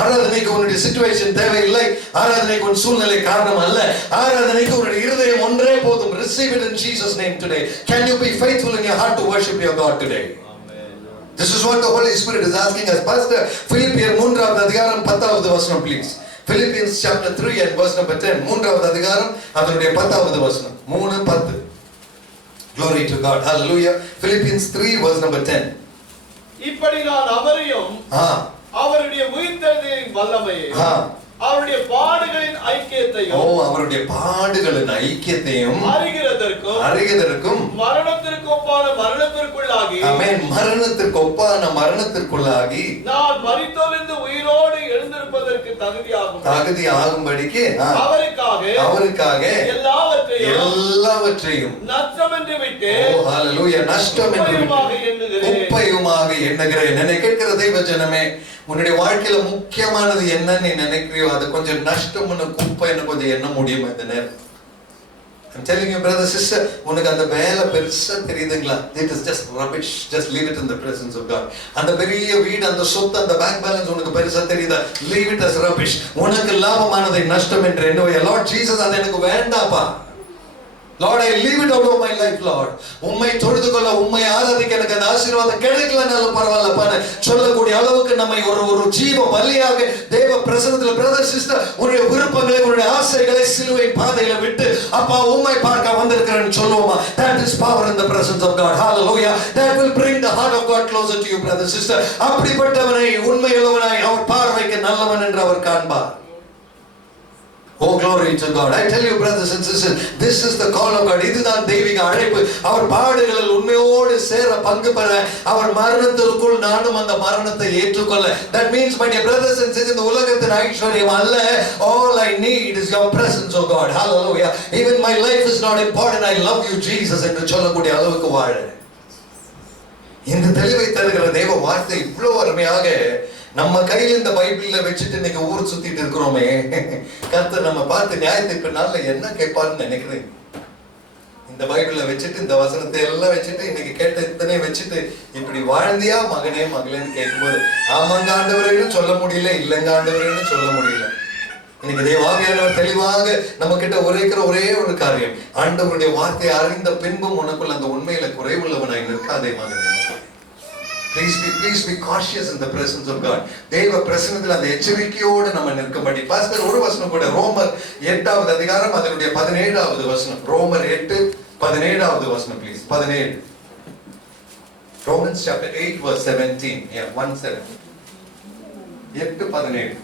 ஆராதனைக்கு உன்னுடைய சிச்சுவேஷன் தேவையில்லை. ஆராதனைக்கு உன் சூழ்நிலை காரணம் அல்ல. ஆராதனைக்கு உன்னுடைய இருதயம் ஒன்றே போதும். Receive it in Jesus name today. Can you be faithful in your heart to worship your God today? This is what the Holy Spirit is asking us. Pastor, Philippians 3வது அதிகாரம் 10வது வசனம் please. Philippians chapter 3 and verse number 10. 3வது அதிகாரம் அதனுடைய 10வது வசனம். 3:10. Glory to God. Hallelujah. Philippians 3 verse number 10. இப்படி நான் அவரையும் அவருடைய உயிர்த்தெழுதலின் வல்லமையை, அவருடைய பாடுகளின் ஐக்கியத்தையும், அவருடைய பாடுகளின் ஐக்கியத்தையும் அறிகிறதற்கும் மரணத்திற்கு ஒப்பான மரணத்திற்குள்ளாகி, ஆமென், மரணத்திற்கு ஒப்பான மரணத்திற்குள்ளாகி நான் மரித்தோரிலிருந்து உயிரோடு எழுந்திருப்பதற்கு தகுதியாகும்படிக்கு அவருக்காக எல்லாவற்றையும் நஷ்டம் என்று விட்டு, ஹalleluya, நஷ்டம் என்று குப்பையுமாக எண்ணுகிறேன். என்னை கேட்கிற தெய்வ ஜனமே, உன்னுடைய வாழ்க்கையில முக்கியமானது என்ன நீ நினைக்கிறியோ அது கொஞ்சம் நஷ்டம்னு குப்பைன்னு கொஞ்சம் எண்ண முடியுமா இந்த நேரம்? I'm telling you brother sister, உனக்கு அந்த வேலை பெருசா தெரியுதுங்களா? It is just rubbish. Just leave it in the presence of God. அந்த பெரிய வீடு, அந்த சொத்து, அந்த பேங்க் பேலன்ஸ் உனக்கு பெருசா தெரியுதா? Leave it as rubbish. உனக்கு லாபமானதை நஷ்டம் என்று எண்ணுவே. Lord Jesus, அது எனக்கு வேண்டாப்பா. Lord, I leave it out of my life, Lord. உம்மை தொழுது கொள்ள, உம்மை ஆராதிக்க எனக்கு அந்த ஆசீர்வாதம் கிடைக்கலனாலும் பரவாயில்லப்பான்னு சொல்லக்கூடிய அளவுக்கு நம்மை ஒரு ஜீவ பலியாக தேவ பிரசன்னத்துல பிரதர் சிஸ்டர் உன்னுடைய விருப்பங்களை, உன்னுடைய ஆசைகளை சிலுவை பாதையில விட்டு அப்பா உம்மை பார்க்க வந்திருக்கிறேன்னு சொல்லுவோமா? That is power in the presence of God. Hallelujah. That will bring the heart of God closer to you, brother sister. அப்படிப்பட்டவனை உண்மையுள்ளவனாய் அவர் பார்வைக்கு நல்லவன் என்று அவர் காண்பார். Oh, glory to God. I tell you brothers and sisters, this is the call of God. இதுதான் தெய்வீக அழைப்பு. அவர் பாடுகளில் உண்மையோடு சேர பங்கு பெற, அவர் மரணத்திற்குள் நானும் அந்த மரணத்தை ஏற்றுக்கொள்ள. That means my dear brothers and sisters, இந்த உலகத்தின் ஐஸ்வர்யம் அல்ல. All I need is your presence, oh God. Hallelujah. Even my life is not important. I love you Jesus என்று சொல்லக்கூடிய அளவுக்கு வாழ. இந்த தெளிவை தருகிற தேவ வார்த்தை இவ்வளவு அருமையாக நம்ம கையில இந்த பைபிள்ல வச்சுட்டு இன்னைக்கு ஊர் சுத்திட்டு இருக்கிறோமே, கர்த்தர் நம்ம பார்த்து நியாயத்திற்கு நாள்ல என்ன கேட்பான்னு நினைக்கிறேன். இந்த பைபிள்ல வச்சுட்டு இந்த வசனத்தை எல்லாம் வச்சுட்டு இன்னைக்கு கேட்ட இத்தனை வச்சுட்டு இப்படி வாழ்ந்தியா மகனே மகளேன்னு கேட்கும்போது ஆமாங்க ஆண்டவரேன்னு சொல்ல முடியல, இல்லைங்க ஆண்டவரேன்னு சொல்ல முடியல. இன்னைக்கு தேவாவியானவர் தெளிவாக நம்ம கிட்ட உரைக்கிற ஒரே ஒரு காரியம், ஆண்டவருடைய வார்த்தையை அறிந்த பின்பும் உனக்குள்ள அந்த உண்மையில குறைவுள்ளவனாய் நிற்காதே மகனே. Please be cautious in the presence of God. தேவ பிரசன்னத்தில் அந்த எச்சரிக்கையோடு நம்ம நிற்கும்படி. பாஸ்டர் ஒரு வசனம் கூட, ரோமர் 8வது அதிகாரம் அதனுடைய 17வது வசனம். ரோமர் 8:17வது வசனம் please. 17. Romans chapter 8 verse 17. Yeah, 1:7. 8:17.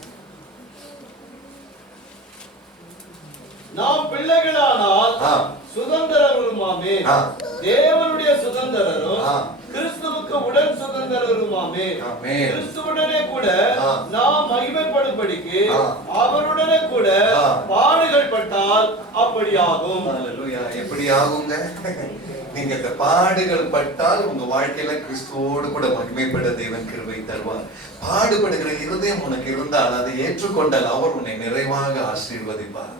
நாம் பிள்ளைகளானால் சுதந்திரருமாமே, தேவனுடைய சுதந்திரரும் கிறிஸ்துவுக்கு உடன் சுதந்திரருமாமே. கிறிஸ்துவுடனே கூட நாம் மகிமைப்படும்படிக்கு அவருடனே கூட பாடுகள் பட்டால் அப்படியாகும். ஹalleluya. எப்படி ஆகுங்க? நீங்க இந்த பாடுகள் பட்டால் உங்க வாழ்க்கையில கிறிஸ்துவோடு கூட மகிமைப்பட தேவன் கிருபை தருவார். பாடுபடுகிற இருதயம் உனக்கு இருந்தால் அதை ஏற்றுக்கொண்டால் அவர் உன்னை நிறைவாக ஆசீர்வதிப்பார்.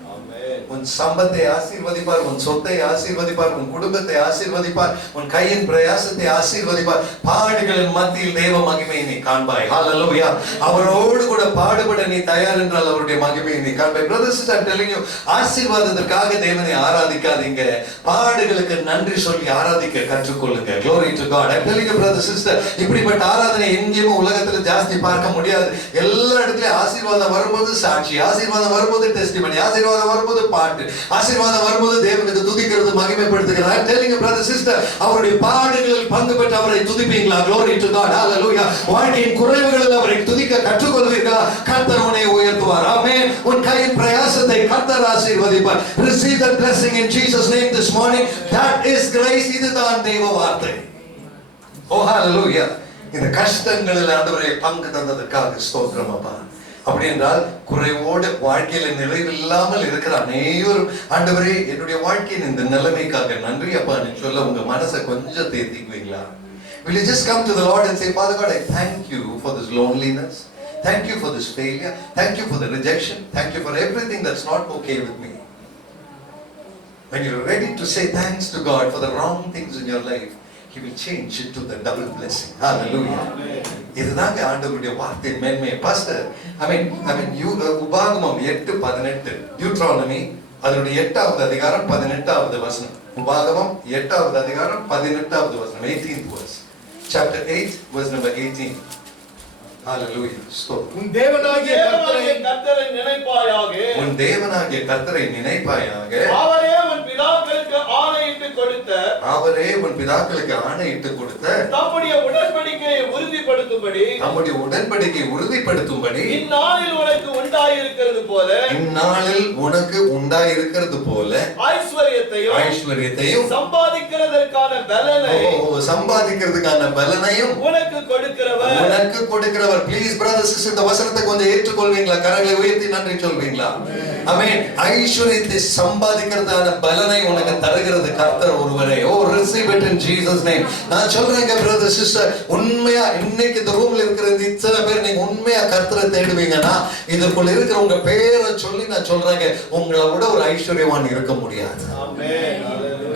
உன் சம்பத்தை ஆசீர்வதிப்பார், உன் சொத்தை ஆசீர்வதிப்பார், உன் குடும்பத்தை ஆசீர்வதிப்பார், உன் கையின் பிரயாசத்தை ஆசீர்வதிப்பார். பாடுகளின் மத்தியில் தேவ மகிமையை நீ காண்பாய். ஹalleluya. அவரோடு கூட பாடுபட நீ தயார் என்றால் அவருடைய மகிமையை நீ காண்பாய். brothers and I'm telling you, ஆசீர்வாதத்திற்காக தேவனை ஆராதிக்காதீங்க, பாடுகளுக்கு நன்றி சொல்லி ஆராதிக்க கற்றுக்கொள்ளுங்க. glory to God. I'm telling you brothers and sisters, இப்படிப்பட்ட ஆராதனை எங்கேயும் உலகத்துல ஜாஸ்தி பார்க்க முடியாது. எல்லா இடத்துலயும் ஆசீர்வாதம் வரும்போது சாட்சி, ஆசீர்வாதம் வரும்போது டெஸ்டிமனி, ஆசீர்வாதம் வரும்போது பாட்டு, ஆசீர்வாதம் வரும்போது தேவனுக்கு துதிக்கிறது, மகிமைப்படுத்துகிறது. I'm telling you brother sister, அவருடைய பாடுகளில் பங்கு பெற்று அவரை துதிப்பீங்களா? glory to God. hallelujah. வாழ்க்கையின் குறைவுகளில் அவரை துதிக்க கற்றுக்கொள்வீர்களா? கர்த்தர் உன்னை உயர்த்துவார். ஆமென். உன் கையின் பிரயாசத்தை கர்த்தர் ஆசீர்வதிப்பார். Receive that blessing in Jesus name this morning. That is grace. இதுதான் தேவ வார்த்தை. Oh hallelujah. இந்த கஷ்டங்களில் ஆண்டவரே பங்கு தந்ததற்காக ஸ்தோத்திரம் அப்பா. அப்படி என்றால் குறைவோடு வாழ்க்கையில நிறைவில்லாமல் இருக்கிற அனைவரும் ஆண்டவரே என்னுடைய வாழ்க்கையின் இந்த நிலைமைக்காக நன்றி அப்பா நீ சொல்ல உங்க மனசை கொஞ்சம் தேத்திக்குவீங்களா? Will you just come to the Lord and say, Father God, I thank you for this loneliness. Thank you for this failure. Thank you for the rejection. Thank you for everything that's not okay with me. When you're ready to say thanks to God for the wrong things in your life, He will change it to the double blessing. Hallelujah. இதுதாங்க ஆண்டவருடைய வார்த்தையின் மேன்மை. Pastor, I mean you உபாகமம் 8:18 Deuteronomy அதனுடைய 8வது அதிகாரம் 18வது வசனம். உபாகமம் 8வது அதிகாரம் 18வது வசனம், 18th verse. Chapter 8 verse number 18. Hallelujah. உன் தேவனாகிய கர்த்தரை நினைப்பாயாக. உன் தேவனாகிய கர்த்தரை நினைப்பாயாக. அவரே உன் பிதாக்களுக்கு ஆணையிட்டு கொடுத்த. அவரே உன் பிதாக்களுக்கு ஆணையிட்டு கொடுத்த. தம்முடைய உடன்படிக்கையை உறுதிப்படுத்தும்படி. தம்முடைய உடன்படிக்கையை உறுதிப்படுத்தும்படி. இந்நாளில் உனக்கு உண்டாயிருக்கிறது போல. இந்நாளில் உனக்கு உண்டாயிருக்கிறது போல. ஐஸ்வரியத்தையும் சம்பாதிக்கிறதற்கான பலனை. சம்பாதிக்கிறதுக்கான பலனையும் உனக்கு கொடுக்கிறவர். உனக்கு கொடுக்கிறவர். Please brothers sisters, இந்த வசனத்தை கொஞ்சம் ஏற்றுக்கொள்வீங்களா? கரங்களை உயர்த்தி நன்றி சொல்வீங்களா? ஆமென். ஐஸ்வரியத்தை சம்பாதிக்கிறதான பலனை உனக்கு தருகிறது கர்த்தர் ஒருவரே. Oh, receive it in Jesus name. நான் சொல்றேங்க brothers sisters, உண்மையா இன்னைக்கு இந்த ரூம்ல இருக்கிற இத்தனை பேர் நீங்க உண்மையா கர்த்தரை தேடுவீங்கன்னா இதற்குள்ள இருக்கிற உங்க பேரை சொல்லி நான் சொல்றேங்க, உங்களை விட ஒரு ஐஸ்வரியவான் இருக்க முடியாது. ஆமென்.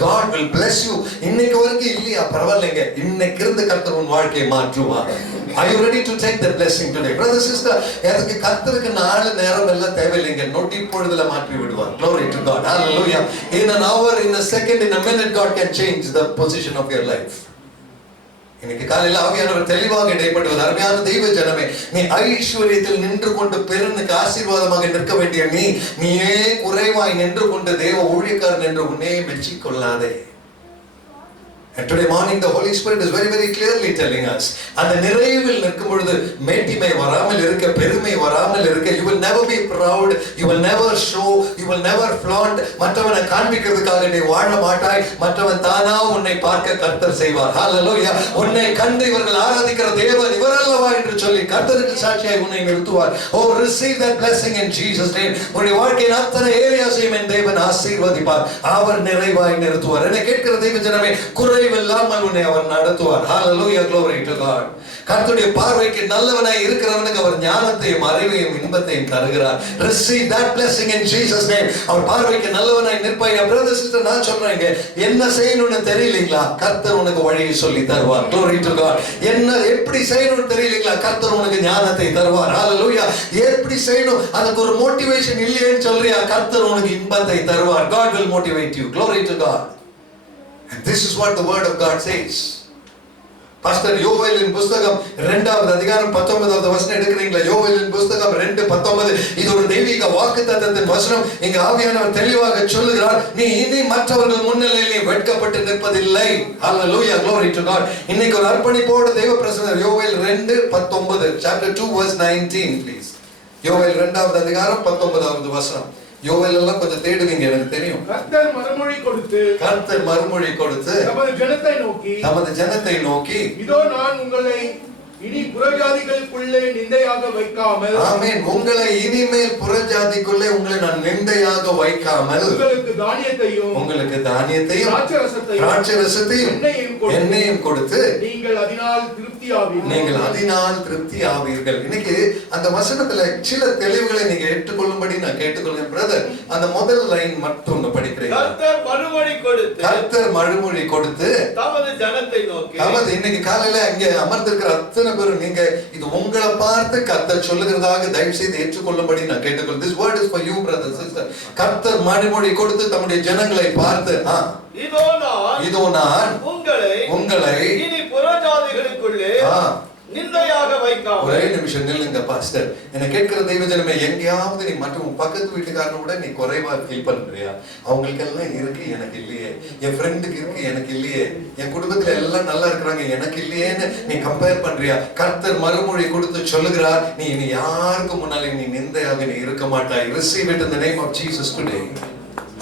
God will bless you. இன்னைக்கு வரைக்கும் இல்லையா பரவாயில்லைங்க, இன்னைக்கு இருந்து கர்த்தர் உன் வாழ்க்கையை மாற்றுவார். Are you ready to take the blessing today? Brother sister, எனக்கு கர்த்தருக்கு நாள் நேரம் எல்லாம் தேவையில்லைங்க, நொடி பொழுதுல மாற்றி விடுவார். Glory to God. Hallelujah. In an hour, in a second, in a minute, God can change the position of your life. இன்னைக்கு காலையில் ஆவியானவர் தெளிவாக இடைப்படுவது, அருமையான தெய்வ ஜனமே, நீ ஐஸ்வரியத்தில் நின்று கொண்டு பெருனுக்கு ஆசீர்வாதமாக நிற்க வேண்டிய நீயே குறைவாய் நின்று கொண்டு தேவ ஊழியக்காரன் என்று உன்னே மெச்சிக் கொள்ளாதே. And today morning the Holy Spirit is very very clearly telling us, அந்த நிறைவில் நிற்கும் பொழுது மேட்டிமை வராமல் இருக்க, பெருமை வராமல் இருக்க, you will never be proud, you will never show, you will never flaunt. மற்றவனை காண்பிக்கிறதுக்காக நீ வாழ மாட்டாய், மற்றவன் தானா உன்னை பார்க்க கர்த்தர் செய்வார். ஹalleluya. உன்னை கண்டு இவர்கள் ஆராதிக்கிற தேவன் இவர் அல்லவா என்று சொல்லி கர்த்தருக்கு சாட்சியாய் உன்னை நிறுத்துவார். Oh, receive that blessing in Jesus name. உன்னுடைய வாழ்க்கையின் அத்தனை ஏரியாஸையும் என் தேவன் ஆசீர்வதிப்பார், அவர் நிறைவாய் நிறுத்துவார். என்னை கேட்கிற தெய்வ ஜனமே, குறைவில்லாமல் உன்னை அவர் நடத்துவார். Hallelujah, glory to God. கர்த்தருடைய பார்வைக்கு நல்லவனாய் இருக்கிறவனுக்கு அவர் ஞானத்தையும் அறிவையும் இன்பத்தையும் தருகிறார். Receive that blessing in Jesus name. அவர் பார்வைக்கு நல்லவனாய் நிற்பாய். brother sister, நான் சொல்றேங்க, என்ன செய்யணும்னு தெரியலீங்களா? கர்த்தர் உனக்கு வழியை சொல்லி தருவார். Glory to God. என்ன எப்படி செய்யணும்னு தெரியலீங்களா? கர்த்தர் உனக்கு ஞானத்தை தருவார். Hallelujah. எப்படி செய்யணும் அதுக்கு ஒரு மோட்டிவேஷன் இல்லையேன்னு சொல்றியா? கர்த்தர் உனக்கு இன்பத்தை தருவார். God will motivate you. Glory to God. And this is what the word of God says. Pastor யோவேலின் புஸ்தகம் 2வது அதிகாரம் 19வது வசனம் எடுக்கிறீங்களா? யோவேலின் புஸ்தகம் 2:19. இது ஒரு தெய்வீக வாக்குத்தத்தத்தின் வசனம். இங்க ஆவியானவர் தெளிவாக சொல்லுகிறார், நீ இனி மற்றவர்கள் முன்னிலையில் நீ வெட்கப்பட்டு நிற்பதில்லை. ஹalleluya, glory to God. இன்னைக்கு ஒரு அர்ப்பணிப்போடு தெய்வ பிரசன்னம். யோவேல் 2:19, chapter 2 verse 19 please. யோவேல் 2வது அதிகாரம் 19வது வசனம். யோவேல் எல்லாம் கொஞ்சம் தேடுவீங்க, எனக்கு தெரியும். கர்த்தர் மறுமொழி கொடுத்து நமது ஜனத்தை நோக்கி இதோ நான் உங்களை இனி புறஜாதிகளுக்குள்ளே நிந்தையாக வைக்காமல், ஆமென், உங்களை இனிமேல் புறஜாதிக்குள்ளே உங்களை நான் நிந்தையாக வைக்காமல் உங்களுக்கு தானியத்தையும் திராட்சைரசத்தையும் எண்ணெயும் கொடுத்து நீங்கள் அதனால் திருப்தி ஆவீர்கள். இன்னைக்கு அந்த வசனத்துல சில தெளிவுகளை நீங்க ஏற்றுக்கொள்ளும்படி நான் கேட்டுக்கொள்கிறேன். பிரதர், அந்த முதல் லைன் மட்டும் ஒன்று படிக்கிறேன். கர்த்தர் மறுமொழி கொடுத்து தமது ஜனத்தை நோக்கி. இன்னைக்கு காலையில இங்க அமர்ந்திருக்கிற அத்தனை பேரும் நீங்க இது உங்களை பார்த்து கர்த்தர் சொல்லுகிறதாக தயவு செய்து ஏற்றுக்கொள்ளும்படி நான் கேட்டுக்கொள்கிறேன். This word is for you brother sister. கர்த்தர் மறுமொழி கொடுத்து தம்முடைய ஜனங்களை பார்த்து இதோ நான் உங்களை இனி புறஜாதிகளுக்குள்ளே நிந்தையாக வைக்காமல். ஒரே நிமிஷம் நில்லுங்க பாஸ்டர். என்ன கேட்கிற தெய்வ ஜனமே, எங்கேயாவது நீ மற்றும் பக்கத்து வீட்டுக்காரனை விட நீ குறைவா ஃபீல் பண்றியா? அவங்களுக்கு எல்லாம் இருக்கு, எனக்கு இல்லையே. என் ஃப்ரெண்டுக்கு இருக்கு, எனக்கு இல்லையே. என் குடும்பத்துல எல்லாம் நல்லா இருக்கிறாங்க, எனக்கு இல்லையேன்னு நீ கம்பேர் பண்றியா? கர்த்தர் மறுமொழி கொடுத்து சொல்லுகிறார், நீ இனி யாருக்கு முன்னாலே நீ நிந்தையாக நீ இருக்க மாட்டாய். Receive it in the name of Jesus today.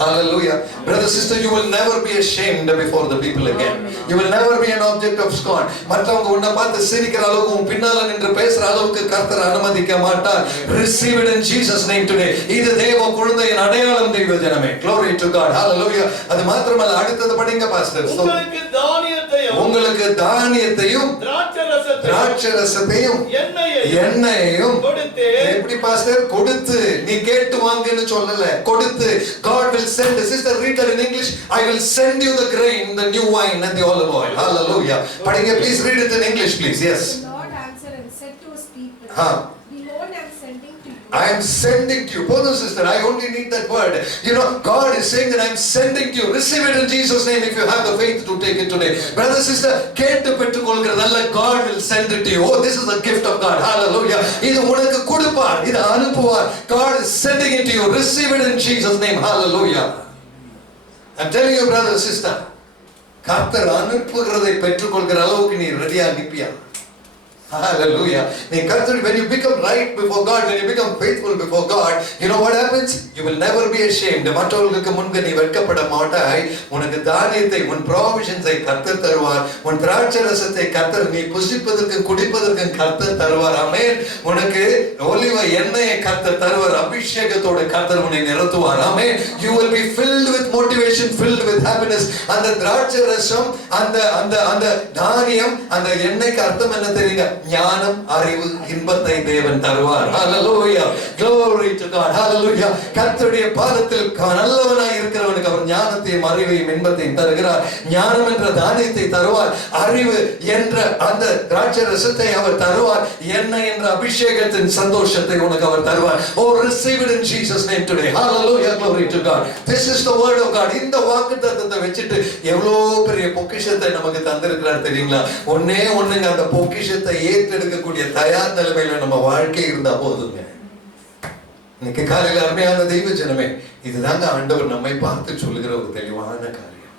Hallelujah. Brother, sister, you will never be ashamed before the people again. You will never be an object of scorn. மற்றவங்க உன்னை பார்த்து சிரிக்கிற அளவுக்கு உன் பின்னால நின்று பேசுற அளவுக்கு கர்த்தர் அனுமதிக்க மாட்டார். Receive it in Jesus name today. இது தேவ குழந்தையின் அடையாளம் தெய்வ ஜனமே. Glory to God. Hallelujah. அது மாத்திரமல்ல, அடுத்தது படிங்க பாஸ்டர். உங்களுக்கு தானியத்தையும் திராட்சைரசத்தையும் எண்ணெயையும் கொடுத்து. எப்படி பாஸ்டர்? கொடுத்து. நீ கேட்டு வாங்குன்னு சொல்லல, கொடுத்து. God will send. Sister, read that in English. I will send you the grain, the new wine and the olive oil. Hallelujah. Padinga, please read it in English please. Yes. The Lord answered and said to his people, behold, I am sending to you. I am sending to you. Brother, sister, I only need that word. You know, God is saying that I am sending to you. Receive it in Jesus name if you have the faith to take it today. Brother, sister, கேட்டு பெற்றுக்கொள்கிறதல்ல, God will send it to you. Oh, this is a gift of God. Hallelujah. இது உனக்கு கொடுப்பார், இது அனுப்புவார். God is sending it to you. Receive it in Jesus name. Hallelujah. I'm telling you brother, sister, கர்த்தர் அனுப்புகிறதை பெற்றுக்கொள்கிற அளவுக்கு நீ ரெடியா நிப்பியா? Hallelujah. When you become right before God, when you become faithful before God, you know what happens? You will never be ashamed. மற்றவர்களுக்கு முன்பு நீ வெட்கப்பட மாட்டாய். உனக்கு தானியத்தை, உன் ப்ராவிஷன்ஸை கர்த்தர் தருவார். உன் திராட்சைரசத்தை கர்த்தர் நீ புசிப்பதற்கு குடிப்பதற்கு கர்த்தர் தருவார். ஆமென். உனக்கு ஒலிவ எண்ணெயை கர்த்தர் தருவார். அபிஷேகத்தோட கர்த்தர் உன்னை நிரப்புவார். ஆமென். You will be filled with motivation, filled with happiness. அந்த திராட்சைரசம், அந்த தானியம், அந்த எண்ணெய்க்கு அர்த்தம் என்ன தெரியுங்க? ஞானம், அறிவு, இன்பத்தை தேவன் தருவார். Hallelujah. Glory to God. Hallelujah. கர்த்தருடைய பாதத்தில் நல்லவனாய் இருக்கிறவனுக்கு அவர் ஞானத்தையும் அறிவையும் இன்பத்தையும் தருகிறார். ஞானம் என்ற தானியத்தை தருவார். அறிவு என்ற அந்த திராட்சை ரசத்தை அவர் தருவார். எண்ணெய் என்ற அபிஷேகத்தின் சந்தோஷத்தை உனக்கு அவர் தருவார். Oh, receive it in Jesus name today. Hallelujah. Glory to God. This is the word of God. இந்த வாக்குத்தத்தத்தை வச்சிட்டு எவ்வளவு பெரிய பொக்கிஷத்தை நமக்கு தந்திருக்கிறார் தெரியுங்களா? ஒண்ணுங்க, அந்த பொக்கிஷத்தை ஏற்றெடுக்கக்கூடிய தயார் நிலைமையில நம்ம வாழ்க்கை இருந்தா போதுங்க. இன்னைக்கு காலையில் அருமையான தெய்வ ஜனமே, இதுதாங்க ஆண்டவர் நம்மை பார்த்து சொல்லுகிற ஒரு தெளிவான காரியம்.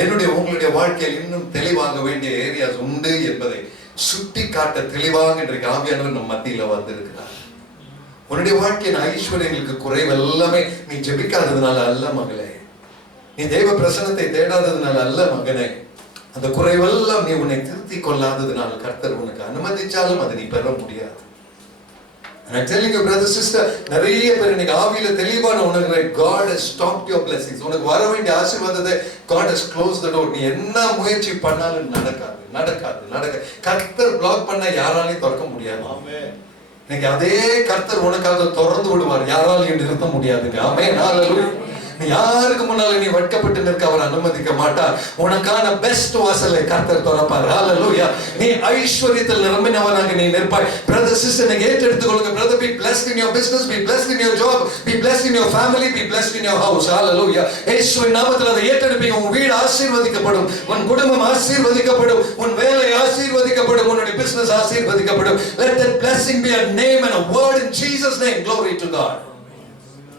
என்னுடைய உங்களுடைய வாழ்க்கையில் இன்னும் தெளிவாக வேண்டிய ஏரியாஸ் உண்டு என்பதை சுட்டி காட்ட தெளிவாக இன்றைக்கு ஆவியானவர் நம் மத்தியில வந்திருக்கிறார். உன்னுடைய வாழ்க்கையின் ஐஸ்வர்யங்களுக்கு குறைவு எல்லாமே நீ ஜெபிக்காததுனால அல்ல மகளே, நீ தெய்வ பிரசன்னத்தை தேடாததுனால அல்ல மகனே, அந்த குறைவெல்லாம் நீ உன்னை திருத்திக் கொள்ளாததுனால கர்த்தர் உனக்கு அனுமதிச்சாலும் அதை நீ பெற முடியாது. I'm telling you brother sister, நிறைய பேர் இன்னைக்கு ஆவியில தெளிவான உணர்கிற God has stopped your blessings. உனக்கு வர வேண்டிய ஆசீர்வாதத்தை God has closed the door. நீ என்ன முயற்சி பண்ணாலும் நடக்காது. கர்த்தர் பிளாக் பண்ண யாராலையும் திறக்க முடியாது. ஆமென். இன்னைக்கு அதே கர்த்தர் உனக்காக திறந்து விடுவார், யாராலையும் நிறுத்த முடியாதுங்க. ஆமென். ஹalleluya. யாருக்கு முன்னால நீ வெட்கப்பட்டு நிற்க அவர் அனுமதிக்க மாட்டார். உனக்கான பெஸ்ட் வாசலை கர்த்தர் திறப்பார். ஹalleluya. நீ ஐஸ்வரியத்தில் நிரம்பினவனாக நீ நிற்பாய். பிரதர் சிஸ்டர், நீங்க ஏற்றெடுத்துக் கொள்ளுங்க. Brother, be blessed in your business, be blessed in your job, be blessed in your family, be blessed in your house. hallelujah. இயேசுவின் நாமத்தில் அதை ஏற்றெடுப்பீங்க. உன் வீடு ஆசீர்வதிக்கப்படும், உன் குடும்பம் ஆசீர்வதிக்கப்படும், உன் வேலை ஆசீர்வதிக்கப்படும், உன்னுடைய business ஆசீர்வதிக்கப்படும். Let that blessing be a name and a word in Jesus name. Glory to God.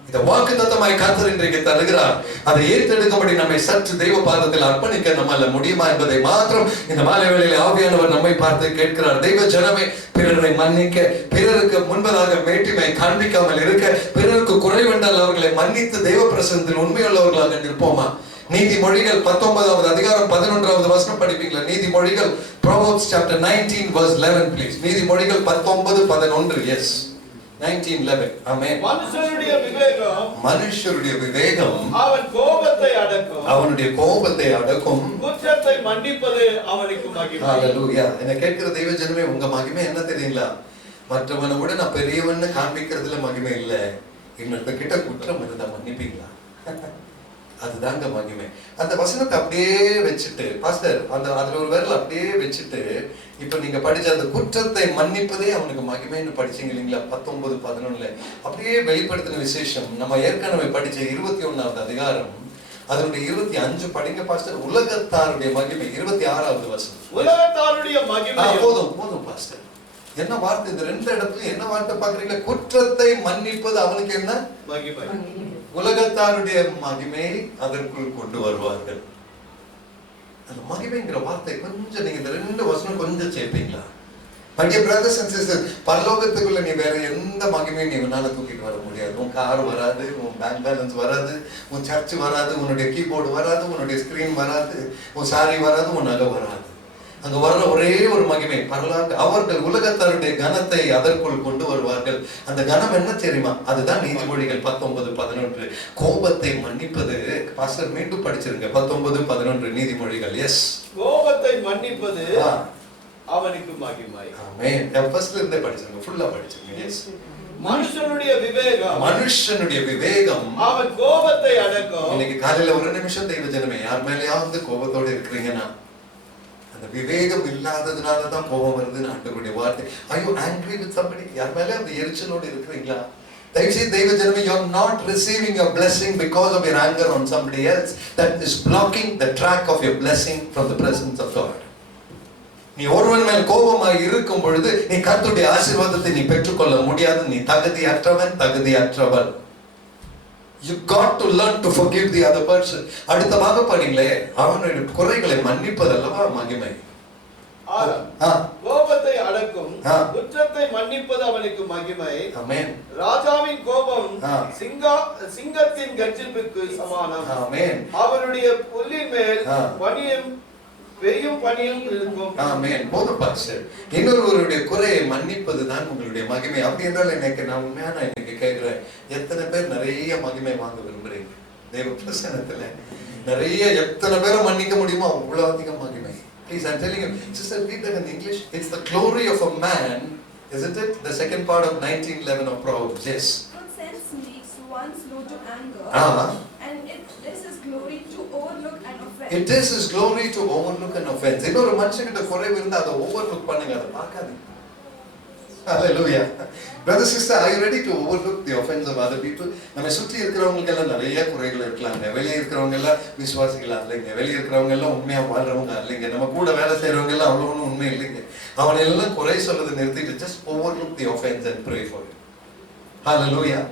இந்த வாக்குத்தத்தமாய் கர்த்தர் இன்றைக்கு தருகிறார். அதை ஏற்றெடுக்கும்படி நம்மை சற்று தெய்வ பாதத்தில் அர்ப்பணிக்க நம்மால முடியுமா என்பதை மாத்திரம் இந்த மாலை வேளையிலே ஆவியானவர் நம்மை பார்த்து கேட்கிறார். தெய்வ ஜனமே, பிறரை மன்னிக்க, பிறருக்கு முன்பதாக மேட்டிமை காண்பிக்காமல் இருக்க, பிறருக்கு குறைவென்றால் அவர்களை மன்னித்து தெய்வ பிரசன்னத்தில் உண்மையுள்ளவர்களாக நிற்போமா? நீதிமொழிகள் 19வது அதிகாரம் 11வது வசனம் படிப்பீங்களா? நீதிமொழிகள், Proverbs chapter 19 verse 11 please. நீதிமொழிகள் 19:11. yes, 19:11. ஆமென். மனுஷருடைய விவேகம் அவன் கோபத்தை அடக்கும், அவனுடைய கோபத்தை அடக்கும், குற்றத்தை மன்னிப்பது அவனுக்கு மகிமை. ஹalleluya. என்ன கேட்கிற தெய்வ ஜனமே, உங்க மகிமை என்ன தெரியுங்களா? மற்றவனை விட நான் பெரியவன்னு காண்பிக்கிறதுல மகிமை இல்ல. இன்னொருத்த கிட்ட குற்றம் இருந்தா மன்னிப்பீங்களா? அதுதாங்க மகிமை. அந்த வசனத்தை அப்படியே வச்சுட்டு பாஸ்டர், அதுல ஒரு விரல் அப்படியே வச்சுட்டு இப்ப நீங்க படிச்ச அந்த குற்றத்தை மன்னிப்பதே அவனுக்கு மகிமைன்னு படிச்சீங்க இல்லைங்களா? 19:11 அப்படியே வெளிப்படுத்தின விசேஷம். நம்ம ஏற்கனவே படிச்ச 21வது அதிகாரம் அதனுடைய 25 படிங்க பாஸ்டர். உலகத்தாருடைய மகிமை 26வது வசனம். உலகத்தாருடைய மகிமை. போதும் பாஸ்டர். என்ன வார்த்தை இந்த ரெண்டு இடத்துல என்ன வார்த்தை பாக்குறீங்களா? குற்றத்தை மன்னிப்பது அவனுக்கு என்ன மகிமை? உலகத்தாருடைய மகிமை அதற்குள் கொண்டு வருவார்கள். அந்த மகிமைங்கிற வார்த்தை கொஞ்சம் நீங்க இந்த ரெண்டு வசனம் கொஞ்சம் சேர்ப்பீங்களா? My dear brothers and sisters, பரலோகத்துக்குள்ள நீ வேற எந்த மகிமையும் நீ உன்னால தூக்கிட்டு வர முடியாது. உன் கார் வராது, உன் பேங்க் பேலன்ஸ் வராது, உன் சர்ச் வராது, உன்னுடைய கீபோர்டு வராது, உன்னுடைய ஸ்கிரீன் வராது, உன் சாரி வராது, உன் நகை வராது. அங்க வர்ற ஒரே ஒரு மகிமை பரலோக. அவர்கள் உலகத்தாருடைய கனத்தை அதற்குள் கொண்டு வருவார்கள். அந்த கனம் என்ன தெரியுமா? அதுதான் நீதிமொழிகள் 19:11. கோபத்தை மன்னிப்பது. பாஸ்டர் மீண்டும் படிச்சிருங்க 19:11 நீதிமொழிகள். எஸ், கோபத்தை மன்னிப்பது அவனுக்கு மகிமை. ஆமென். ஃபர்ஸ்ட்ல இருந்தே படிச்சிருங்க, ஃபுல்லா படிச்சிருங்க. எஸ், மனுஷனுடைய விவேகம் அவன் கோபத்தை அடக்கும். இன்னைக்கு காலையில ஒரு நிமிஷம் தெய்வ ஜனமே, யார் மேலயாவது கோபத்தோட இருக்கிறீங்கன்னா அந்த விவேகம் இல்லாததுனாலதான் கோபம் வருதுன்னு ஆண்டவருடைய வார்த்தை. Are you angry with somebody? யார் மேல அந்த எரிச்சலோடு இருக்கிறீங்களா? தயவுசெய்து தெய்வ ஜனமே, you are not receiving your blessing because of your anger on somebody else. That is blocking the track of your blessing from the presence of God. நீ ஒருவன் மேல் கோபமாய் இருக்கும் பொழுது நீ கர்த்தருடைய ஆசீர்வாதத்தை நீ பெற்றுக்கொள்ள முடியாது. நீ தகுதியற்றவன், தகுதியற்றவள். You got to learn to forgive the other person. அடுத்தமாக பாருங்களே, அவனுடைய குறைகளை மன்னிப்பதல்லவா மகிமை. கோபத்தை அடக்கும், குற்றத்தை மன்னிப்பது அவனுக்கு மகிமை. ஆமென். ராஜாவின் கோபம் சிங்கத்தின் கர்ஜிப்புக்கு சமானம். ஆமென். அவருடைய புல்லின் மேல் பனியும் பெரியும் பனியும் இருக்கும். ஆமென். போதும் பாஸ்டர். இன்னொருவருடைய குறையை மன்னிப்பது தான் உங்களுடைய மகிமை. அப்படி என்றால் நான் உண்மையான இன்னைக்கு கேட்கிறேன், எத்தனை பேர் நிறைய மகிமை வாங்க விரும்புறீங்க? தேவ பிரசன்னத்துல நிறைய எத்தனை பேரை மன்னிக்க முடியுமோ அவ்வளவு அதிகம் மகிமை. Please, I'm telling you, sister, read that in English. It's the glory of a man, isn't it? The second part of 19:11 of Proverbs. Yes. Good sense makes one slow to anger, and it is his glory to overlook an offense. It is his glory to overlook an offense. இன்னொரு மனுஷங்கிட்ட குறைவு இருந்தா அதை overlook பண்ணுங்க, அதை பார்க்காதீங்க. Hallelujah. Brother, sister, are you ready to overlook the offense of other people? நம்ம சுற்றி இருக்கிறவங்களுக்கு எல்லாம் நிறைய குறைகள் இருக்கலாங்க. வெளியே இருக்கிறவங்க எல்லாம் விசுவாசிகளா இல்லைங்க, வெளியே இருக்கிறவங்க எல்லாம் உண்மையா வாழ்றவங்க இல்லைங்க, நம்ம கூட வேலை செய்யறவங்க எல்லாம் அவ்வளவு ஒன்றும் உண்மை இல்லைங்க. அவனை எல்லாம் குறை சொல்றதை நிறுத்திட்டு just overlook the offense and pray for it. Hallelujah.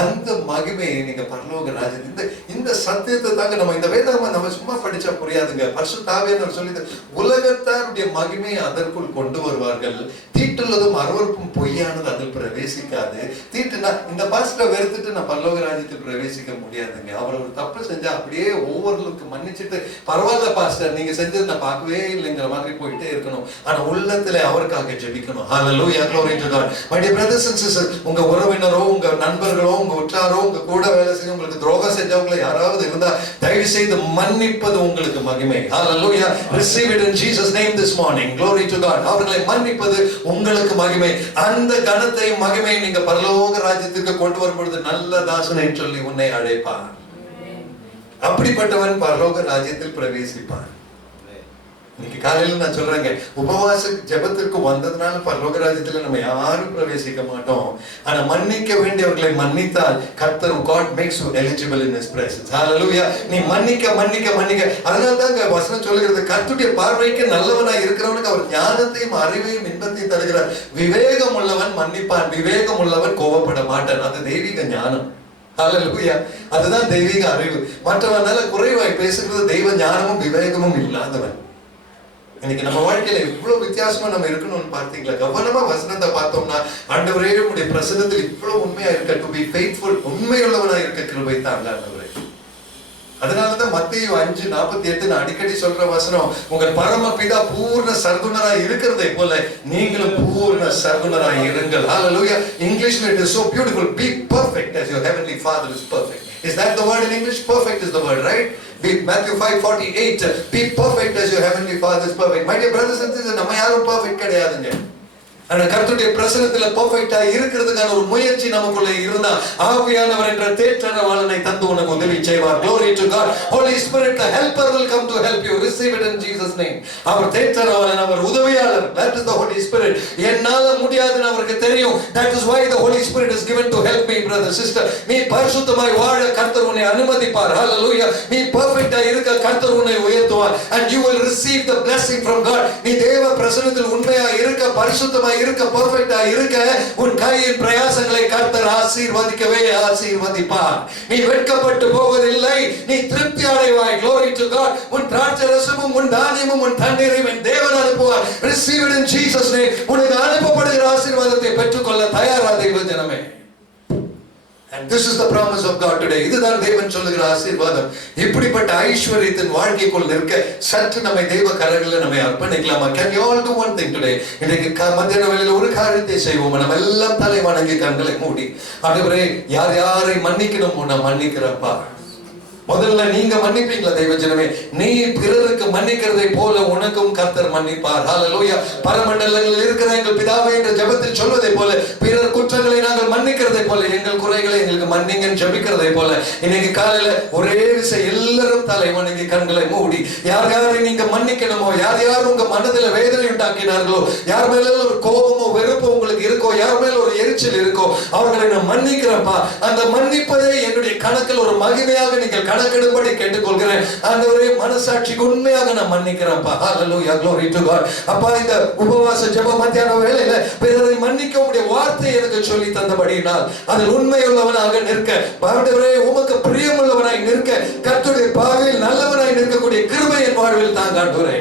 அந்த மகிமையை நீங்க பரலோக ராஜ்யத்தில் இந்த சத்தியத்தை தாங்க நம்ம இந்த வேதாகம நம்ம சும்மா படிச்சா புரியாதுங்க. பரிசுத்த ஆவியானவர் சொல்லிட்டு உலகத்தாருடைய மகிமையை அதற்குள் கொண்டு வருவார்கள். தீட்டுள்ளதும் அருவருப்பும் பொய்யானது அதில் பிரவேசிக்காது. தீட்டுனா இந்த பாஸ்டரை வெறுத்துட்டு நான் பரலோக ராஜ்யத்தில் பிரவேசிக்க முடியாதுங்க. அவர் ஒரு தப்பு செஞ்சா அப்படியே ஒவ்வொருவருக்கு மன்னிச்சுட்டு பரவாயில்ல பாஸ்டர் நீங்க செஞ்சது நான் பார்க்கவே இல்லைங்கிற மாதிரி போயிட்டே இருக்கணும். ஆனா உள்ளத்துல அவருக்காக ஜெபிக்கணும். Hallelujah, glory to God. My dear brothers and sisters, உங்க உறவினரோ உங்க நண்பர்களோ உங்க உற்றாரோ உங்க கூட வேலை செய்ய உங்களுக்கு துரோகம் செஞ்சவங்கள யாராவது இருந்தா தயவு செய்து மன்னிப்பது உங்களுக்கு மகிமை. Hallelujah. Receive it in Jesus name this morning. Glory to God. அவர்களை மன்னிப்பது உங்களுக்கு மகிமை. அந்த கனத்தை மகிமை நீங்க பரலோக ராஜ்யத்துக்கு கொண்டு வரும் பொழுது நல்ல தாசனை சொல்லி உன்னை அழைப்பார். அப்படிப்பட்டவன் பரலோக ராஜ்யத்தில் பிரவேசிப்பான். இன்னைக்கு காலையில நான் சொல்றேங்க, உபவாச ஜெபத்திற்கு வந்ததுனால பரலோக ராஜ்யத்துல நம்ம யாரும் பிரவேசிக்க மாட்டோம். ஆனா மன்னிக்க வேண்டியவர்களை மன்னித்தால் கர்த்தர் God makes you eligible in his presence. Hallelujah. நீ மன்னிக்க மன்னிக்க மன்னிக்க. அதனால தான் வசனம் சொல்லுகிறது, கர்த்தருடைய பார்வைக்கு நல்லவனாய் இருக்கிறவனுக்கு அவர் ஞானத்தையும் அறிவையும் இன்பத்தையும் தருகிறார். விவேகம் உள்ளவன் மன்னிப்பான், விவேகம் உள்ளவன் கோபப்பட மாட்டான். அது தெய்வீக ஞானம். ஹalleluya. அதுதான் தெய்வீக அறிவு. மற்றவனால குறைவாய் பேசுகிறது தெய்வ ஞானமும் விவேகமும் இல்லாதவன். இன்னைக்கு நம்ம வாழ்க்கையில இவ்வளவு வித்தியாசமா நம்ம இருக்கணும்னு பார்த்தீங்களா? கவனமா வசனத்தை பார்த்தோம்னா, ஆண்டவரே உம்முடைய பிரசன்னத்தில் இவ்வளவு உண்மையா இருக்க, டு பி ஃபெய்த்ஃபுல், உண்மையுள்ளவனா இருக்க கிருபை தாங்க ஆண்டவரே. அதனாலதான் மத்தேயு 5:48 நான் அடிக்கடி சொல்ற வசனம், உங்கள் பரமபிதா பூர்ண சர்க்குணரா இருக்கிறதை போல நீங்களும் பூர்ண சர்க்குணரா இருங்கள். ஹalleluya. இங்கிலீஷ்ல it is so beautiful, be perfect as your heavenly father is perfect. Is that the word in English? Perfect is the word, right? Matthew 5:48, be perfect as your heavenly father is perfect. My dear brothers and sisters, நம்ம யாரும் perfect கிடையாதுங்க. ஆனா கர்த்தருடைய பிரசன்னத்துல பெர்ஃபெக்ட்டா இருக்கிறதுக்கான ஒரு முயற்சி நமக்குள்ள இருந்தா, ஆவியானவர் என்ற தேற்றரவாளனை தந்து உனக்கு உதவி செய்வார். Glory to God. Holy Spirit, the helper will come to help you. Receive it in Jesus name. அவர் தேற்றரவாளன், அவர் உதவியாளர். That is the Holy Spirit. என்னால முடியாதுன்னு அவருக்கு தெரியும். That is why the Holy Spirit is given to help me, brother, sister. நீ பரிசுத்தமாய் வாழ கர்த்தர் உன்னை அனுமதிப்பார். Hallelujah. நீ பெர்ஃபெக்ட்டா இருக்க கர்த்தர் உன்னை உயர்த்துவார். And you will receive the blessing from God. நீ தேவ பிரசன்னத்தில் உண்மையா இருக்க, பரிசுத்தமாய் இருக்க, பெர்ஃபெக்ட்டா இருக்க, உன் கையின் பிரயாசங்களை கர்த்தர் ஆசீர்வதிக்கவே ஆசீர்வதிப்பார். நீ வெட்கப்பட்டு போவதில்லை, நீ திருப்தி அடைவாய். Glory to God. உன் திராட்சரசமும் உன் தானியமும் உன் தண்ணீரையும் தேவன் அனுப்புவார். Receive it in Jesus name. உனக்கு அனுப்பப்படுகிற ஆசீர்வாதத்தை பெற்றுக்கொள்ள தயாரா தெய்வ ஜனமே. And this is the promise of God today. இதுதான் தேவன் சொல்லுகிற ஆசீர்வாதம். இப்படிப்பட்ட ஐஸ்வரியத்தின் வாழ்க்கைக்குள் நிற்க சற்று நம்மை தெய்வ கரங்களில் நம்மை அர்ப்பணிக்கலாமா? Can you all do one thing today? இன்றைக்கு மத்தியான வேளையில் ஒரு காரியத்தை செய்வோம். நம்ம எல்லாம் தலை வணங்கி கண்களை மூடி, ஆண்டவரே யார் யாரை மன்னிக்கணுமோ நான் மன்னிக்கிறப்பா. முதல்ல நீங்க மன்னிப்பீங்களா தெய்வ ஜனமே? நீ பிறருக்கு மன்னிக்கிறதை போல உனக்கும் கர்த்தர் மன்னிப்பார். ஹalleluya. பரமண்டலங்களில் இருக்கிற எங்கள் பிதாவே என்ற ஜெபத்தில் சொல்வதை போல, பிறர் குற்றங்களை நாங்கள் மன்னிக்கிறதை போல, எங்கள் குறைகளை எங்களுக்கு மன்னிங்கன்னு ஜெபிக்கிறதை போல, இன்னைக்கு காலையில ஒரே விஷயம், எல்லாரும் தலை வணங்கி கண்களை மூடி, யார் யாரை நீங்க மன்னிக்கணுமோ, யார் யார் உங்க மனதில் வேதனை உண்டாக்கினார்களோ, யார் மேல ஒரு கோபமோ வெறுப்போ உங்களுக்கு இருக்கோ, யார் மேல ஒரு எரிச்சல் இருக்கோ, அவர்களை நான் மன்னிக்கிறப்பா. அந்த மன்னிப்பதை என்னுடைய கணக்கில் ஒரு மகிமையாக நீங்கள் கணக்கெடுப்படி கேட்டுக்கொள்கிறேன். ஆண்டவரே மனசாட்சிக்கு உண்மையாக நான் மன்னிக்கிறேன்ப்பா. ஹalleluya. Glory to God. அப்பா, இந்த உபவாச ஜெப மத்தியான வேளையில பிறரை மன்னிக்க உம்முடைய வார்த்தை எனக்கு சொல்லி தந்தபடியினால் அதில் உண்மையுள்ளவனாக நிற்க, ஆண்டவரே உமக்கு பிரியமுள்ளவனாய் நிற்க, கர்த்தருடைய பார்வையில் நல்லவனாய் நிற்கக்கூடிய கிருபை என் வாழ்வில் தாங்க ஆண்டவரே.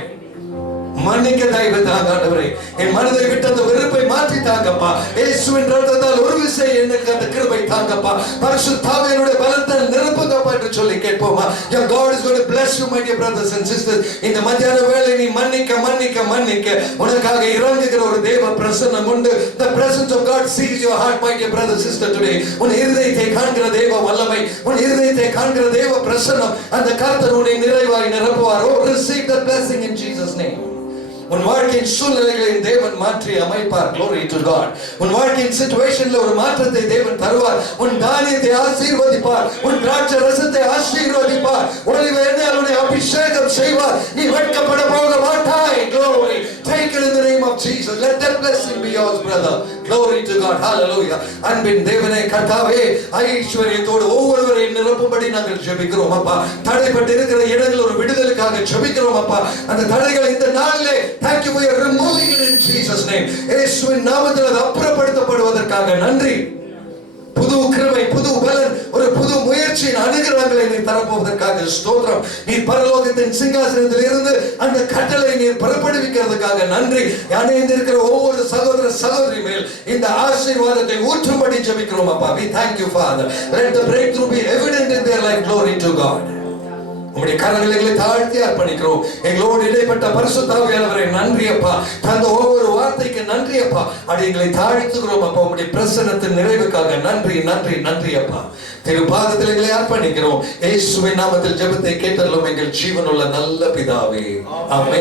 மன்னிக்க தயவு தாங்க ஆண்டவரே. என் மனதை விட்டு அந்த வெறுப்பை மாற்றி தாங்கப்பா. இயேசுவின் ரத்தத்தால் ஒரு விசை எனக்கு அந்த கிருபை தாங்கப்பா. பரிசுத்த ஆவியினுடைய பலத்தால் நிரப்புங்கப்பா என்று சொல்லி கேட்போமா? Your God is going to bless you, my dear brothers and sisters. இந்த மத்தியான வேளை நீ மன்னிக்க மன்னிக்க மன்னிக்க உனக்காக இறங்குகிற ஒரு தேவ பிரசன்னம் உண்டு. The presence of God sees your heart, my dear brother sister today. உன் இருதயத்தை காண்கிற தேவ வல்லமை, உன் இருதயத்தை காண்கிற தேவ பிரசன்னம், அந்த கர்த்தர் உன்னை நிறைவாய் நிரப்புவார். Oh, receive the blessing in Jesus name. உன் வாழ்க்கையின் சூழ்நிலைகளை தேவன் மாற்றி அமைப்பார். Glory to God. உன் வாழ்க்கையின் சிச்சுவேஷன்ல ஒரு மாற்றத்தை தேவன் தருவார். உன் தானியத்தை ஆசீர்வதிப்பார், உன் திராட்சை ரசத்தை ஆசீர்வதிப்பார், ஒளிவ எண்ணெயாலுடைய அபிஷேகம் செய்வார். நீ வெட்கப்பட போக மாட்டாய். Glory. Take it in the name of Jesus. Let that blessing be yours, brother. Glory to God. Hallelujah. அன்பின் தேவனே கர்த்தாவே, ஐஸ்வரியத்தோடு ஒவ்வொருவரையும் நிரப்பும்படி நாங்கள் ஜெபிக்கிறோம் அப்பா. தடைப்பட்டு இருக்கிற இடங்கள் ஒரு விடுதலுக்காக ஜெபிக்கிறோம் அப்பா. அந்த தடைகளை இந்த நாளிலே thank you for removing it in Jesus name. இயேசுவின் நாமத்தில் அது அப்புறப்படுத்தப்படுவதற்காக நன்றி. புது கிருபை, புது பலன், ஒரு புது முயற்சியின் அனுகிரகங்களை நீர் தரப்போவதற்காக ஸ்தோத்திரம். நீ பரலோகத்தின் சிங்காசனத்தில் இருந்து அந்த கட்டளை நீர் புறப்படுவிக்கிறதுக்காக நன்றி. அணைந்திருக்கிற ஒவ்வொரு சகோதர சகோதரி மேல் இந்த ஆசீர்வாதத்தை ஊற்றும்படி ஜெபிக்கிறோம் அப்பா. We thank you, Father. Let the breakthrough be evident in their life. Glory to God. உம்முடைய கரங்களை தாழ்த்தி அர்ப்பணிக்கிறோம். எங்களோடு இடைப்பட்ட பரிசுத்த ஆவியானவரே நன்றி அப்பா. தந்த ஒவ்வொரு வார்த்தைக்கு நன்றி அப்பா. அடிகளை தாழ்த்துகிறோம் அப்பா. உம்முடைய பிரசன்னத்தின் நிறைவுக்காக நன்றி நன்றி நன்றி அப்பா. திரு பாதத்தில் எங்களை அர்ப்பணிக்கிறோம். இயேசுவின் நாமத்தில் ஜெபத்தை கேட்டருளும் எங்கள் ஜீவனுள்ள நல்ல பிதாவே. ஆமென்.